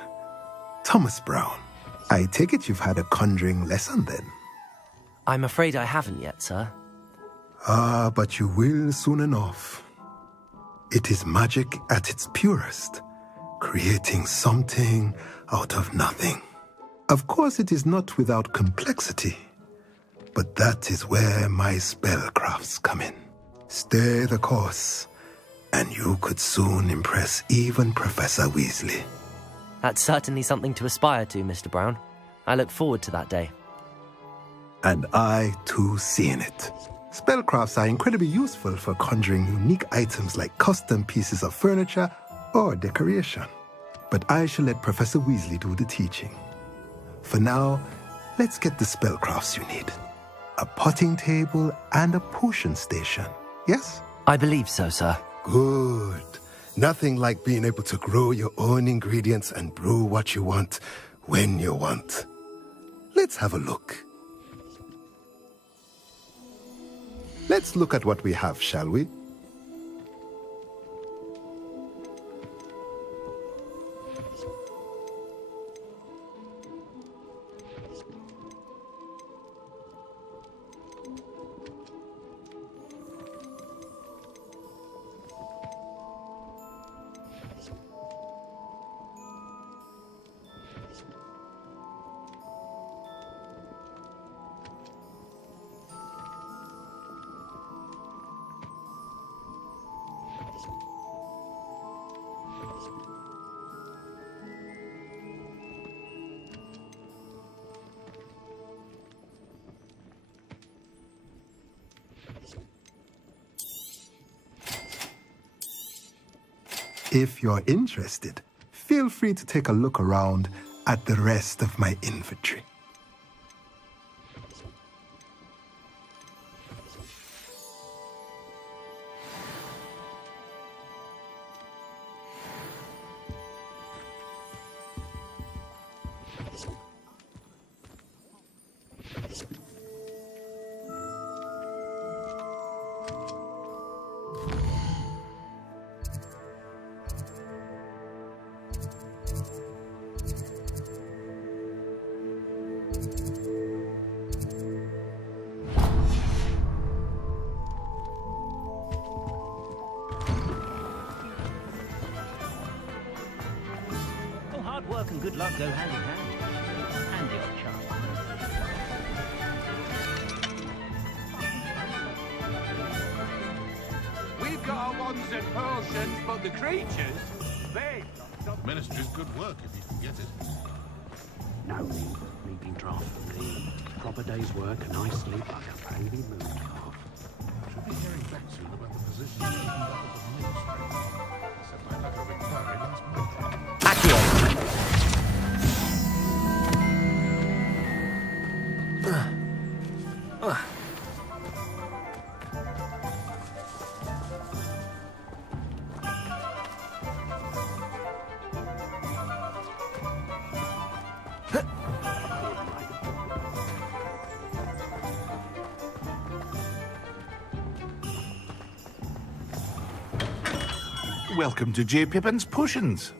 Thomas Brown. I take it you've had a conjuring lesson then? I'm afraid I haven't yet, sir. Ah, but you will soon enough. It is magic at its purest, creating something out of nothing. Of course, it is not without complexity, but that is where my spellcrafts come in. Stay the course, and you could soon impress even Professor Weasley. That's certainly something to aspire to, Mr. Brown. I look forward to that day. And I, too, seeing it. Spellcrafts are incredibly useful for conjuring unique items like custom pieces of furniture or decoration. But I shall let Professor Weasley do the teaching. For now, let's get the spellcrafts you need. A potting table and a potion station, yes? I believe so, sir. Good. Nothing like being able to grow your own ingredients and brew what you want when you want. Let's have a look. Let's look at what we have, shall we? If you're interested, feel free to take a look around at the rest of my inventory. Hard work and good luck go hand in hand. And the odd chance. We've got our wands and potions, but the creatures, they... Ministry's good work if you can get it. No need for sleeping draft for me. Proper day's work and I sleep like a baby moon calf. Should be hearing back soon about the position taken up at the ministry. Said my letter of inquiry last month. Welcome to J. Pippin's Potions.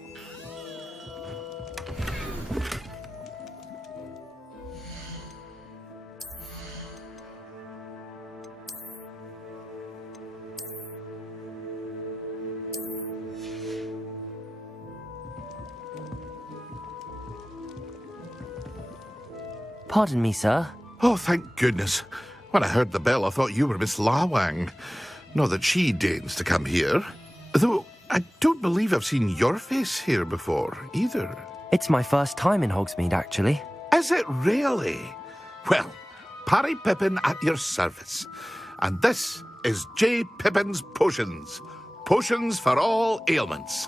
Pardon me, sir. Oh, thank goodness. When I heard the bell, I thought you were Miss Lawang. Not that she deigns to come here. Though, I don't believe I've seen your face here before, either. It's my first time in Hogsmeade, actually. Is it really? Well, Parry Pippin at your service. And this is J. Pippin's Potions. Potions for all ailments.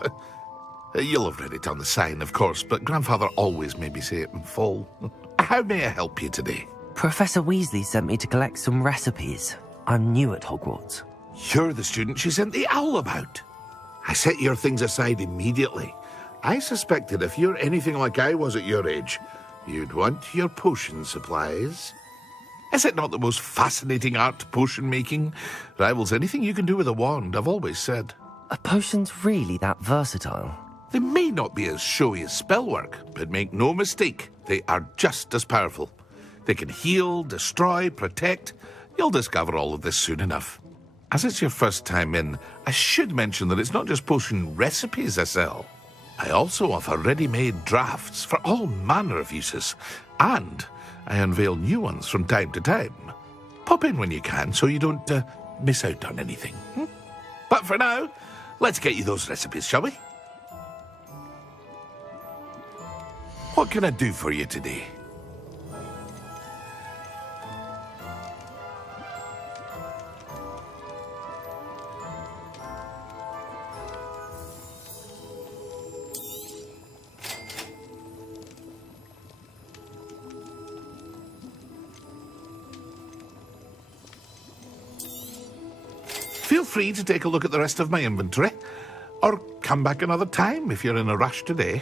You'll have read it on the sign, of course, but Grandfather always made me say it in full. How may I help you today? Professor Weasley sent me to collect some recipes. I'm new at Hogwarts. You're the student she sent the owl about. I set your things aside immediately. I suspected if you're anything like I was at your age, you'd want your potion supplies. Is it not the most fascinating art, potion making? Rivals anything you can do with a wand, I've always said. Are potions really that versatile? They may not be as showy as spellwork, but make no mistake, they are just as powerful. They can heal, destroy, protect. You'll discover all of this soon enough. As it's your first time in, I should mention that it's not just potion recipes I sell. I also offer ready-made drafts for all manner of uses, and I unveil new ones from time to time. Pop in when you can so you don't miss out on anything. But for now, let's get you those recipes, shall we? What can I do for you today? free to take a look at the rest of my inventory. Or come back another time if you're in a rush today.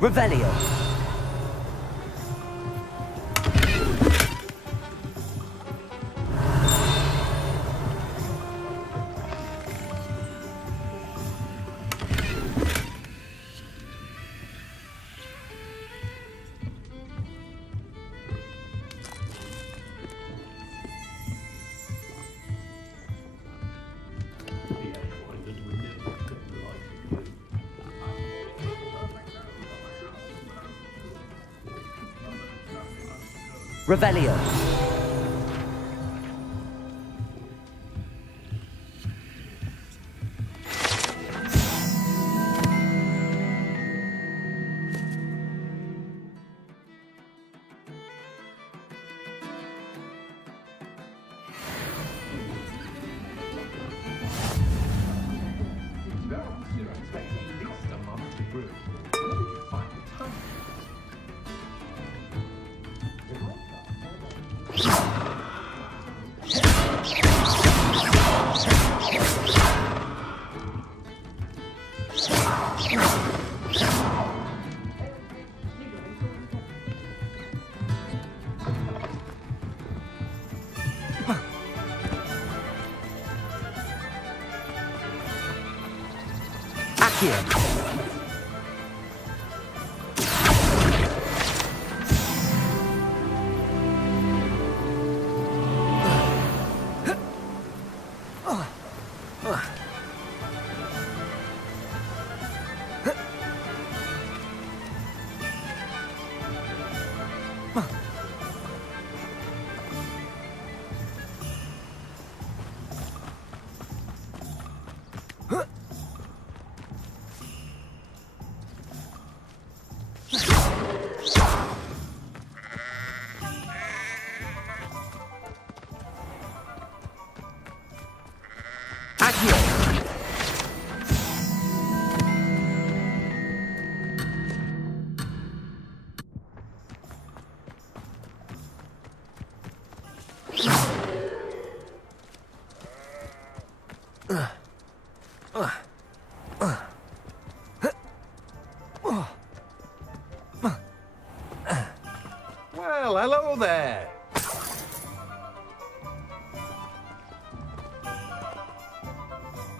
Revelio. Revelio. Well, hello there.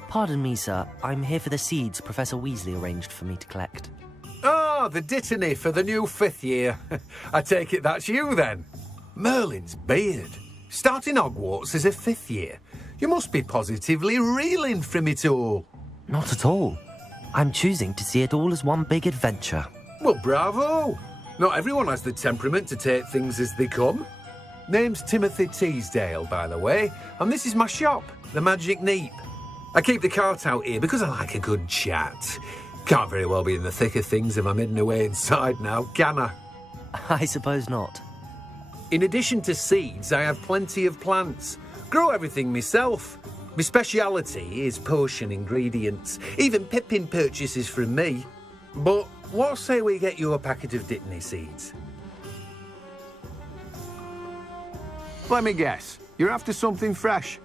Pardon me, sir. I'm here for the seeds Professor Weasley arranged for me to collect. Oh, the dittany for the new 5th year. I take it that's you, then. Merlin's beard. Starting Hogwarts as a 5th year. You must be positively reeling from it all. Not at all. I'm choosing to see it all as one big adventure. Well, bravo. Not everyone has the temperament to take things as they come. Name's Timothy Teasdale, by the way, and this is my shop, the Magic Neep. I keep the cart out here because I like a good chat. Can't very well be in the thick of things if I'm hidden away inside now, can I? I suppose not. In addition to seeds, I have plenty of plants. Grow everything myself. My speciality is potion ingredients. Even Pippin purchases from me. But what say we get you a packet of dittany seeds? Let me guess. You're after something fresh.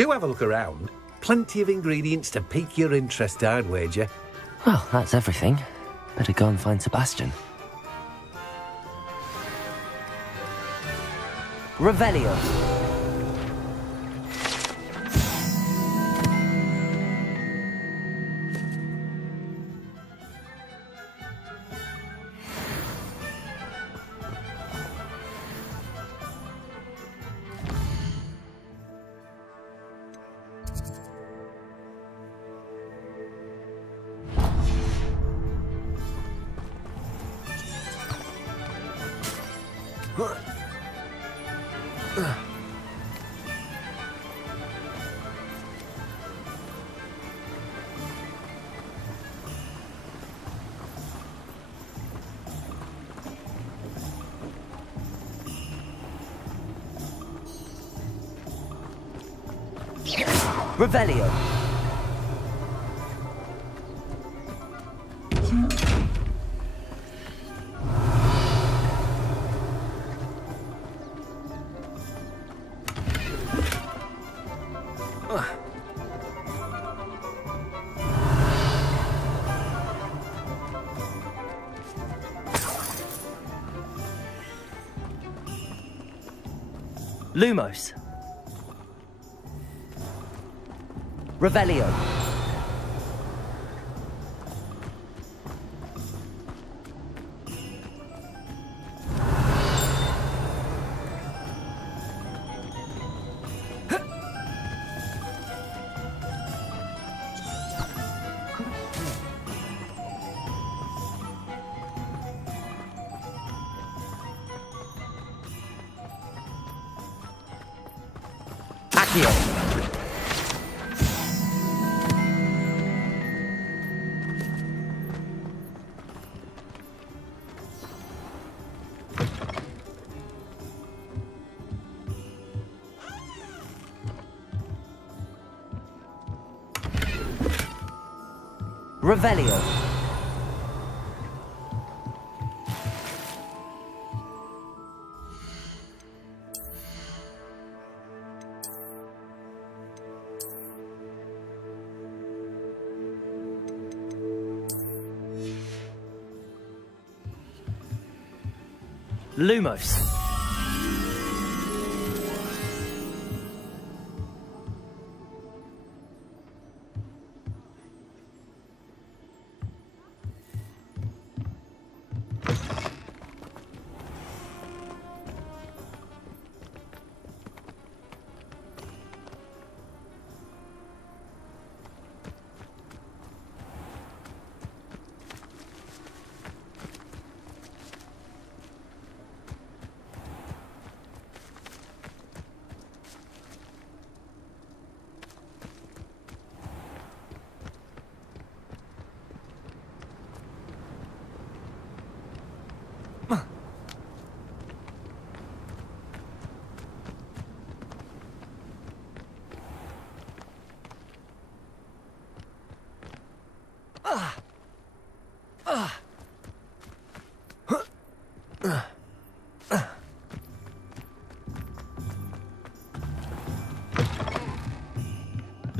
Do have a look around. Plenty of ingredients to pique your interest, I'd wager. Well, that's everything. Better go and find Sebastian. Revelio. Revelio. Lumos. Revelio. Accio. Revelio. Lumos.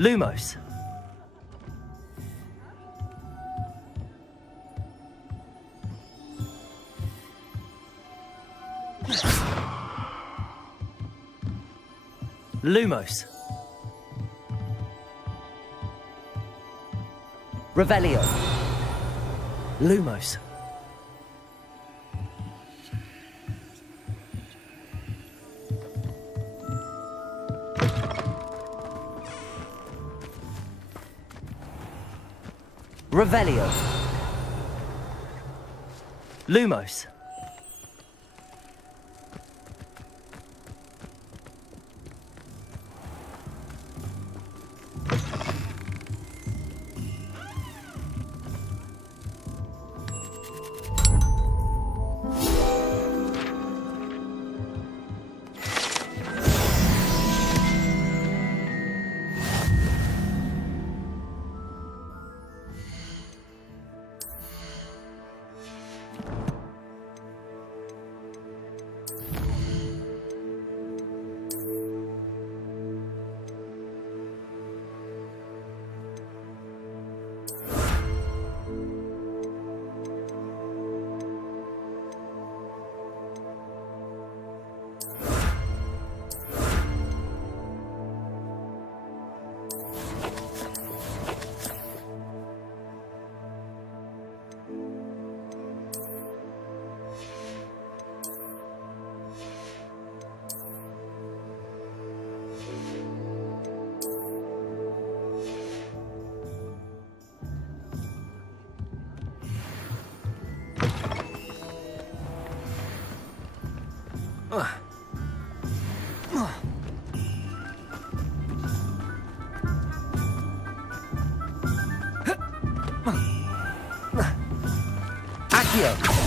Lumos. Lumos. Revelio. Lumos. Revelio. Lumos. Accio!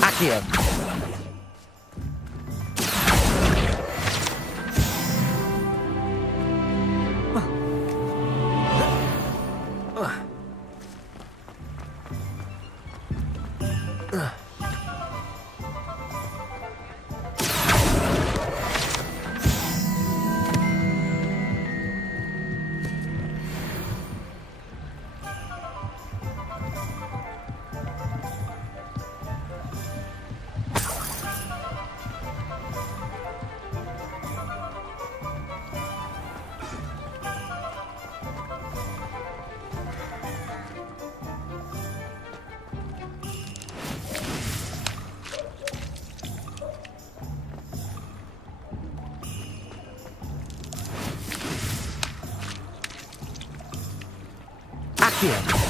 Accio! Accio!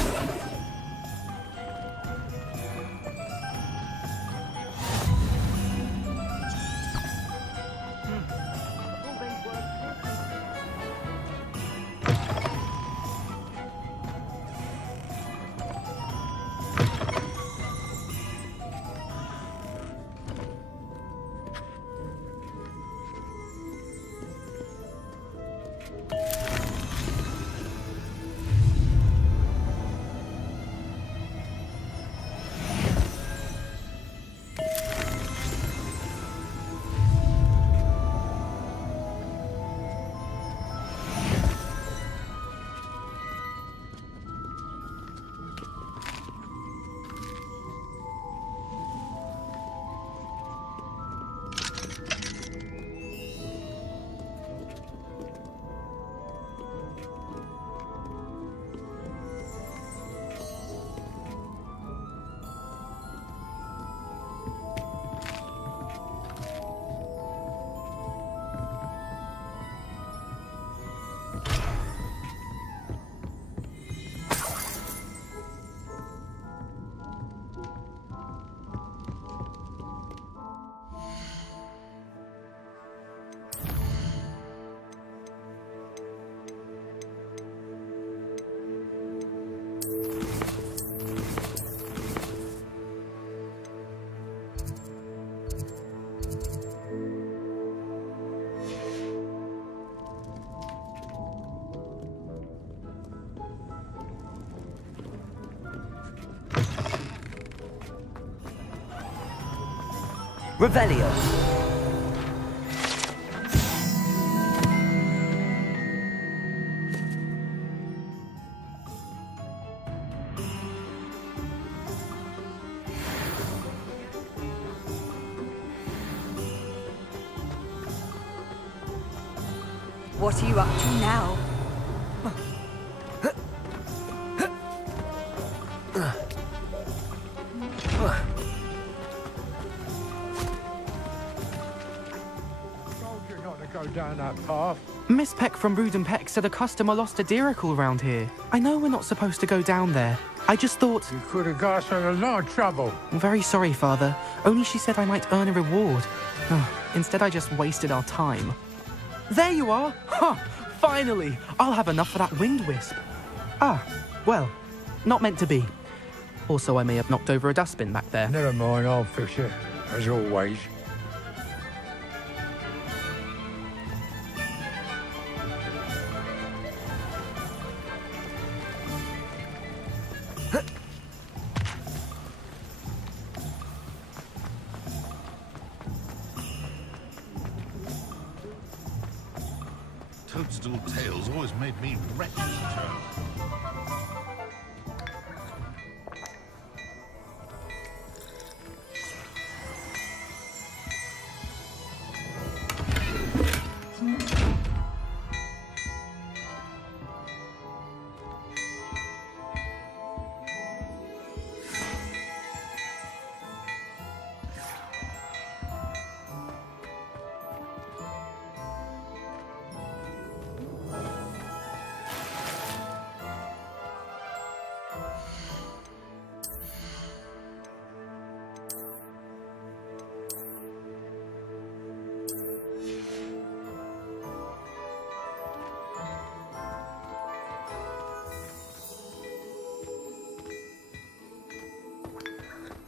Revelio. What are you up to now? Told you not to go down that path. Miss Peck from Brood and Peck said a customer lost a Diracle round here. I know we're not supposed to go down there. I just thought... You could have got us in a lot of trouble. I'm very sorry, Father. Only she said I might earn a reward. Instead, I just wasted our time. There you are! Huh! Finally! I'll have enough for that wind wisp. Ah, well, not meant to be. Also, I may have knocked over a dustbin back there. Never mind, I'll fix it, as always. Toadstool tales always made me wretched as a child.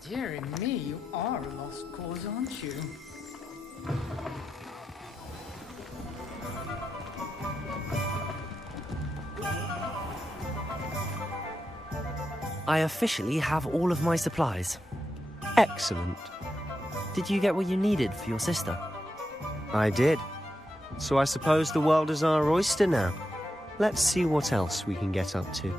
Dearie me, you are a lost cause, aren't you? I officially have all of my supplies. Excellent. Did you get what you needed for your sister? I did. So I suppose the world is our oyster now. Let's see what else we can get up to.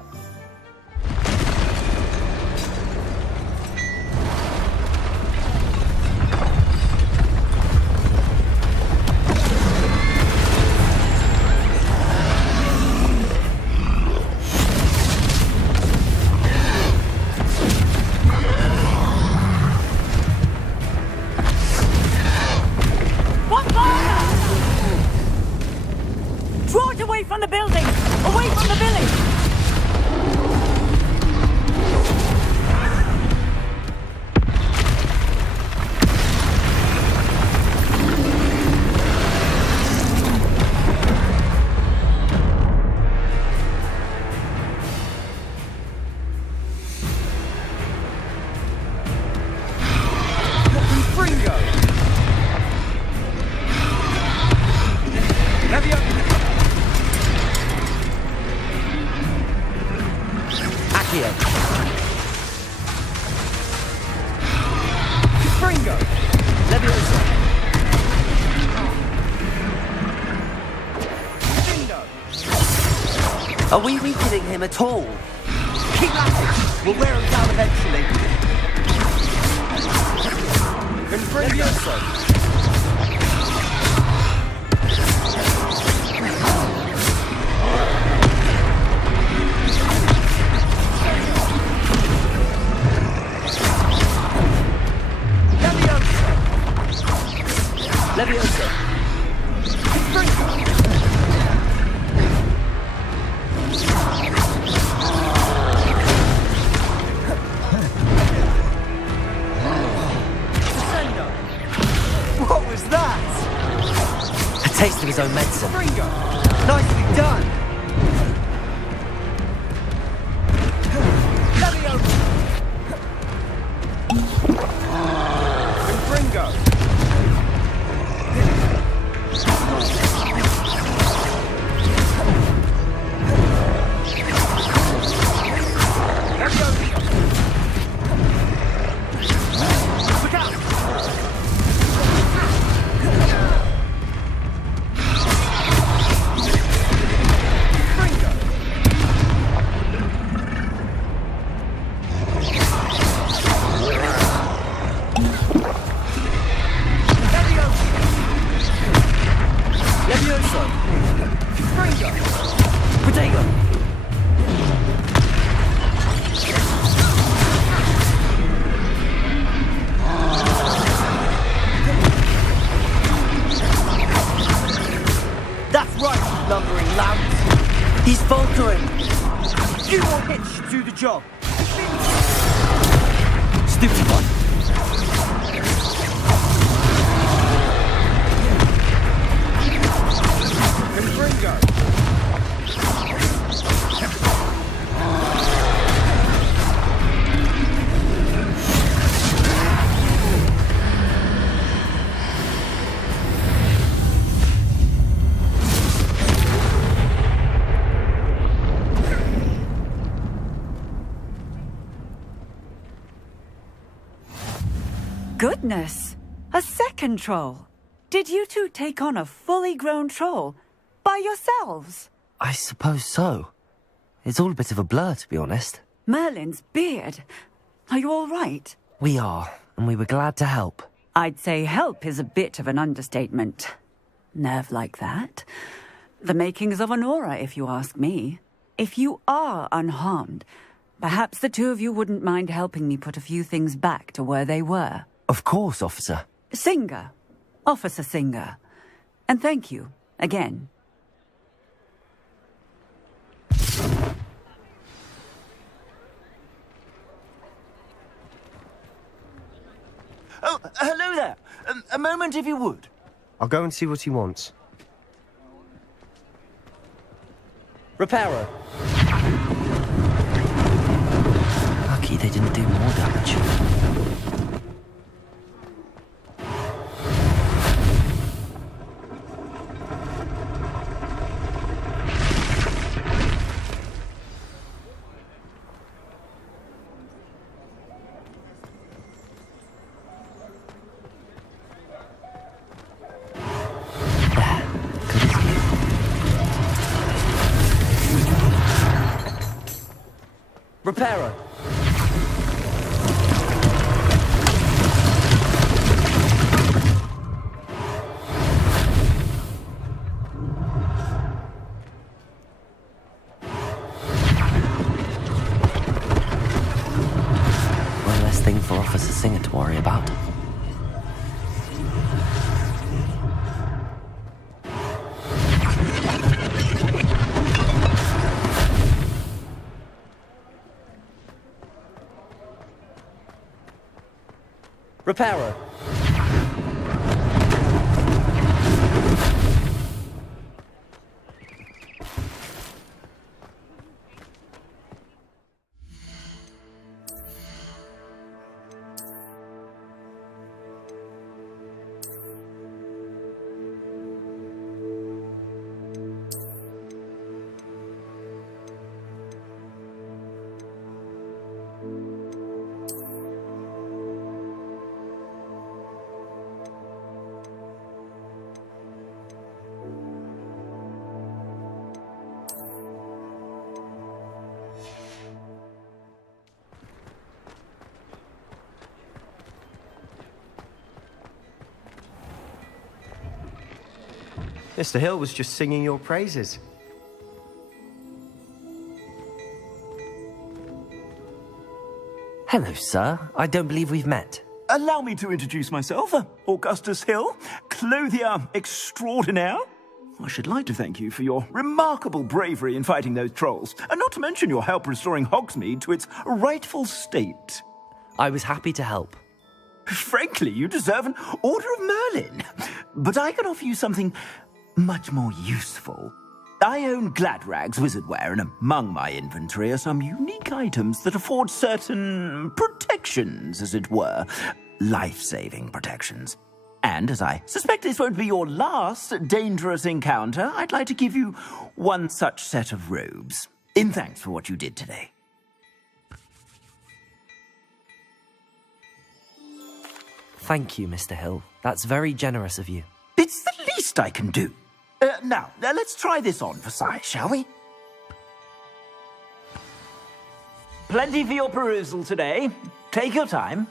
From the building! Away from the village! Are we weakening him at all? Keep at it! We'll wear him down eventually. Levioso! What was that? A taste of his own medicine. Ringo! Nicely done! Levioso! Ringo! slumbering lamps. He's faltering. Few more hits should do the job. Stupid one. Confringo. Goodness! A second troll! Did you two take on a fully grown troll? By yourselves? I suppose so. It's all a bit of a blur, to be honest. Merlin's beard. Are you all right? We are, and we were glad to help. I'd say help is a bit of an understatement. Nerve like that. The makings of an aura, if you ask me. If you are unharmed, perhaps the two of you wouldn't mind helping me put a few things back to where they were. Of course, officer. Singer. Officer Singer. And thank you, again. Oh, hello there. A moment if you would. I'll go and see what he wants. Reparo. Lucky they didn't do more damage. Reparo. One less thing for Officer Singer to worry about. Reparo. Mr. Hill was just singing your praises. Hello, sir. I don't believe we've met. Allow me to introduce myself, Augustus Hill, clothier extraordinaire. I should like to thank you for your remarkable bravery in fighting those trolls, and not to mention your help restoring Hogsmeade to its rightful state. I was happy to help. Frankly, you deserve an Order of Merlin. But I can offer you something much more useful. I own Gladrag's wizardware, and among my inventory are some unique items that afford certain protections, as it were. Life-saving protections. And as I suspect this won't be your last dangerous encounter, I'd like to give you one such set of robes, in thanks for what you did today. Thank you, Mr. Hill. That's very generous of you. It's the least I can do. Now, let's try this on for size, shall we? Plenty for your perusal today. Take your time.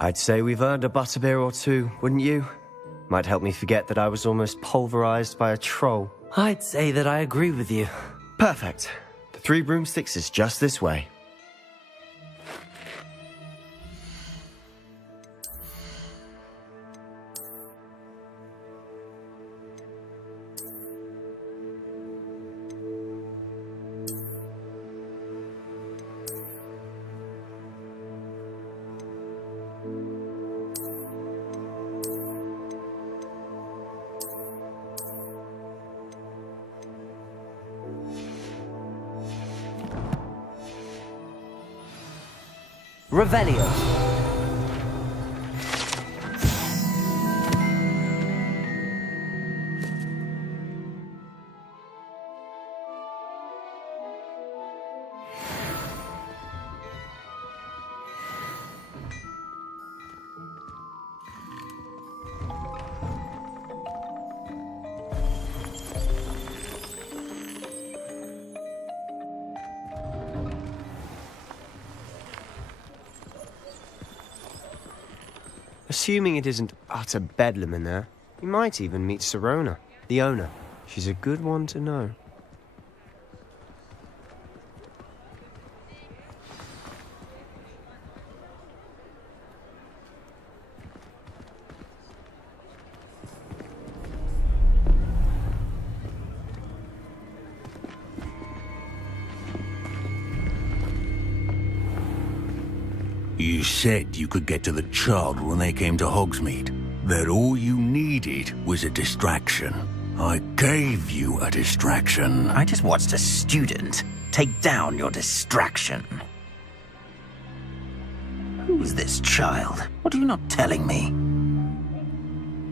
I'd say we've earned a butterbeer or two, wouldn't you? Might help me forget that I was almost pulverized by a troll. I'd say that I agree with you. Perfect. The Three Broomsticks is just this way. Revelio. Assuming it isn't utter bedlam in there, you might even meet Sirona, the owner. She's a good one to know. You said you could get to the child when they came to Hogsmeade. That all you needed was a distraction. I gave you a distraction. I just watched a student take down your distraction. Who's this child? What are you not telling me?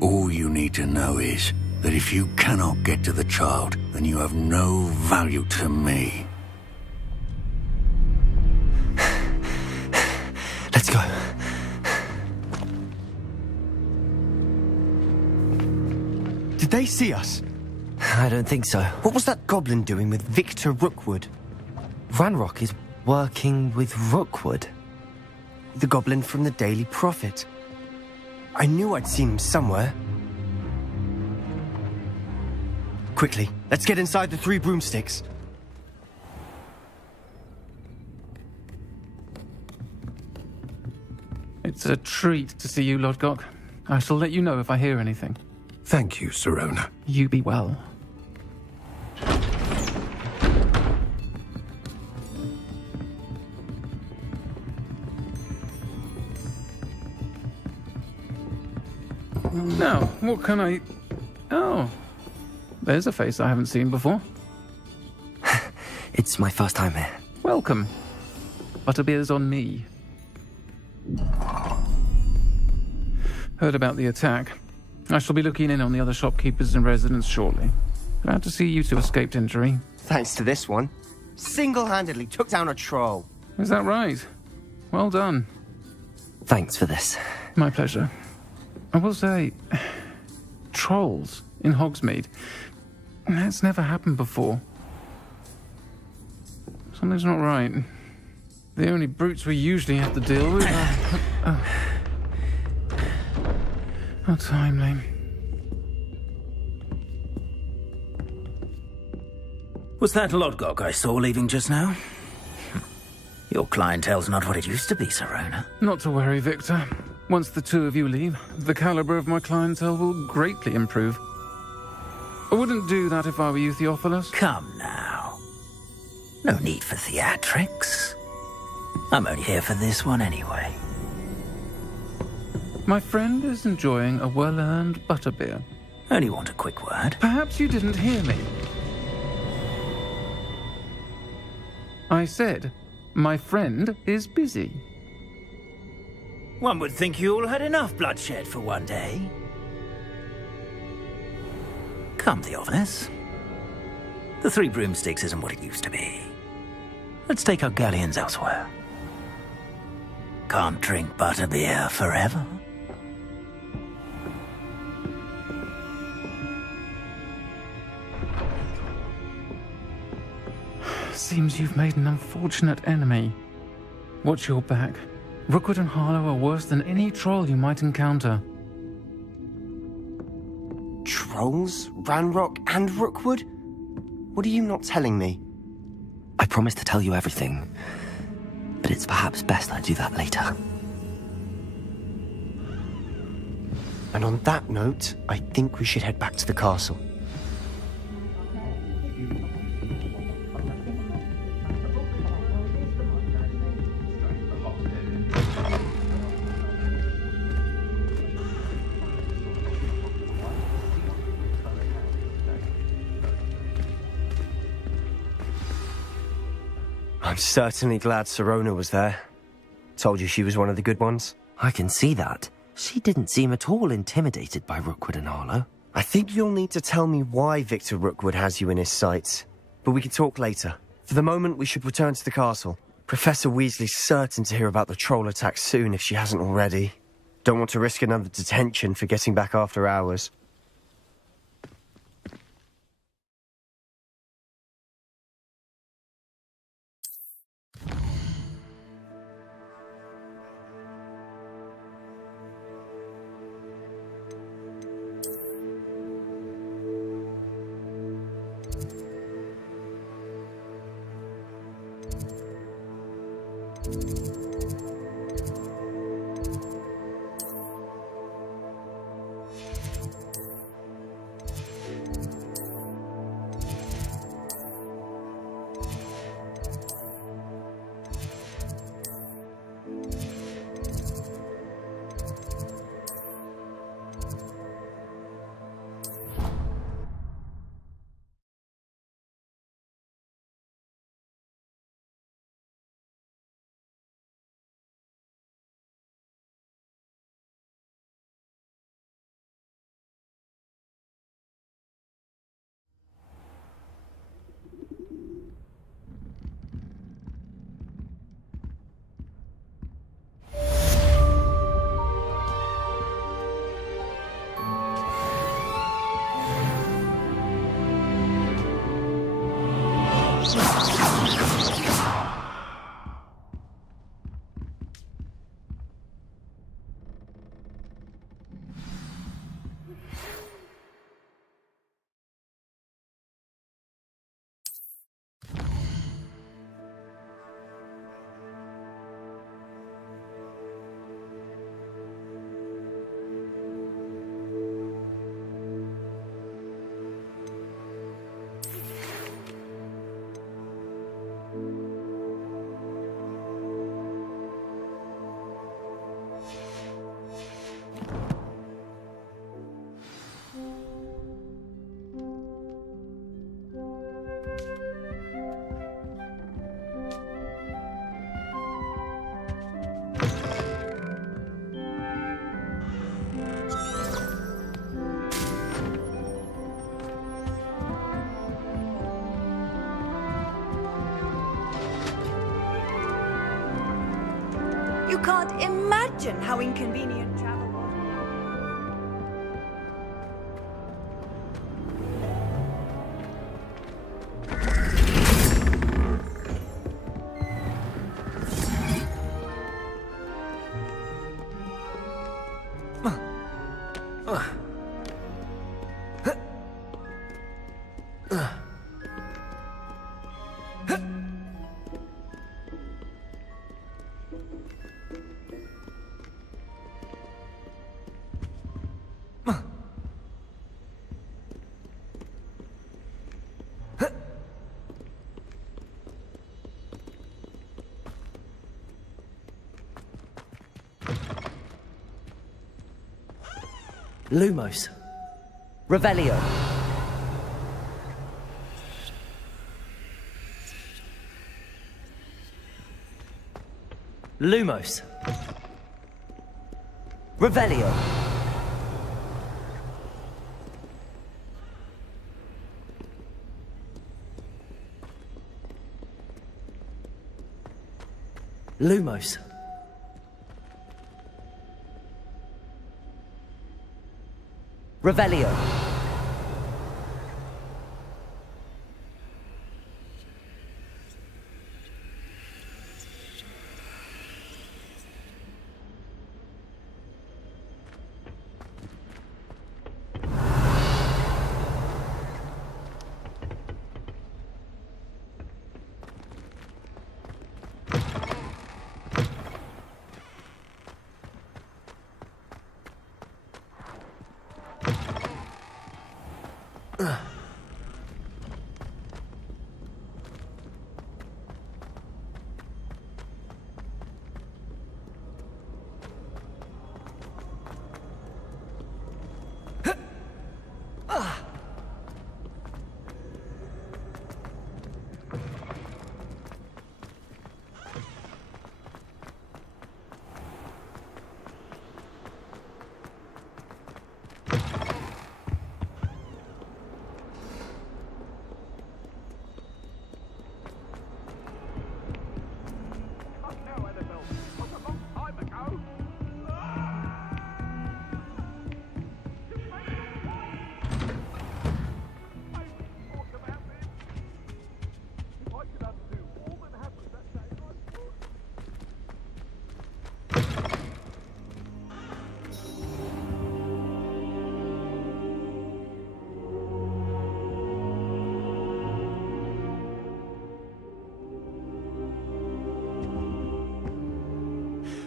All you need to know is that if you cannot get to the child, then you have no value to me. Let's go. Did they see us? I don't think so. What was that goblin doing with Victor Rookwood? Ranrock is working with Rookwood. The goblin from the Daily Prophet. I knew I'd seen him somewhere. Quickly, let's get inside the Three Broomsticks. It's a treat to see you, Lodgok. I shall let you know if I hear anything. Thank you, Sirona. You be well. Now, what can I... Oh, there's a face I haven't seen before. It's my first time here. Welcome. Butterbeer's on me. Heard about the attack. I shall be looking in on the other shopkeepers and residents shortly. Glad to see you two escaped injury. Thanks to this one. Single-handedly took down a troll. Is that right? Well done. Thanks for this. My pleasure. I will say, trolls in Hogsmeade. That's never happened before. Something's not right. The only brutes we usually have to deal with are... How timely. Was that Lodgok I saw leaving just now? Your clientele's not what it used to be, Sirona. Not to worry, Victor. Once the two of you leave, the caliber of my clientele will greatly improve. I wouldn't do that if I were you, Theophilus. Come now. No need for theatrics. I'm only here for this one anyway. My friend is enjoying a well-earned butterbeer. Only want a quick word. Perhaps you didn't hear me. I said, my friend is busy. One would think you all had enough bloodshed for one day. Come, Theophilus. The Three Broomsticks isn't what it used to be. Let's take our galleons elsewhere. Can't drink butterbeer forever. Seems you've made an unfortunate enemy. Watch your back. Rookwood and Harlow are worse than any troll you might encounter. Trolls? Ranrock and Rookwood? What are you not telling me? I promised to tell you everything, but it's perhaps best I do that later. And on that note, I think we should head back to the castle. I'm certainly glad Sirona was there. Told you she was one of the good ones. I can see that. She didn't seem at all intimidated by Rookwood and Harlow. I think you'll need to tell me why Victor Rookwood has you in his sights. But we can talk later. For the moment, we should return to the castle. Professor Weasley's certain to hear about the troll attack soon if she hasn't already. Don't want to risk another detention for getting back after hours. You can't imagine how inconvenient travel was. Lumos. Revelio. Lumos. Revelio. Lumos. Revelio.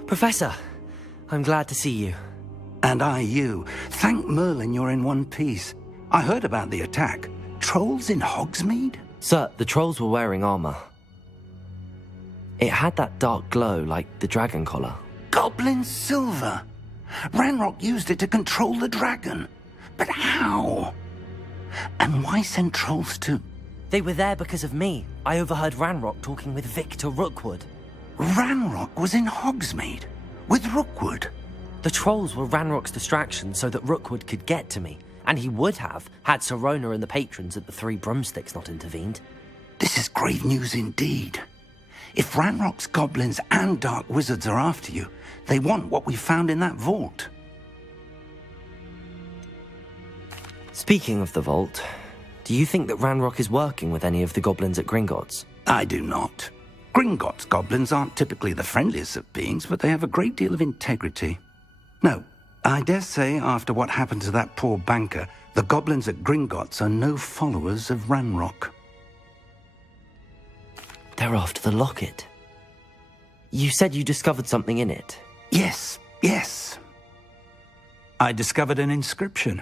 Professor, I'm glad to see you. And I you. Thank Merlin you're in one piece. I heard about the attack. Trolls in Hogsmeade? Sir, the trolls were wearing armor. It had that dark glow like the dragon collar. Goblin silver! Ranrock used it to control the dragon. But how? And why send trolls to... They were there because of me. I overheard Ranrock talking with Victor Rookwood. Ranrock was in Hogsmeade? With Rookwood? The trolls were Ranrock's distraction so that Rookwood could get to me. And he would have, had Sirona and the patrons at the Three Broomsticks not intervened. This is grave news indeed. If Ranrock's goblins and dark wizards are after you, they want what we found in that vault. Speaking of the vault, do you think that Ranrock is working with any of the goblins at Gringotts? I do not. Gringotts goblins aren't typically the friendliest of beings, but they have a great deal of integrity. No, I dare say after what happened to that poor banker, the goblins at Gringotts are no followers of Ranrock. They're after the locket. You said you discovered something in it. Yes. I discovered an inscription.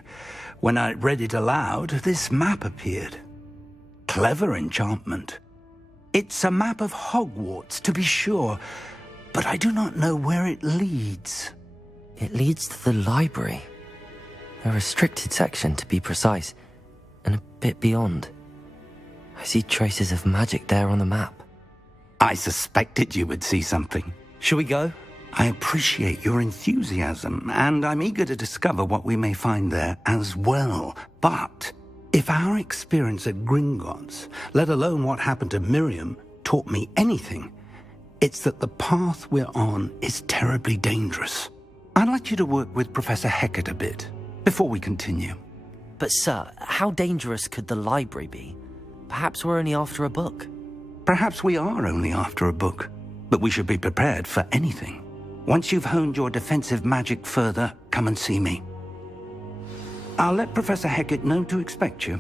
When I read it aloud, this map appeared. Clever enchantment. It's a map of Hogwarts, to be sure, but I do not know where it leads. It leads to the library. A restricted section, to be precise, and a bit beyond. I see traces of magic there on the map. I suspected you would see something. Shall we go? I appreciate your enthusiasm, and I'm eager to discover what we may find there as well. But if our experience at Gringotts, let alone what happened to Miriam, taught me anything, it's that the path we're on is terribly dangerous. I'd like you to work with Professor Hecat a bit before we continue. But sir, how dangerous could the library be? Perhaps we're only after a book. Perhaps we are only after a book, but we should be prepared for anything. Once you've honed your defensive magic further, come and see me. I'll let Professor Hecat know to expect you.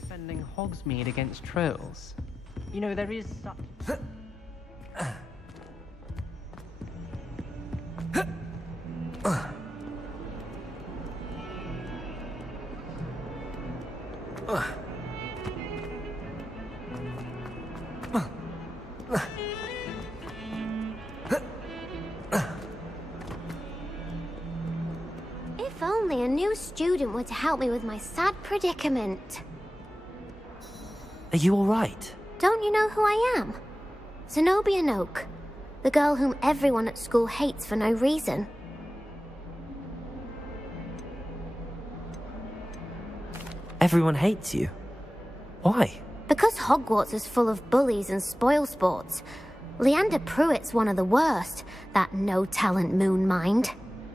Defending Hogsmeade against trolls. You know, there is such... If only a new student were to help me with my sad predicament. Are you all right? Don't you know who I am? Zenobia Noak, the girl whom everyone at school hates for no reason. Everyone hates you. Why? Because Hogwarts is full of bullies and spoilsports. Leander Pruitt's one of the worst, that no-talent moon mind.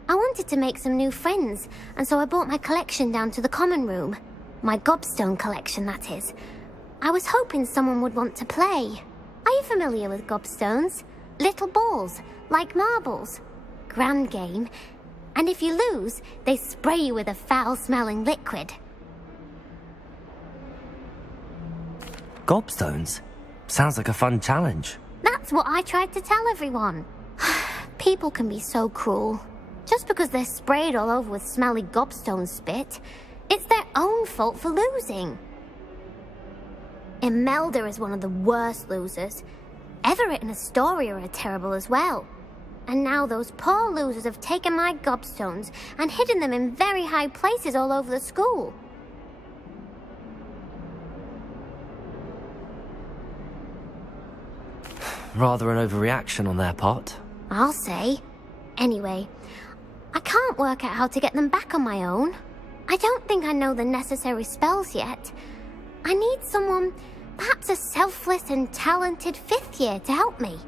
I wanted to make some new friends, and so I brought my collection down to the common room. My gobstone collection, that is. I was hoping someone would want to play. Are you familiar with gobstones? Little balls, like marbles. Grand game. And if you lose, they spray you with a foul-smelling liquid. Gobstones? Sounds like a fun challenge. That's what I tried to tell everyone. People can be so cruel. Just because they're sprayed all over with smelly gobstone spit, it's their own fault for losing. Imelda is one of the worst losers. Everett and Astoria are terrible as well. And now those poor losers have taken my gobstones and hidden them in very high places all over the school. Rather an overreaction on their part. I'll say. Anyway, I can't work out how to get them back on my own. I don't think I know the necessary spells yet. I need someone, perhaps a selfless and talented 5th year to help me.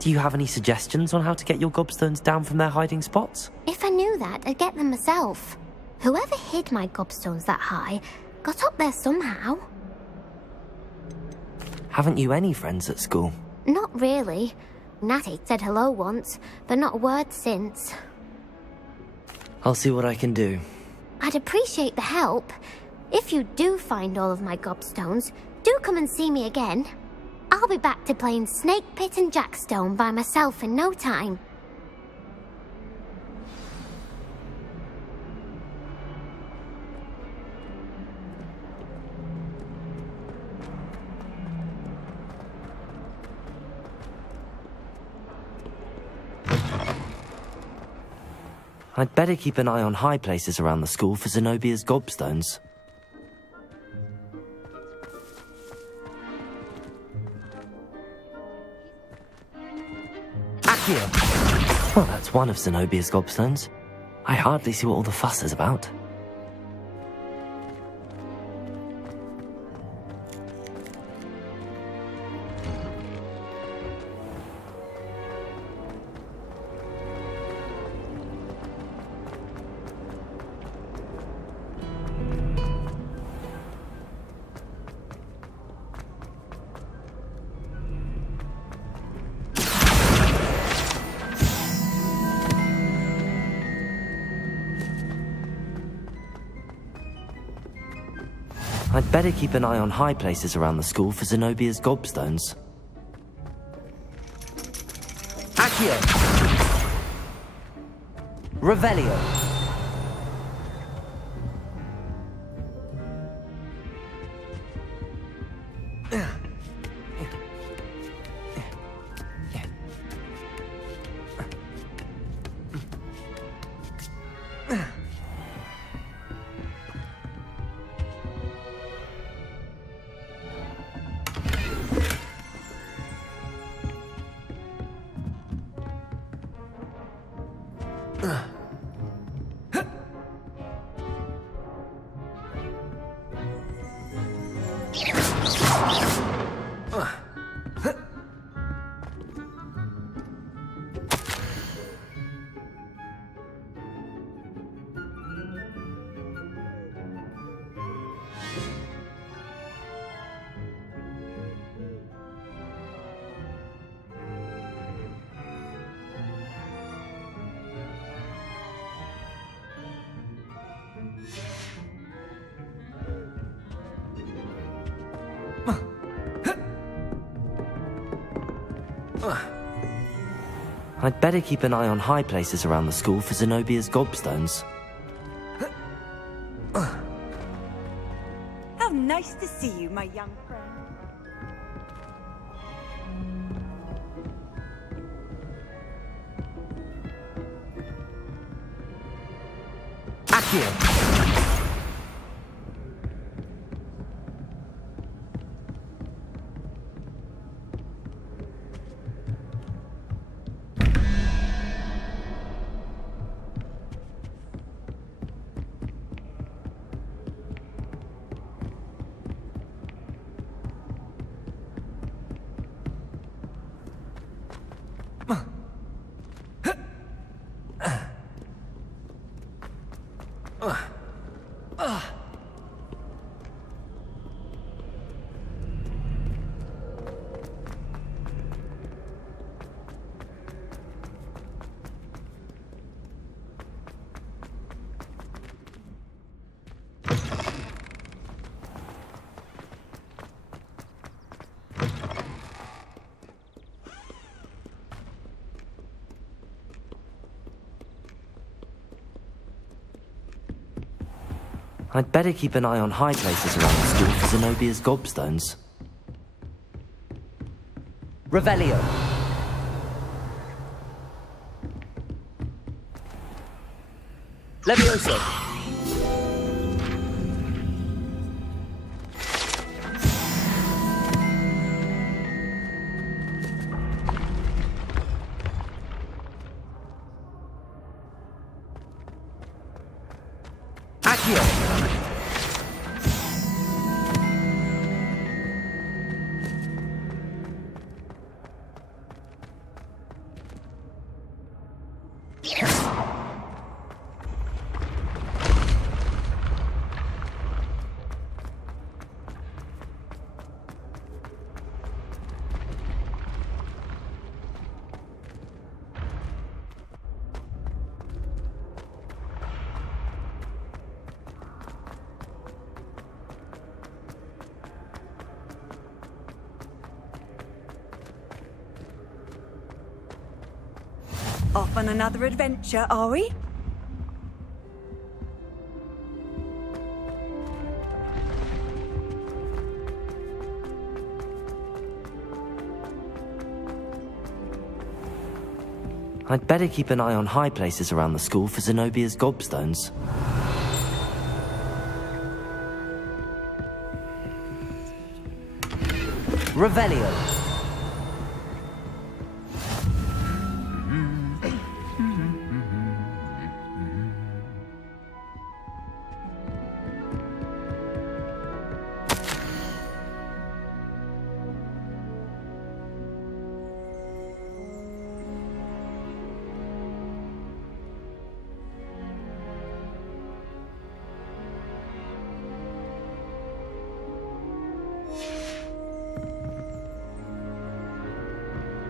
Do you have any suggestions on how to get your gobstones down from their hiding spots? If I knew that, I'd get them myself. Whoever hid my gobstones that high got up there somehow. Haven't you any friends at school? Not really. Natty said hello once, but not a word since. I'll see what I can do. I'd appreciate the help. If you do find all of my gobstones, do come and see me again. I'll be back to playing Snake Pit and Jackstone by myself in no time. I'd better keep an eye on high places around the school for Zenobia's gobstones. Accio! Well, that's one of Zenobia's gobstones. I hardly see what all the fuss is about. I'd better keep an eye on high places around the school for Zenobia's gobstones. Accio! Revelio! I'd better keep an eye on high places around the school for Zenobia's gobstones. How nice to see you, my young friend. Accio! I'd better keep an eye on high places around the school for Zenobia's gobstones. Revelio! Levioso! Accio! Off on another adventure, are we? I'd better keep an eye on high places around the school for Zenobia's gobstones. Revelio.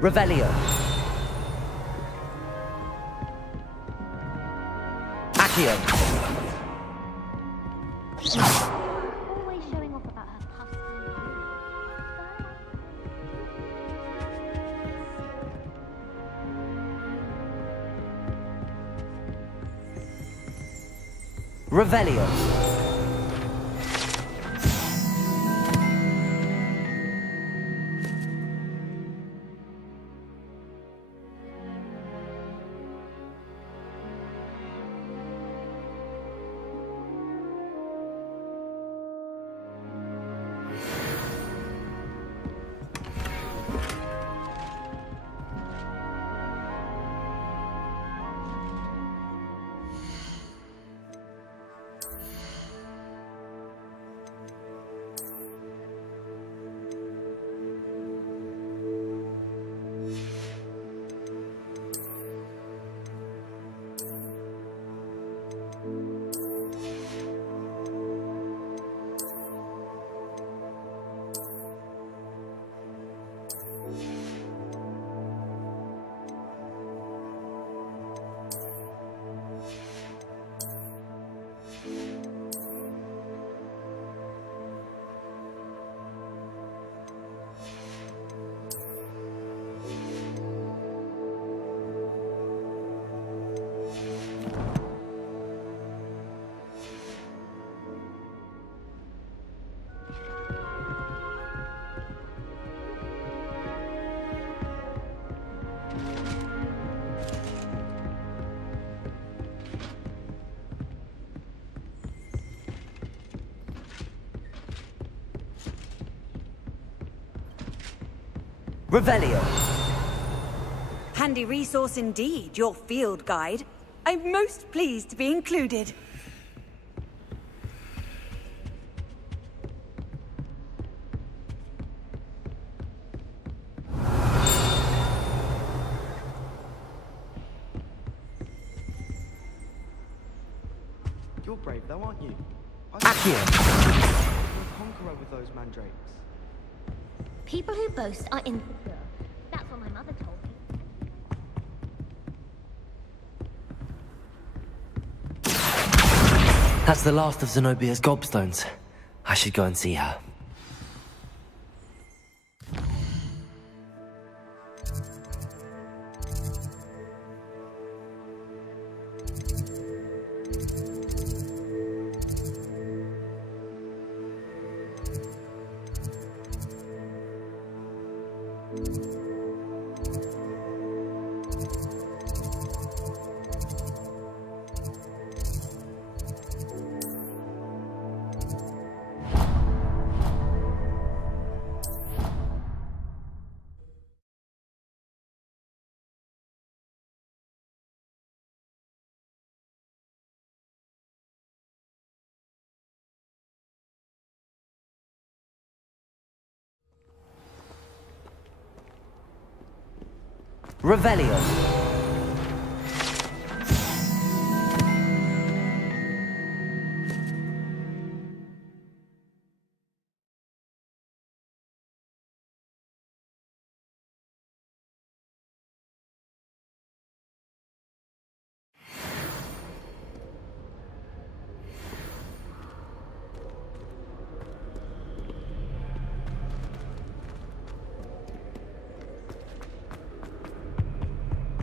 Revelio. Accio. Always showing off about her past. Revelio. Revelio. Handy resource indeed, your field guide. I'm most pleased to be included. You're brave though, aren't you? Accio. You're a conqueror with those mandrakes. People who boast are insecure. That's what my mother told me. That's the last of Zenobia's gobstones. I should go and see her. Revelio.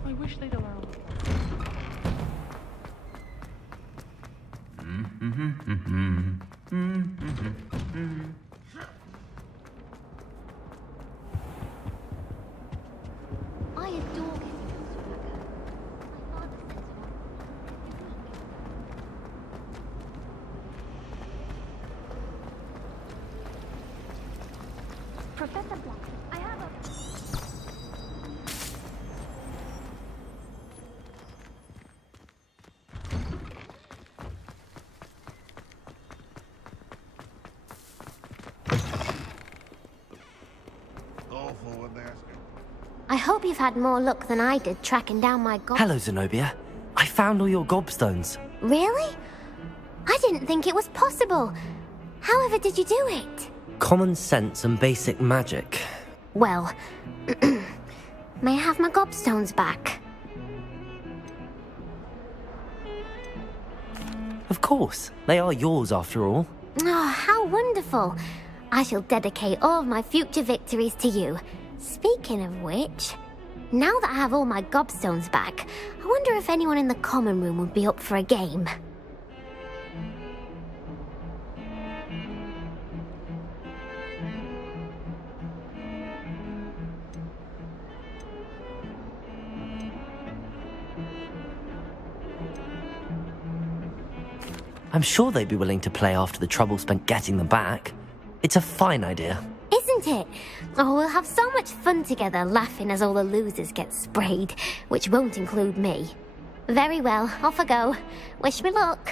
I wish they'd allow me. I adore him. Professor Black, I have a... I hope you've had more luck than I did tracking down my gob... Hello, Zenobia. I found all your gobstones. Really? I didn't think it was possible. However did you do it? Common sense and basic magic. Well, may I have my gobstones back? Of course. They are yours after all. Oh, how wonderful. I shall dedicate all of my future victories to you. Speaking of which, now that I have all my gobstones back, I wonder if anyone in the common room would be up for a game. I'm sure they'd be willing to play after the trouble spent getting them back. It's a fine idea. Isn't it? Oh, we'll have so much fun together laughing as all the losers get sprayed, which won't include me. Very well, off I go. Wish me luck.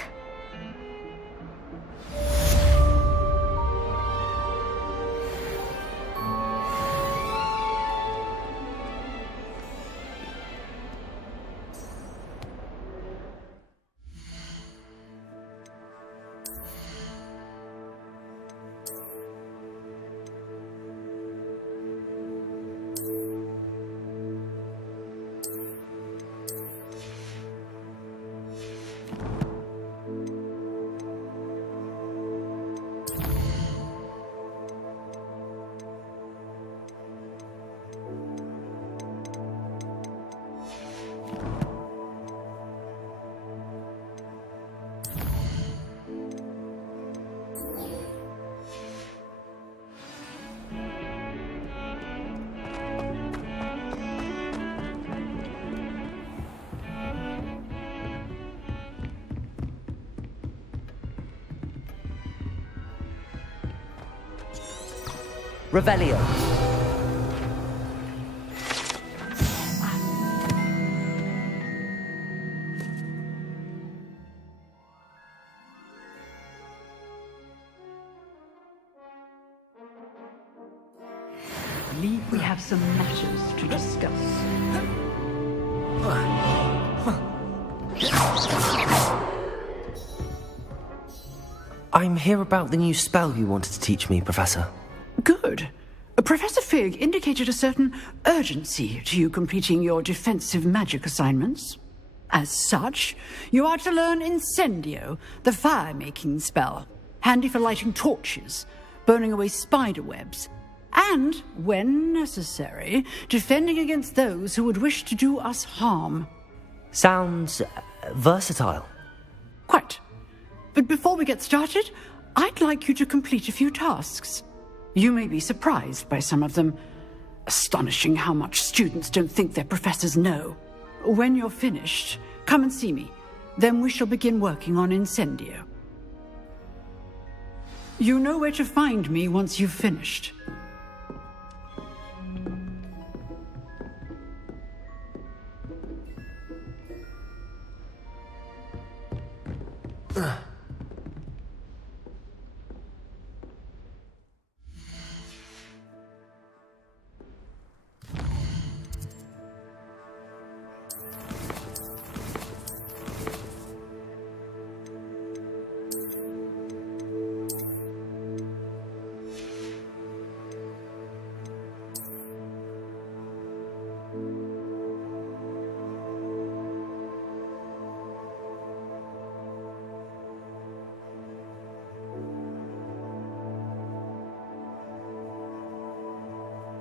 Revelio. Believe we have some matters to discuss. I'm here about the new spell you wanted to teach me, Professor. Good. Professor Fig indicated a certain urgency to you completing your defensive magic assignments. As such, you are to learn Incendio, the fire-making spell, handy for lighting torches, burning away spider webs, and, when necessary, defending against those who would wish to do us harm. Sounds versatile. Quite. But before we get started, I'd like you to complete a few tasks. You may be surprised by some of them. Astonishing how much students don't think their professors know. When you're finished, come and see me. Then we shall begin working on Incendio. You know where to find me once you've finished. Ugh.